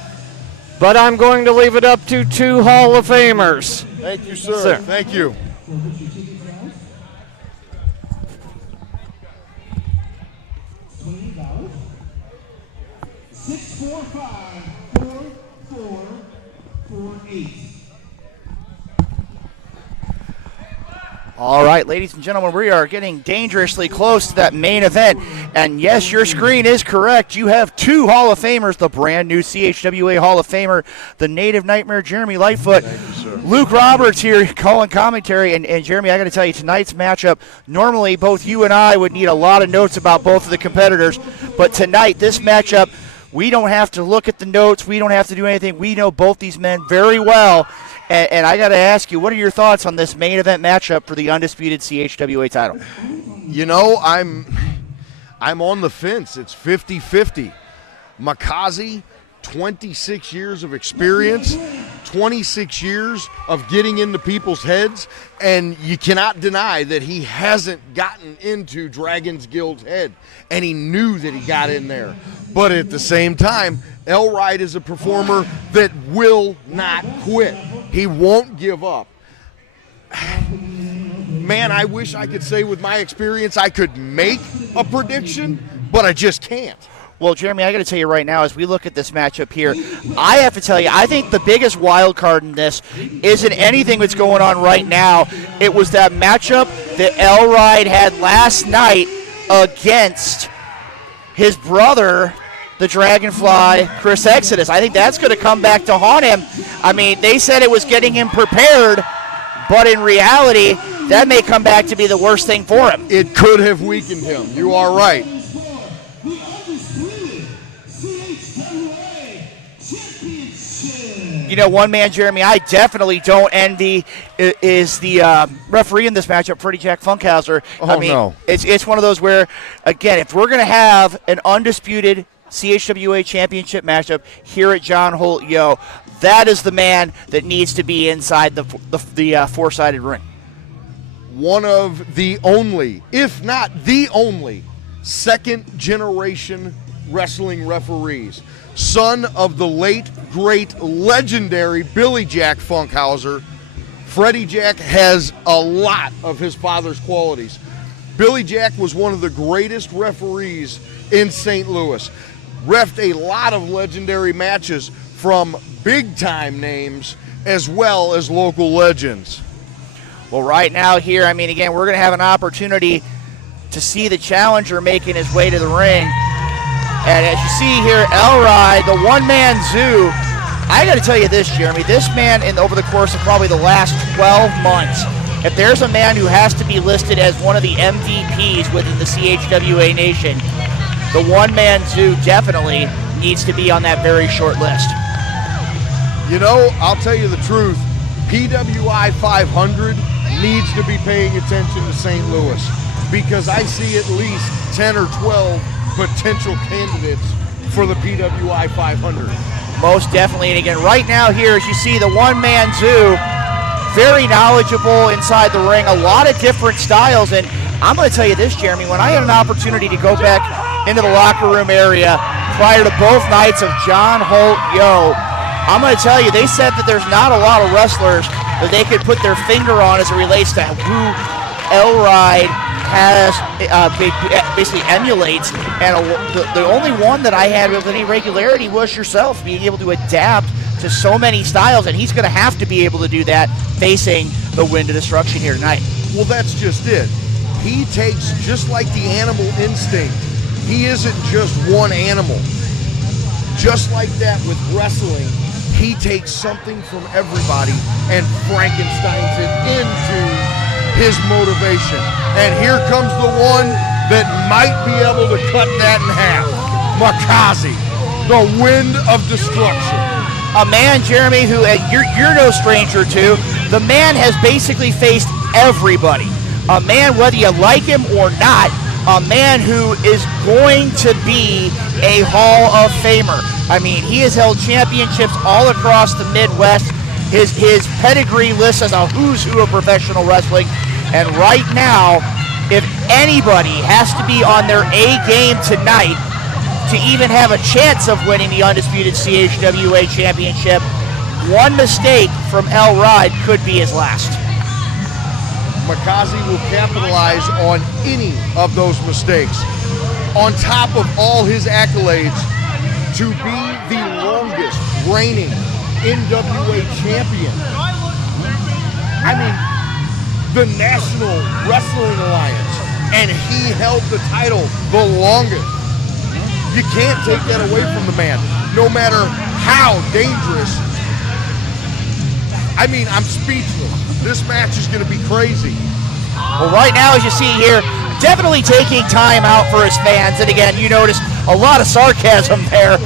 But I'm going to leave it up to 2 Hall of Famers. Thank you, sir. Thank you. All right, ladies and gentlemen, we are getting dangerously close to that main event. And yes, your screen is correct. You have 2 Hall of Famers, the brand new CHWA Hall of Famer, the Native Nightmare, Jeremy Lightfoot. Luke Roberts here calling commentary. And Jeremy, I got to tell you, tonight's matchup, normally both you and I would need a lot of notes about both of the competitors. But tonight, this matchup, we don't have to look at the notes. We don't have to do anything. We know both these men very well. And I got to ask you, what are your thoughts on this main event matchup for the undisputed CHWA title? You know, I'm on the fence. It's 50-50. Makazi, 26 years of experience, 26 years of getting into people's heads, and you cannot deny that he hasn't gotten into Dragon's Guild's head, and he knew that he got in there. But at the same time, Elride is a performer that will not quit. He won't give up. Man, I wish I could say with my experience I could make a prediction, but I just can't. Well, Jeremy, I got to tell you right now, as we look at this matchup here, I have to tell you, I think the biggest wild card in this isn't anything that's going on right now. It was that matchup that Elride had last night against his brother, the Dragonfly, Chris Exodus. I think that's going to come back to haunt him. I mean, they said it was getting him prepared, but in reality, that may come back to be the worst thing for him. It could have weakened him. You are right. You know, one man, Jeremy, I definitely don't envy is the referee in this matchup, Freddie Jack Funkhauser. I mean, no. It's one of those where, again, if we're going to have an undisputed CHWA championship matchup here at John Holt Yo, that is the man that needs to be inside the four-sided ring. One of the only, if not the only, second-generation wrestling referees. Son of the late, great, legendary Billy Jack Funkhauser, Freddie Jack has a lot of his father's qualities. Billy Jack was one of the greatest referees in St. Louis. Reffed a lot of legendary matches from big-time names as well as local legends. Well, right now here, I mean, again, we're going to have an opportunity to see the challenger making his way to the ring. And as you see here, Elride, the one-man zoo. I got to tell you this, Jeremy. This man, over the course of probably the last 12 months, if there's a man who has to be listed as one of the MVPs within the CHWA nation, the one-man zoo definitely needs to be on that very short list. You know, I'll tell you the truth. PWI 500 needs to be paying attention to St. Louis because I see at least 10 or 12 potential candidates for the PWI 500. Most definitely. And again, right now here, as you see, the one-man zoo, very knowledgeable inside the ring, a lot of different styles. And I'm going to tell you this, Jeremy, when I had an opportunity to go back into the locker room area prior to both nights of John Holt Yo, I'm going to tell you, they said that there's not a lot of wrestlers that they could put their finger on as it relates to who Elride has basically emulates, and the only one that I had with any regularity was yourself, being able to adapt to so many styles, and he's going to have to be able to do that facing the Wind of Destruction here tonight. Well, that's just it. he takes, just like the animal instinct, he isn't just one animal. Just like that with wrestling, he takes something from everybody and Frankensteins it into his motivation. And here comes the one that might be able to cut that in half. Makazi, the wind of destruction. A man, Jeremy, who you're no stranger to. The man has basically faced everybody. A man, whether you like him or not, a man who is going to be a Hall of Famer. I mean, he has held championships all across the Midwest. His pedigree list as a who's who of professional wrestling. And right now, if anybody has to be on their A game tonight to even have a chance of winning the undisputed CHWA championship, one mistake from Elride could be his last. Makazi will capitalize on any of those mistakes. On top of all his accolades, to be the longest reigning NWA champion. I mean, the National Wrestling Alliance, and he held the title the longest. You can't take that away from the man, no matter how dangerous. I mean, I'm speechless. This match is going to be crazy. Well, right now, as you see here, definitely taking time out for his fans. And again, you notice a lot of sarcasm there.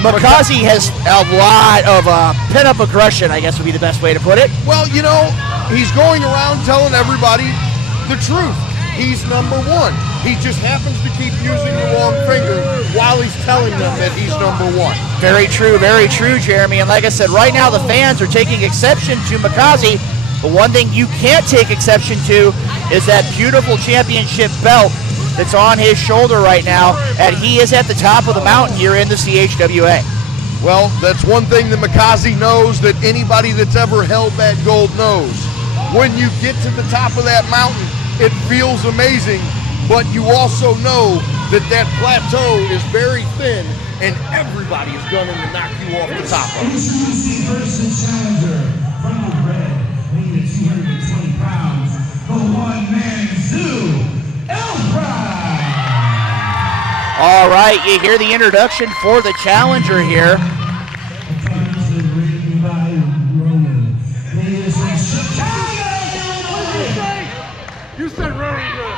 Makazi has a lot of pent-up aggression, I guess would be the best way to put it. Well, you know, he's going around telling everybody the truth. He's number one. He just happens to keep using the wrong finger while he's telling them that he's number one. Very true, Jeremy. And like I said, right now the fans are taking exception to Makazi. But one thing you can't take exception to is that beautiful championship belt that's on his shoulder right now, and he is at the top of the mountain here in the CHWA. Well, that's one thing that Makazi knows that anybody that's ever held that gold knows. When you get to the top of that mountain, it feels amazing, but you also know that that plateau is very thin, and everybody is going to knock you off the top of it. Introducing first the challenger from the red, weighing at 220 pounds, the one-man zoo, Elride. All right, you hear the introduction for the challenger here. You said Rowan good.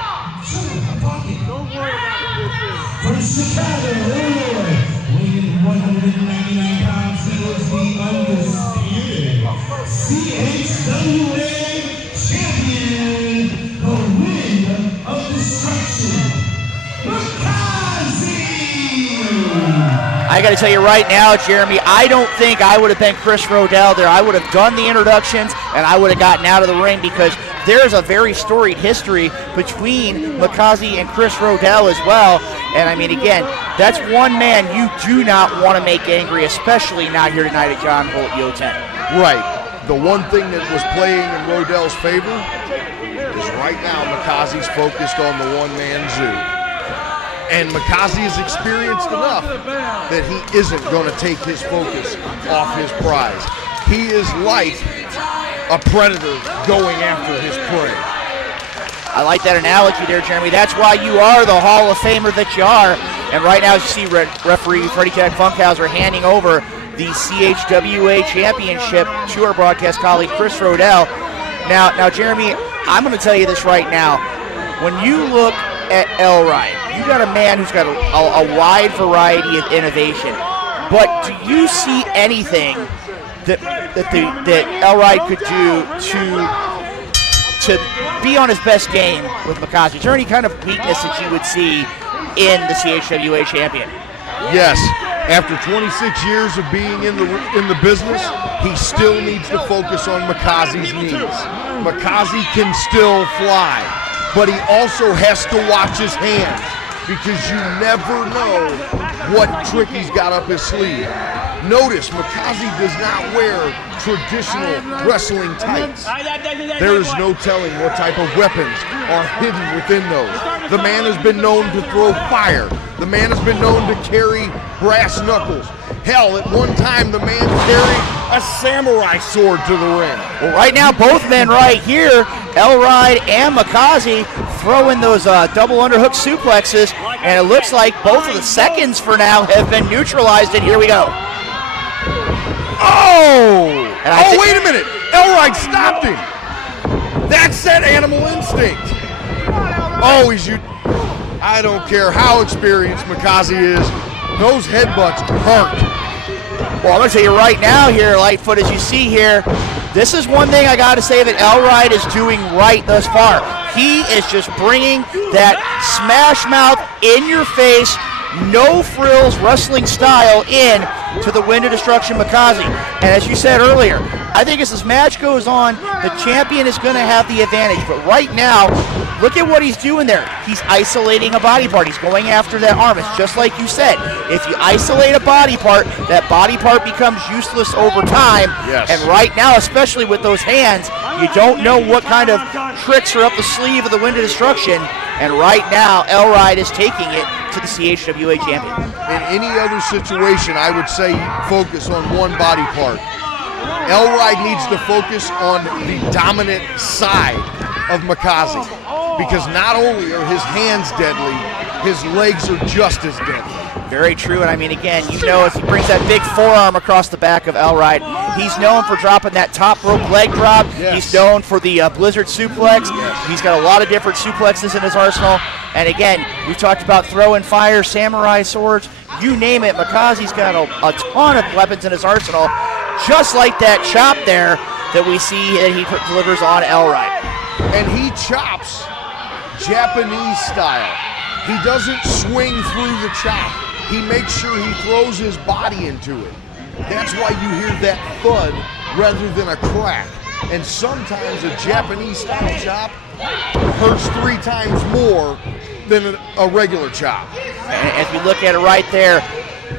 Don't worry about who this is. From Chicago, Illinois, weighing 199 pounds, he was the undisputed CHWA champion, the wind of destruction, Makazi. I got to tell you right now, Jeremy, I don't think I would have been Chris Rodell there. I would have done the introductions, and I would have gotten out of the ring because there's a very storied history between Makazi and Chris Rodell as well. And I mean, again, that's one man you do not want to make angry, especially not here tonight at John Holt Yo10. Right. The one thing that was playing in Rodell's favor is right now Makazi's focused on the one-man zoo. And Makazi is experienced enough that he isn't going to take his focus off his prize. He is like a predator going after his prey. I like that analogy there, Jeremy. That's why you are the Hall of Famer that you are. And right now, as you see referee Freddie Jack Funkhauser handing over the CHWA championship to our broadcast colleague, Chris Rodell. Now, Jeremy, I'm going to tell you this right now. When you look at Elride, you got a man who's got a wide variety of innovation. But do you see anything that Elride could do to be on his best game with Makazi? Is there any kind of weakness that you would see in the CHWA champion? Yes. After 26 years of being in the business, he still needs to focus on Makazi's knees. Makazi can still fly, but he also has to watch his hands because you never know what trick he's got up his sleeve. Notice, Makazi does not wear traditional wrestling tights. There is no telling what type of weapons are hidden within those. The man has been known to throw fire. The man has been known to carry brass knuckles. Hell, at one time, the man carried a samurai sword to the ring. Well, right now, both men right here, Elride and Makazi, throw in those double underhook suplexes, and it looks like both of the seconds for now have been neutralized, and here we go. Oh! Wait a minute. Elride stopped him. That's that animal instinct. Oh, I don't care how experienced Makazi is. Those headbutts hurt. Well, I'm going to tell you right now here, Lightfoot, as you see here, this is one thing I got to say that Elride is doing right thus far. He is just bringing that smash mouth in your face, no frills wrestling style in to the Wind of Destruction Makazi. And as you said earlier, I think as this match goes on, the champion is going to have the advantage. But right now, look at what he's doing there. He's isolating a body part. He's going after that arm. It's just like you said. If you isolate a body part, that body part becomes useless over time. Yes. And right now, especially with those hands, you don't know what kind of tricks are up the sleeve of the Wind of Destruction. And right now, Elride is taking it to the CHWA champion. In any other situation, I would say focus on one body part. Elride needs to focus on the dominant side of Makazi, because not only are his hands deadly, his legs are just as deadly. Very true, and I mean, again, you know, as he brings that big forearm across the back of Elride, he's known for dropping that top rope leg drop. Yes. He's known for the blizzard suplex. Yes. He's got a lot of different suplexes in his arsenal. And again, we talked about throw and fire, samurai swords, you name it. Makazi's got a ton of weapons in his arsenal, just like that chop there that we see that he delivers on Elride. And he chops Japanese style. He doesn't swing through the chop. He makes sure he throws his body into it. That's why you hear that thud rather than a crack. And sometimes a Japanese style chop hurts 3 times more than a regular chop. And as we look at it right there,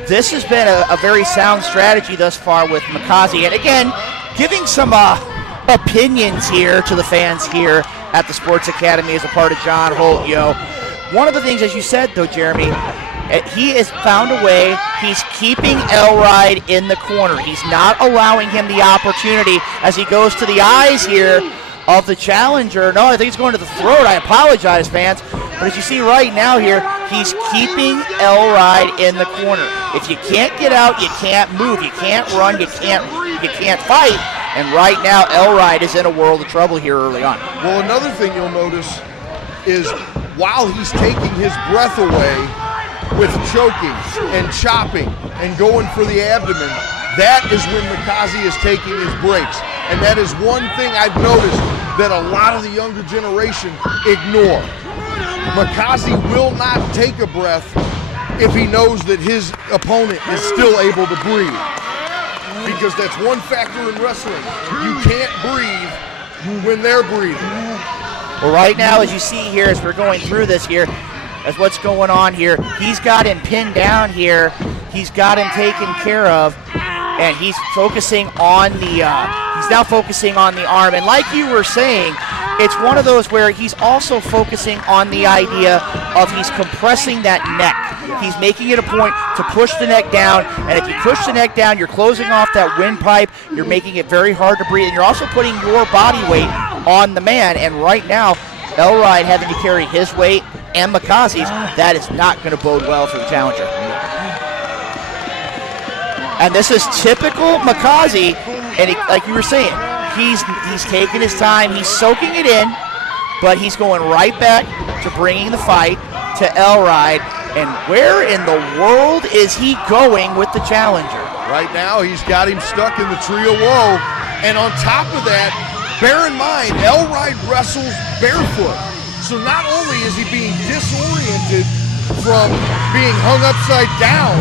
this has been a very sound strategy thus far with Makazi. And again, giving some opinions here to the fans here at the Sports Academy as a part of John Holt, One of the things, as you said, though, Jeremy, he has found a way. He's keeping Elride in the corner. He's not allowing him the opportunity as he goes to the eyes here of the challenger. No, I think he's going to the throat. I apologize, fans. But as you see right now here, he's keeping Elride in the corner. If you can't get out, you can't move. You can't run. You can't fight. And right now, Elride is in a world of trouble here early on. Well, another thing you'll notice is while he's taking his breath away with choking and chopping and going for the abdomen, that is when Makazi is taking his breaks. And that is one thing I've noticed that a lot of the younger generation ignore. Makazi will not take a breath if he knows that his opponent is still able to breathe. Because that's one factor in wrestling. You can't breathe when they're breathing. Well, right now, as you see here, as we're going through this here, as what's going on here, he's got him pinned down here. He's got him taken care of, and he's focusing on the. He's now focusing on the arm, and like you were saying, it's one of those where he's also focusing on the idea of he's compressing that neck. He's making it a point to push the neck down, and if you push the neck down, you're closing off that windpipe. You're making it very hard to breathe, and you're also putting your body weight on the man. And right now, Elride having to carry his weight and Makazi's, that is not going to bode well for the challenger. And this is typical Makazi, and he, like you were saying, he's taking his time, he's soaking it in, but he's going right back to bringing the fight to Elride. And where in the world is he going with the challenger? Right now, he's got him stuck in the tree of woe. And on top of that, bear in mind, Elride wrestles barefoot. So not only is he being disoriented from being hung upside down,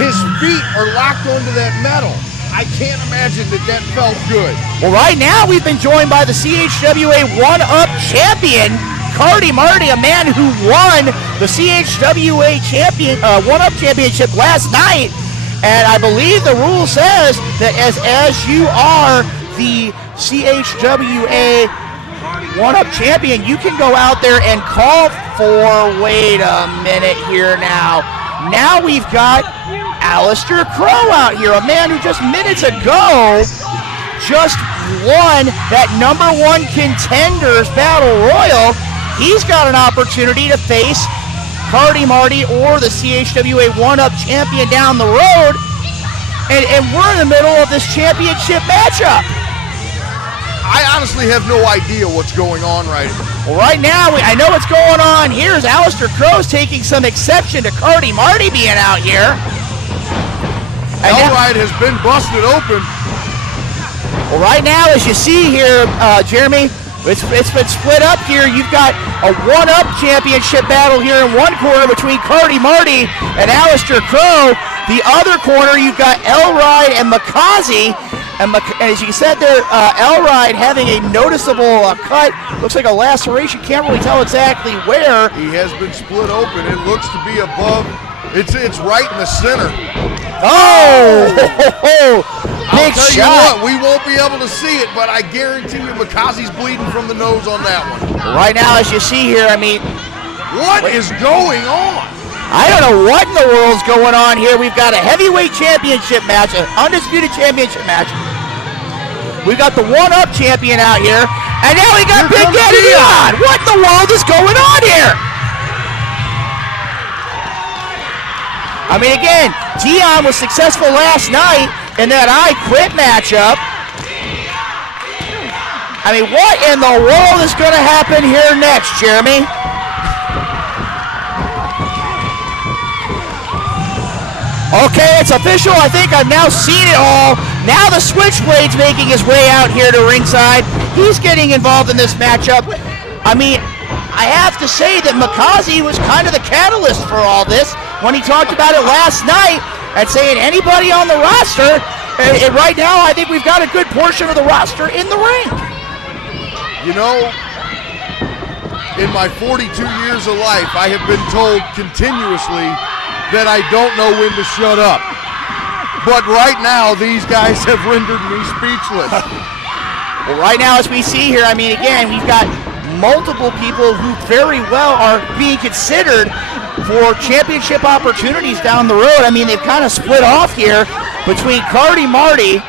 his feet are locked onto that metal. I can't imagine that felt good. Well, right now we've been joined by the CHWA One-Up champion, Cardi Marty, a man who won the CHWA One-Up championship last night. And I believe the rule says that as you are the CHWA One-Up champion, you can go out there and call for, wait a minute here now. Now we've got Aleister Crow out here, a man who just minutes ago just won that #1 Contenders Battle Royal. he's got an opportunity to face Cardi Marty or the CHWA 1-Up champion down the road, and we're in the middle of this championship matchup. I honestly have no idea what's going on right now. Well, right now, I know what's going on here is Aleister Crow's taking some exception to Cardi Marty being out here. Elride has been busted open. Well, right now, as you see here, Jeremy, it's been split up here. You've got a 1-Up championship battle here in one corner between Cardi Marty and Aleister Crow. The other corner, you've got Elride and Makazi. And as you said there, Elride having a noticeable cut. Looks like a laceration. Can't really tell exactly where. He has been split open. It looks to be above. It's right in the center. Oh! Big I'll tell shot. you what, we won't be able to see it, but I guarantee you Makazi's bleeding from the nose on that one. Right now, as you see here, I mean... What is going on? I don't know what in the world's going on here. We've got a heavyweight championship match, an undisputed championship match. We've got the 1-Up champion out here, and now we got Big Daddy Dion. What in the world is going on here? I mean, again, Dion was successful last night in that I Quit matchup. I mean, what in the world is going to happen here next, Jeremy? Okay, it's official. I think I've now seen it all. Now the Switchblade's making his way out here to ringside. He's getting involved in this matchup. I mean, I have to say that Makazi was kind of the catalyst for all this when he talked about it last night and saying anybody on the roster. And right now, I think we've got a good portion of the roster in the ring. You know, in my 42 years of life, I have been told continuously that I don't know when to shut up. But right now, these guys have rendered me speechless. Well, right now, as we see here, I mean, again, we've got multiple people who very well are being considered for championship opportunities down the road. I mean, they've kind of split off here between Cardi Marty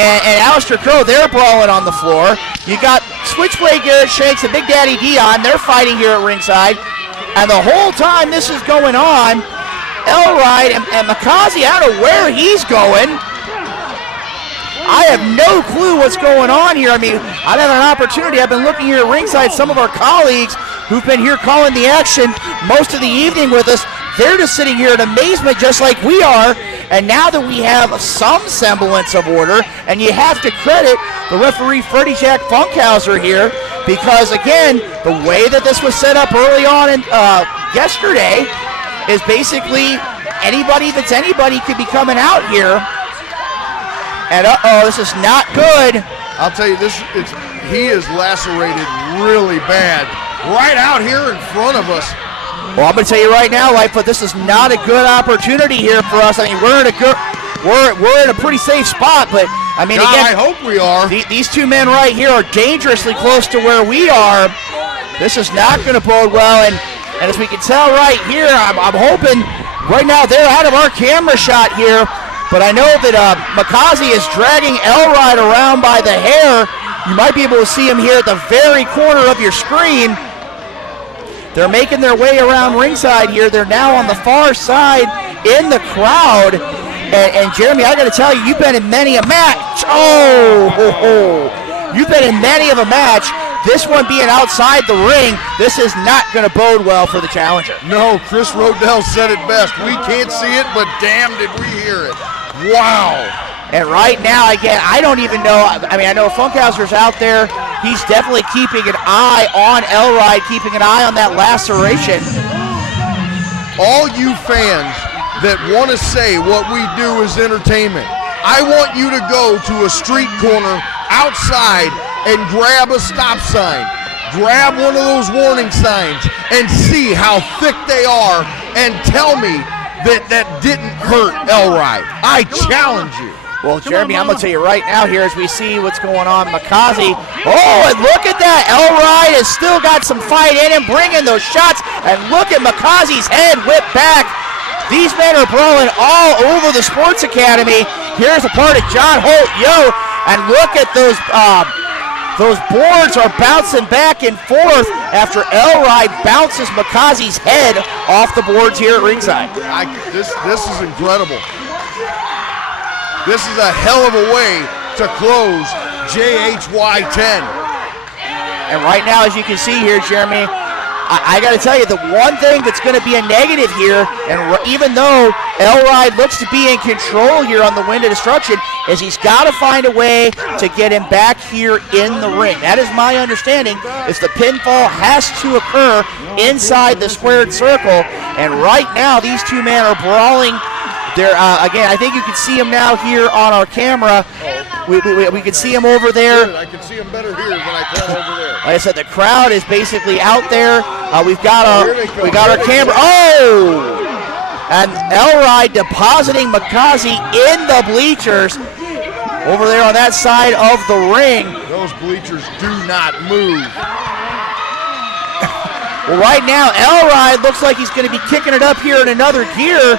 and Aleister Crow. They're brawling on the floor. You got Switchblade Garrett Shanks and Big Daddy Dion. They're fighting here at ringside. And the whole time this is going on, Elride and Makazi, I don't know where he's going. I have no clue what's going on here. I mean, I've had an opportunity. I've been looking here at ringside. Some of our colleagues who've been here calling the action most of the evening with us, they're just sitting here in amazement just like we are. And now that we have some semblance of order, and you have to credit the referee Freddie Jack Funkhauser here, because again, the way that this was set up early on in, yesterday is basically anybody that's anybody could be coming out here. And this is not good. I'll tell you, he is lacerated really bad right out here in front of us. Well, I'm going to tell you right now, Lightfoot, this is not a good opportunity here for us. I mean, we're in a pretty safe spot, but I mean, God, again, I hope we are. These two men right here are dangerously close to where we are. This is not going to bode well, and as we can tell right here, I'm hoping right now they're out of our camera shot here, but I know that Makazi is dragging Elride around by the hair. You might be able to see him here at the very corner of your screen. They're making their way around ringside here. They're now on the far side in the crowd. And Jeremy, I got to tell you, you've been in many a match. You've been in many of a match. This one being outside the ring, this is not going to bode well for the challenger. No, Chris Rodell said it best. We can't see it, but damn did we hear it. Wow. And right now, again, I don't even know. I mean, I know Funkhauser's out there. He's definitely keeping an eye on Elride, keeping an eye on that laceration. All you fans that want to say what we do is entertainment, I want you to go to a street corner outside and grab a stop sign. Grab one of those warning signs and see how thick they are and tell me that didn't hurt Elride. I challenge you. Well, Jeremy, I'm going to tell you right now here as we see what's going on. Makazi, and look at that. Elride has still got some fight in him, bringing those shots. And look at Makazi's head whipped back. These men are brawling all over the Sports Academy. Here's a part of John Holt, and look at those Those boards are bouncing back and forth after Elride bounces Makazi's head off the boards here at ringside. This is incredible. This is a hell of a way to close CHWA 10. And right now, as you can see here, Jeremy, I got to tell you, the one thing that's going to be a negative here, and even though Elride looks to be in control here on the Wind of Destruction, is he's got to find a way to get him back here in the ring. That is my understanding, is the pinfall has to occur inside the squared circle, and right now these two men are brawling. They're, again, I think you can see him now here on our camera. We can see him over there. I can see him better here than I can over there. Like I said, the crowd is basically out there. We've got our camera. Oh! And Elride depositing Makazi in the bleachers over there on that side of the ring. Those bleachers do not move. Well, right now, Elride looks like he's going to be kicking it up here in another gear.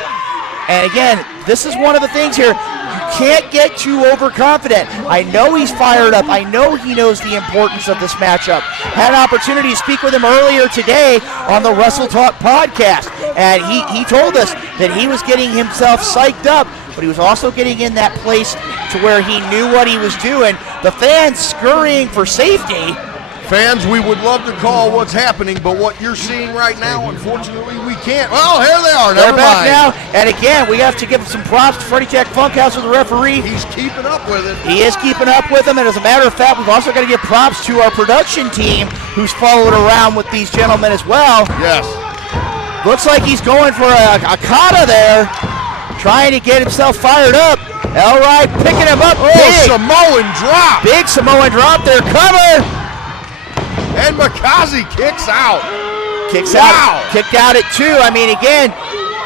And again, this is one of the things here. You can't get too overconfident. I know he's fired up. I know he knows the importance of this matchup. Had an opportunity to speak with him earlier today on the Wrestle Talk podcast. And he told us that he was getting himself psyched up, but he was also getting in that place to where he knew what he was doing. The fans scurrying for safety. Fans, we would love to call what's happening, but what you're seeing right now, unfortunately, we can't. Well, here they are. They're back now. And again, we have to give some props to Freddie Jack Funkhouse as the referee. He's keeping up with it. He is keeping up with them. And as a matter of fact, we've also got to give props to our production team who's followed around with these gentlemen as well. Yes. Looks like he's going for a kata there, trying to get himself fired up. Elride picking him up. Oh, Samoan drop. Big Samoan drop there. Cover. And Makazi kicks out. Kicks out. Kicked out at 2. I mean, again,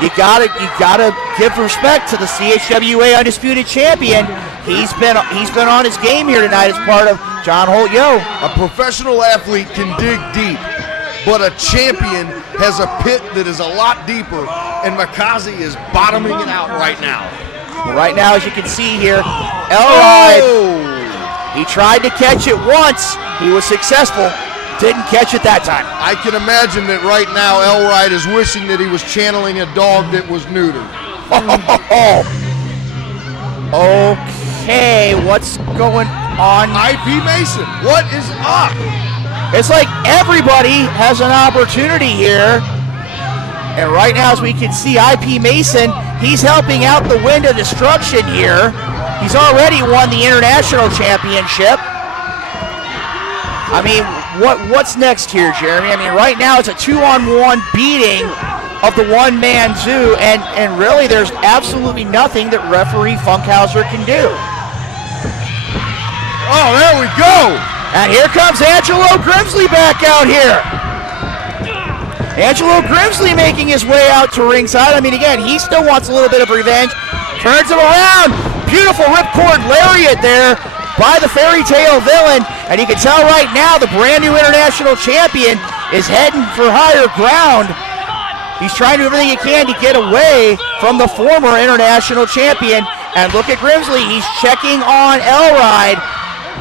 you gotta give respect to the CHWA Undisputed Champion. He's been on his game here tonight as part of John Holt Yo. A professional athlete can dig deep, but a champion has a pit that is a lot deeper, and Makazi is bottoming it out right now. Right now, as you can see here, Elride, he tried to catch it once. He was successful. Didn't catch it that time. I can imagine that right now Elride is wishing that he was channeling a dog that was neutered. Okay, what's going on? IP Mason, what is up? It's like everybody has an opportunity here. And right now, as we can see, IP Mason, he's helping out the Wind of Destruction here. He's already won the International Championship. I mean, what's next here, Jeremy? I mean, right now it's a 2-on-1 beating of the one-man zoo, and really there's absolutely nothing that referee Funkhauser can do. Oh, there we go! And here comes Angelo Grimley back out here. Angelo Grimley making his way out to ringside. I mean, again, he still wants a little bit of revenge. Turns him around. Beautiful ripcord lariat there by the fairy tale villain. And you can tell right now the brand new international champion is heading for higher ground. He's trying to do everything he can to get away from the former international champion. And look at Grimley. He's checking on Elride.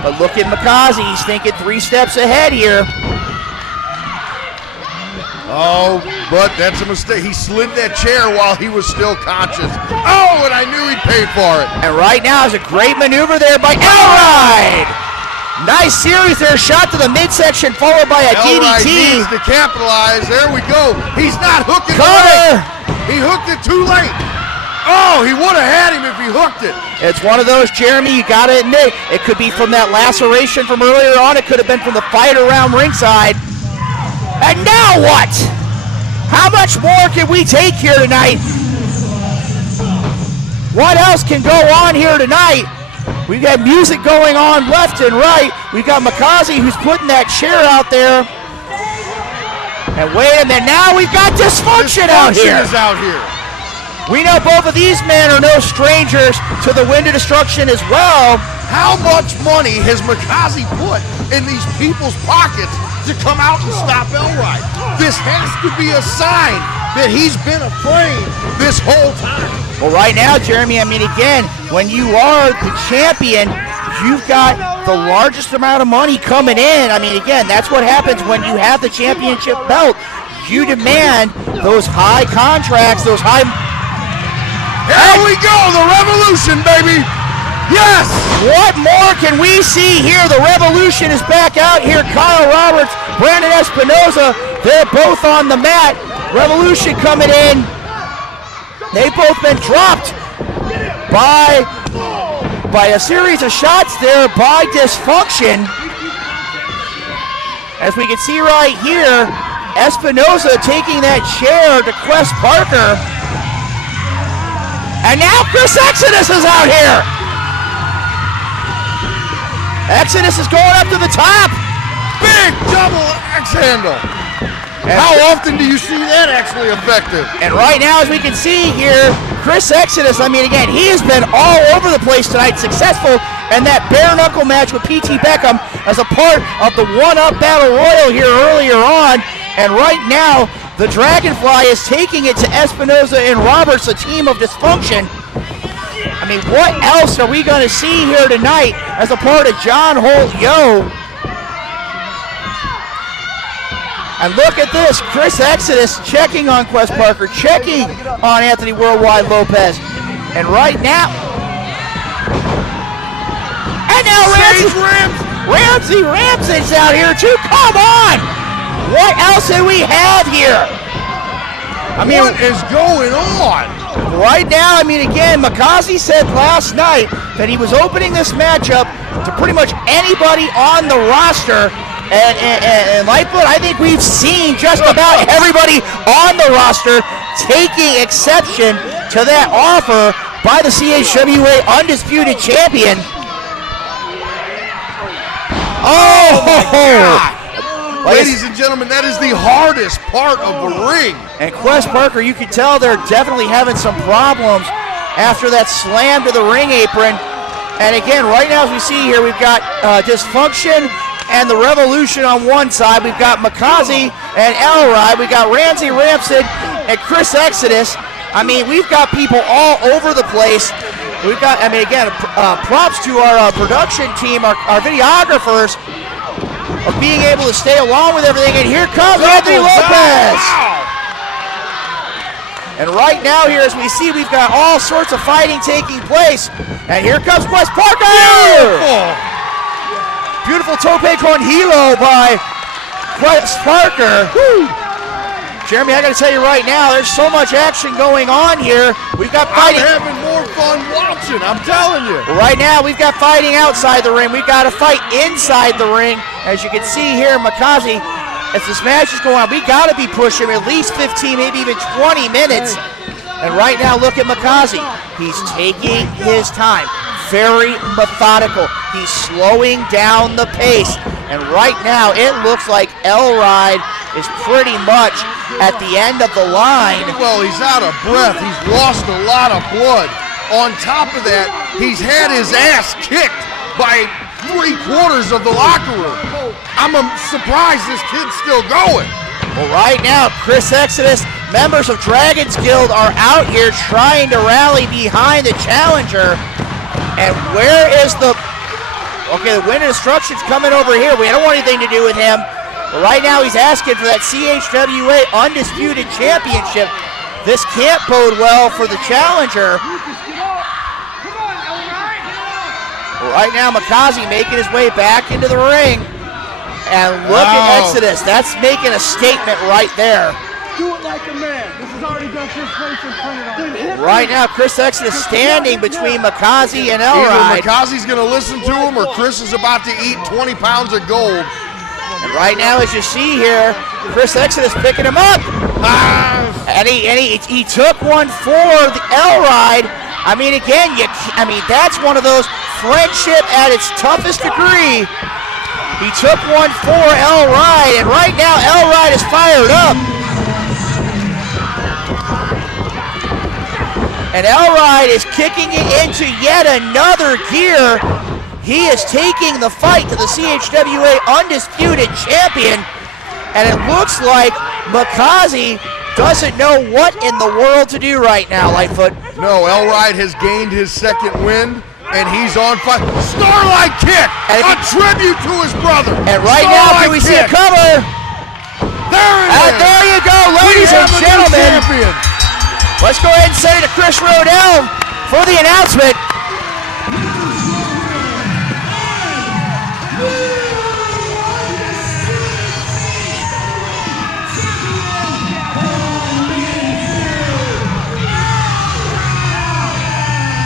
But look at Makazi. He's thinking 3 steps ahead here. Oh, but that's a mistake. He slid that chair while he was still conscious. Oh, and I knew he'd pay for it. And right now is a great maneuver there by Elride. Nice series there, shot to the midsection, followed by a Elride DDT. needs to capitalize. There we go. He's not hooking Cover. He hooked it too late. Oh, he would have had him if he hooked it. It's one of those, Jeremy, you got to admit, it could be from that laceration from earlier on. It could have been from the fight around ringside. And now what? How much more can we take here tonight? What else can go on here tonight? We've got music going on left and right. We've got Makazi who's putting that chair out there. And wait a minute, now we've got Dysfunction out here. Is out here. We know both of these men are no strangers to the Wind of Destruction as well. How much money has Makazi put in these people's pockets to come out and stop Elride? This has to be a sign that he's been afraid this whole time. Well, right now, Jeremy, I mean, again, when you are the champion, you've got the largest amount of money coming in. I mean, again, that's what happens when you have the championship belt. You demand those high contracts, those high... Here we go, the Revolution, baby! Yes! What more can we see here? The Revolution is back out here. Kyle Roberts, Brandon Espinoza, they're both on the mat. Revolution coming in. They've both been dropped by a series of shots there by Dysfunction. As we can see right here, Espinoza taking that chair to Quest Parker. And now Chris Exodus is out here. Exodus is going up to the top. Big double X handle. And how often do you see that actually effective? And right now, as we can see here, Chris Exodus, I mean, again, he has been all over the place tonight, successful in that bare knuckle match with P.T. Beckham as a part of the one-up battle royal here earlier on. And right now, the Dragonfly is taking it to Espinoza and Roberts, a team of Dysfunction. I mean, what else are we going to see here tonight as a part of John Holt Yo? And look at this, Chris Exodus checking on Quest Parker, checking on Anthony Worldwide Lopez. And right now, Ramsey Ramsey's out here too. Come on! What else do we have here? I mean, what is going on? Right now, I mean, again, Makazi said last night that he was opening this matchup to pretty much anybody on the roster. And Lightfoot, I think we've seen just about everybody on the roster taking exception to that offer by the CHWA Undisputed Champion. Oh! Ladies and gentlemen, that is the hardest part of the ring. And Quest Parker, you can tell they're definitely having some problems after that slam to the ring apron. And again, right now as we see here, we've got Dysfunction and the Revolution on one side. We've got Makazi and Elride. We've got Ramsey Ramsey and Chris Exodus. I mean, we've got people all over the place. We've got, I mean, again, props to our production team, our videographers, of being able to stay along with everything. And here comes Anthony Lopez. Wow. And right now here, as we see, we've got all sorts of fighting taking place. And here comes Quest Parker. Beautiful tope con hilo by Quest Parker. Woo. Jeremy, I got to tell you right now, there's so much action going on here. We've got fighting. I'm having more fun watching, I'm telling you. Right now, we've got fighting outside the ring. We've got to fight inside the ring. As you can see here, Makazi, as this match is going on, we got to be pushing at least 15, maybe even 20 minutes. And right now, look at Makazi. He's taking his time. Very methodical. He's slowing down the pace. And right now, it looks like Elride is pretty much at the end of the line. Well, he's out of breath. He's lost a lot of blood. On top of that, he's had his ass kicked by 3/4 of the locker room. I'm surprised this kid's still going. Well, right now, Chris Exodus, members of Dragon's Guild are out here trying to rally behind the challenger. And where is the... Okay, the Wind of Destruction's coming over here. We don't want anything to do with him. But right now, he's asking for that CHWA Undisputed Championship. This can't bode well for the challenger. Well, right now, Makazi making his way back into the ring. And look at Exodus. That's making a statement right there. Do it like a man. This has already got your face imprinted on it. Right now, Chris Exodus standing between Makazi and Elride. Either Makazi's going to listen to him or Chris is about to eat 20 pounds of gold. And right now, as you see here, Chris Exodus picking him up. And he took one for the Elride. I mean, again, that's one of those friendship at its toughest degree. He took one for Elride, and right now, Elride is fired up. And Elride is kicking it into yet another gear. He is taking the fight to the CHWA Undisputed Champion. And it looks like Makazi doesn't know what in the world to do right now, Lightfoot. No, Elride has gained his second win. and he's on fire. Starlight kick, a tribute to his brother. And right now, can we see a cover? There it is. There you go, ladies and gentlemen. Let's go ahead and send it to Chris Rodell for the announcement.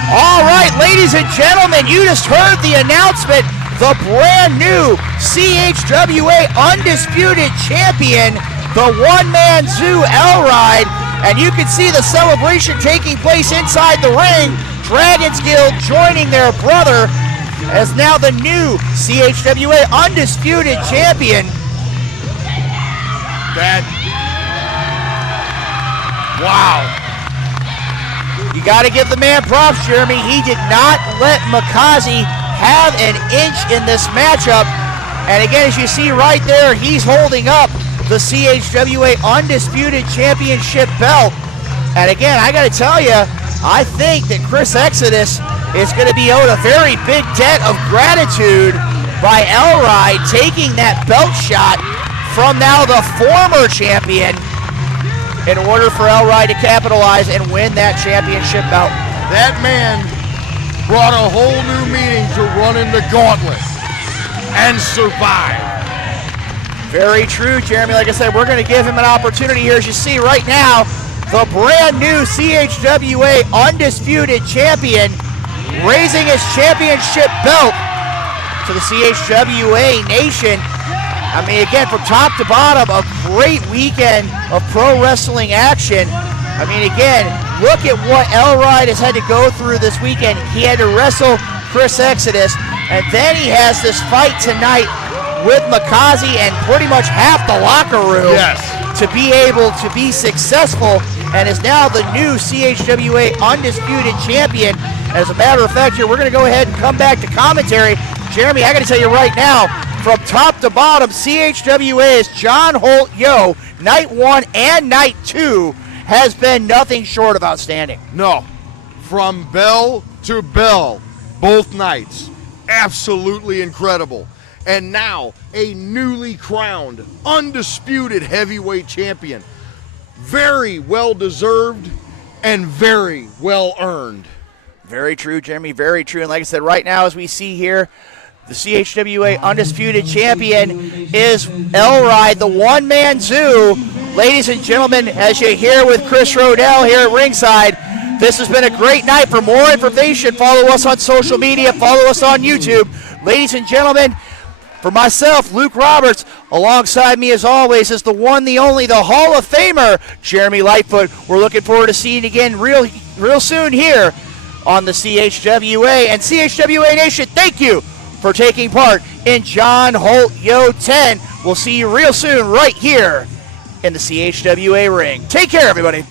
All right, ladies and gentlemen, you just heard the announcement. The brand new CHWA Undisputed Champion, the one-man zoo L-Ride. And you can see the celebration taking place inside the ring. Dragons Guild joining their brother as now the new CHWA Undisputed Champion. Wow. You got to give the man props, Jeremy. He did not let Makazi have an inch in this matchup. And again, as you see right there, he's holding up the CHWA Undisputed Championship belt. And again, I got to tell you, I think that Chris Exodus is going to be owed a very big debt of gratitude by L-Ride taking that belt shot from now the former champion in order for L-Ride to capitalize and win that championship belt. That man brought a whole new meaning to running the gauntlet and survive. Very true, Jeremy. Like I said, we're going to give him an opportunity here. As you see right now, the brand new CHWA Undisputed Champion raising his championship belt to the CHWA Nation. I mean, again, from top to bottom, a great weekend of pro wrestling action. I mean, again, look at what L-Ride has had to go through this weekend. He had to wrestle Chris Exodus, and then he has this fight tonight with Makazi and pretty much half the locker room to be able to be successful, and is now the new CHWA Undisputed Champion. As a matter of fact, here, we're going to go ahead and come back to commentary. Jeremy, I got to tell you right now, from top to bottom, CHWA's John Holt Yo, night 1 and night 2, has been nothing short of outstanding. No, from bell to bell, both nights, absolutely incredible. And now, a newly crowned, undisputed heavyweight champion. Very well deserved and very well earned. Very true, Jeremy, very true. And like I said, right now, as we see here, the CHWA Undisputed Champion is L-Ride, the one-man zoo. Ladies and gentlemen, as you hear with Chris Rodell here at ringside, this has been a great night. For more information, follow us on social media, follow us on YouTube. Ladies and gentlemen, for myself, Luke Roberts, alongside me as always is the one, the only, the Hall of Famer, Jeremy Lightfoot. We're looking forward to seeing you again real soon here on the CHWA. And CHWA Nation, thank you for taking part in John Holt Yo 10. We'll see you real soon right here in the CHWA ring. Take care, everybody.